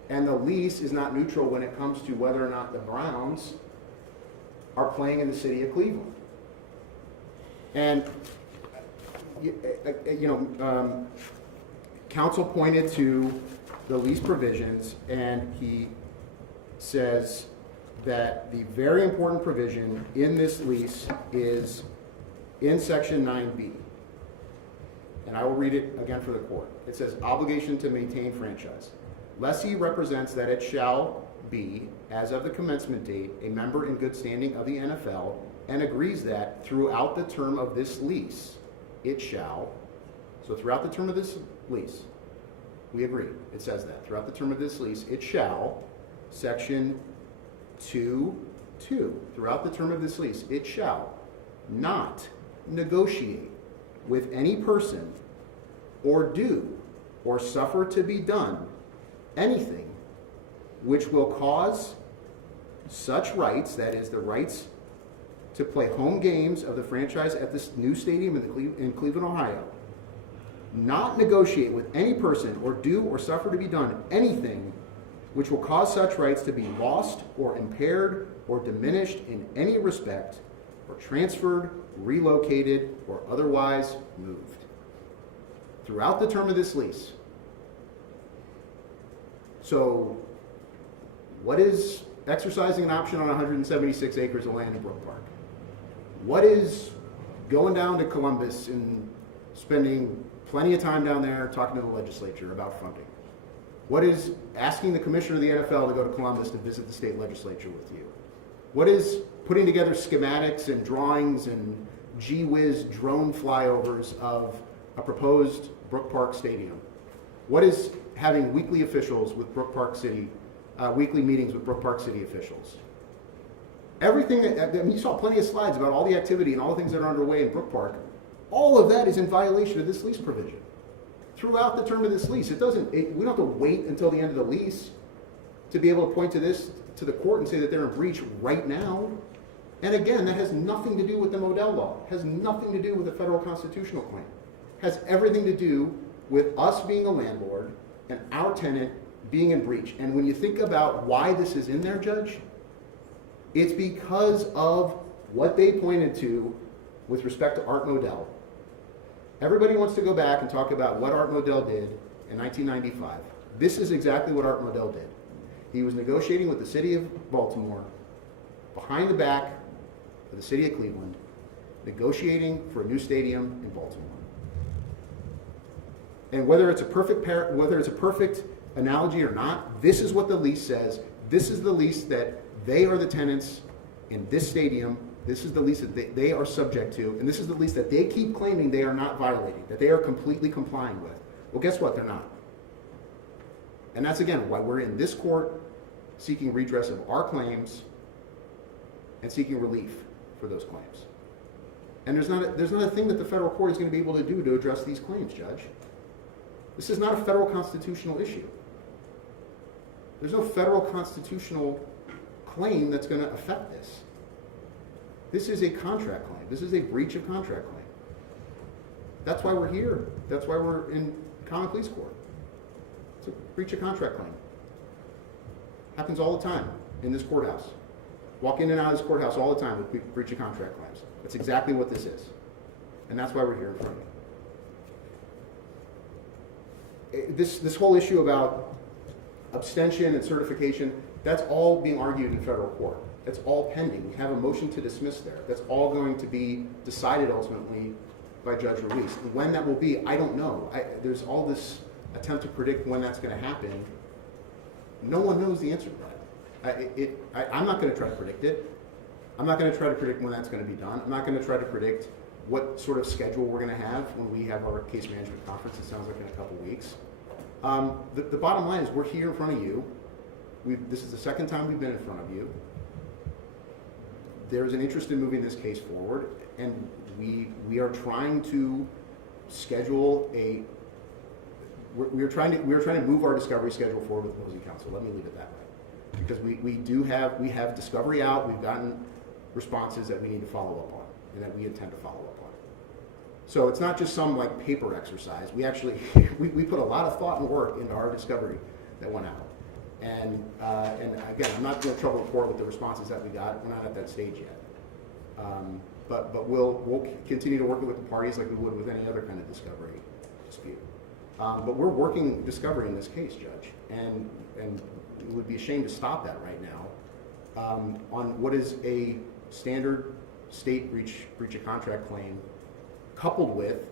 and the lease is not neutral when it comes to whether or not the Browns are playing in the city of Cleveland. And, counsel pointed to the lease provisions, and he says that the very important provision in this lease is in section 9B. And I will read it again for the court. It says, obligation to maintain franchise. Lessee represents that it shall be, as of the commencement date, a member in good standing of the NFL, and agrees that throughout the term of this lease, it shall, so throughout the term of this lease, we agree, it says that. Throughout the term of this lease, it shall, section 2.2, throughout the term of this lease, it shall not negotiate with any person or do or suffer to be done anything which will cause such rights, that is the rights to play home games of the franchise at this new stadium in Cleveland, Ohio, not negotiate with any person or do or suffer to be done anything which will cause such rights to be lost or impaired or diminished in any respect, or transferred, relocated, or otherwise moved. Throughout the term of this lease. So, what is exercising an option on 176 acres of land in Brook Park? What is going down to Columbus and spending plenty of time down there talking to the legislature about funding? What is asking the commissioner of the NFL to go to Columbus to visit the state legislature with you? What is putting together schematics and drawings and gee-whiz drone flyovers of a proposed Brook Park Stadium? What is having weekly officials with Brook Park City, weekly meetings with Brook Park City officials? Everything that, you saw plenty of slides about all the activity and all the things that are underway in Brook Park. All of that is in violation of this lease provision. Throughout the term of this lease, we don't have to wait until the end of the lease to be able to point to this to the court and say that they're in breach right now. And again, that has nothing to do with the Modell Law. It has nothing to do with the federal constitutional claim. It has everything to do with us being a landlord and our tenant being in breach. And when you think about why this is in there, Judge, it's because of what they pointed to with respect to Art Modell. Everybody wants to go back and talk about what Art Modell did in 1995. This is exactly what Art Modell did. He was negotiating with the city of Baltimore, behind the back of the city of Cleveland, negotiating for a new stadium in Baltimore. And whether it's a perfect analogy or not, this is what the lease says. This is the lease that they are the tenants in this stadium. This is the lease that they are subject to, and this is the lease that they keep claiming they are not violating, that they are completely complying with. Well, guess what? They're not. And that's, again, why we're in this court seeking redress of our claims and seeking relief for those claims. And there's not a thing that the federal court is going to be able to do to address these claims, Judge. This is not a federal constitutional issue. There's no federal constitutional claim that's going to affect this. This is a contract claim. This is a breach of contract claim. That's why we're here. That's why we're in common pleas court. It's a breach of contract claim. Happens all the time in this courthouse. Walk in and out of this courthouse all the time with breach of contract claims. That's exactly what this is. And that's why we're here in front of you. This whole issue about abstention and certification, that's all being argued in federal court. That's all pending. We have a motion to dismiss there. That's all going to be decided ultimately by Judge Ruiz. When that will be, I don't know. There's all this attempt to predict when that's going to happen. No one knows the answer to that. I'm not going to try to predict it. I'm not going to try to predict when that's going to be done. I'm not going to try to predict what sort of schedule we're going to have when we have our case management conference. It sounds like in a couple weeks. The bottom line is we're here in front of you. This is the second time we've been in front of you. There's an interest in moving this case forward, and we are trying to schedule we are trying to move our discovery schedule forward with opposing counsel. Let me leave it that way, because we have discovery out. We've gotten responses that we need to follow up on, and that we intend to follow up on. So it's not just some like paper exercise. We actually we put a lot of thought and work into our discovery that went out. And again, I'm not going to trouble the court with the responses that we got. We're not at that stage yet. But we'll continue to work with the parties like we would with any other kind of discovery dispute. But we're working discovery in this case, Judge, and it would be a shame to stop that right now on what is a standard state breach of contract claim, coupled with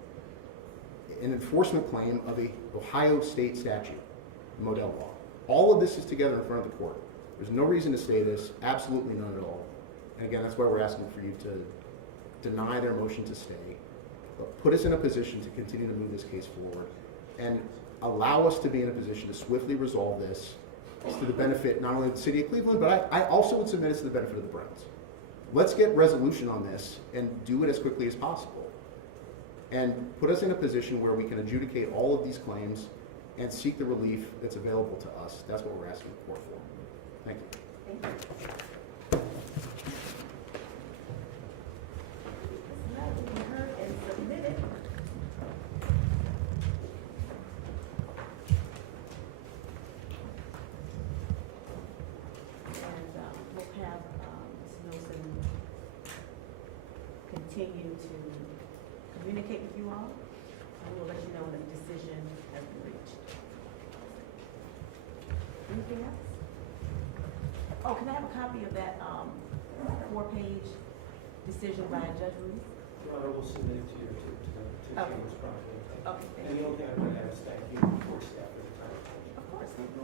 an enforcement claim of a Ohio state statute, Modell Law. All of this is together in front of the court. There's no reason to stay this, absolutely none at all. And again, that's why we're asking for you to deny their motion to stay, put us in a position to continue to move this case forward, and allow us to be in a position to swiftly resolve this. It's to the benefit not only of the city of Cleveland, but I also would submit it's to the benefit of the Browns. Let's get resolution on this and do it as quickly as possible. And put us in a position where we can adjudicate all of these claims and seek the relief that's available to us. That's what we're asking the court for. Thank you. Thank you. This matter will be heard and submitted. And we'll have Ms. Nelson continue to communicate with you all. And we'll let you know when the decision has been reached. Anything else? Oh, can I have a copy of that 4-page decision by Judge Ruiz? Your Honor, we'll submit it to you to Okay. James properly. Okay, thank And the you. only thing I would ask, thank you for staff at the time. Of course, thank you.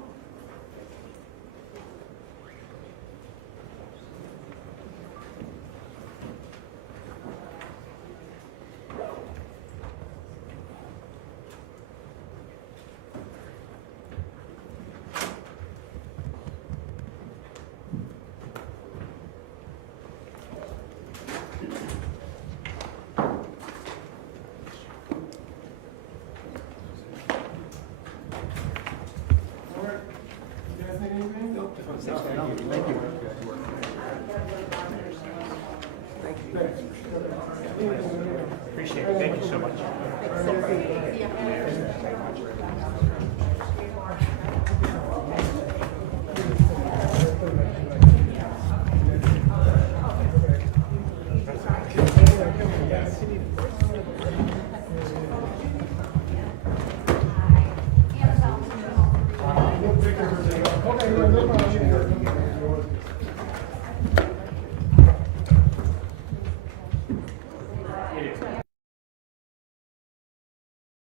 All right. You guys need anything? Nope. Thank you. Thanks. Appreciate it. Thank you so much. Yes.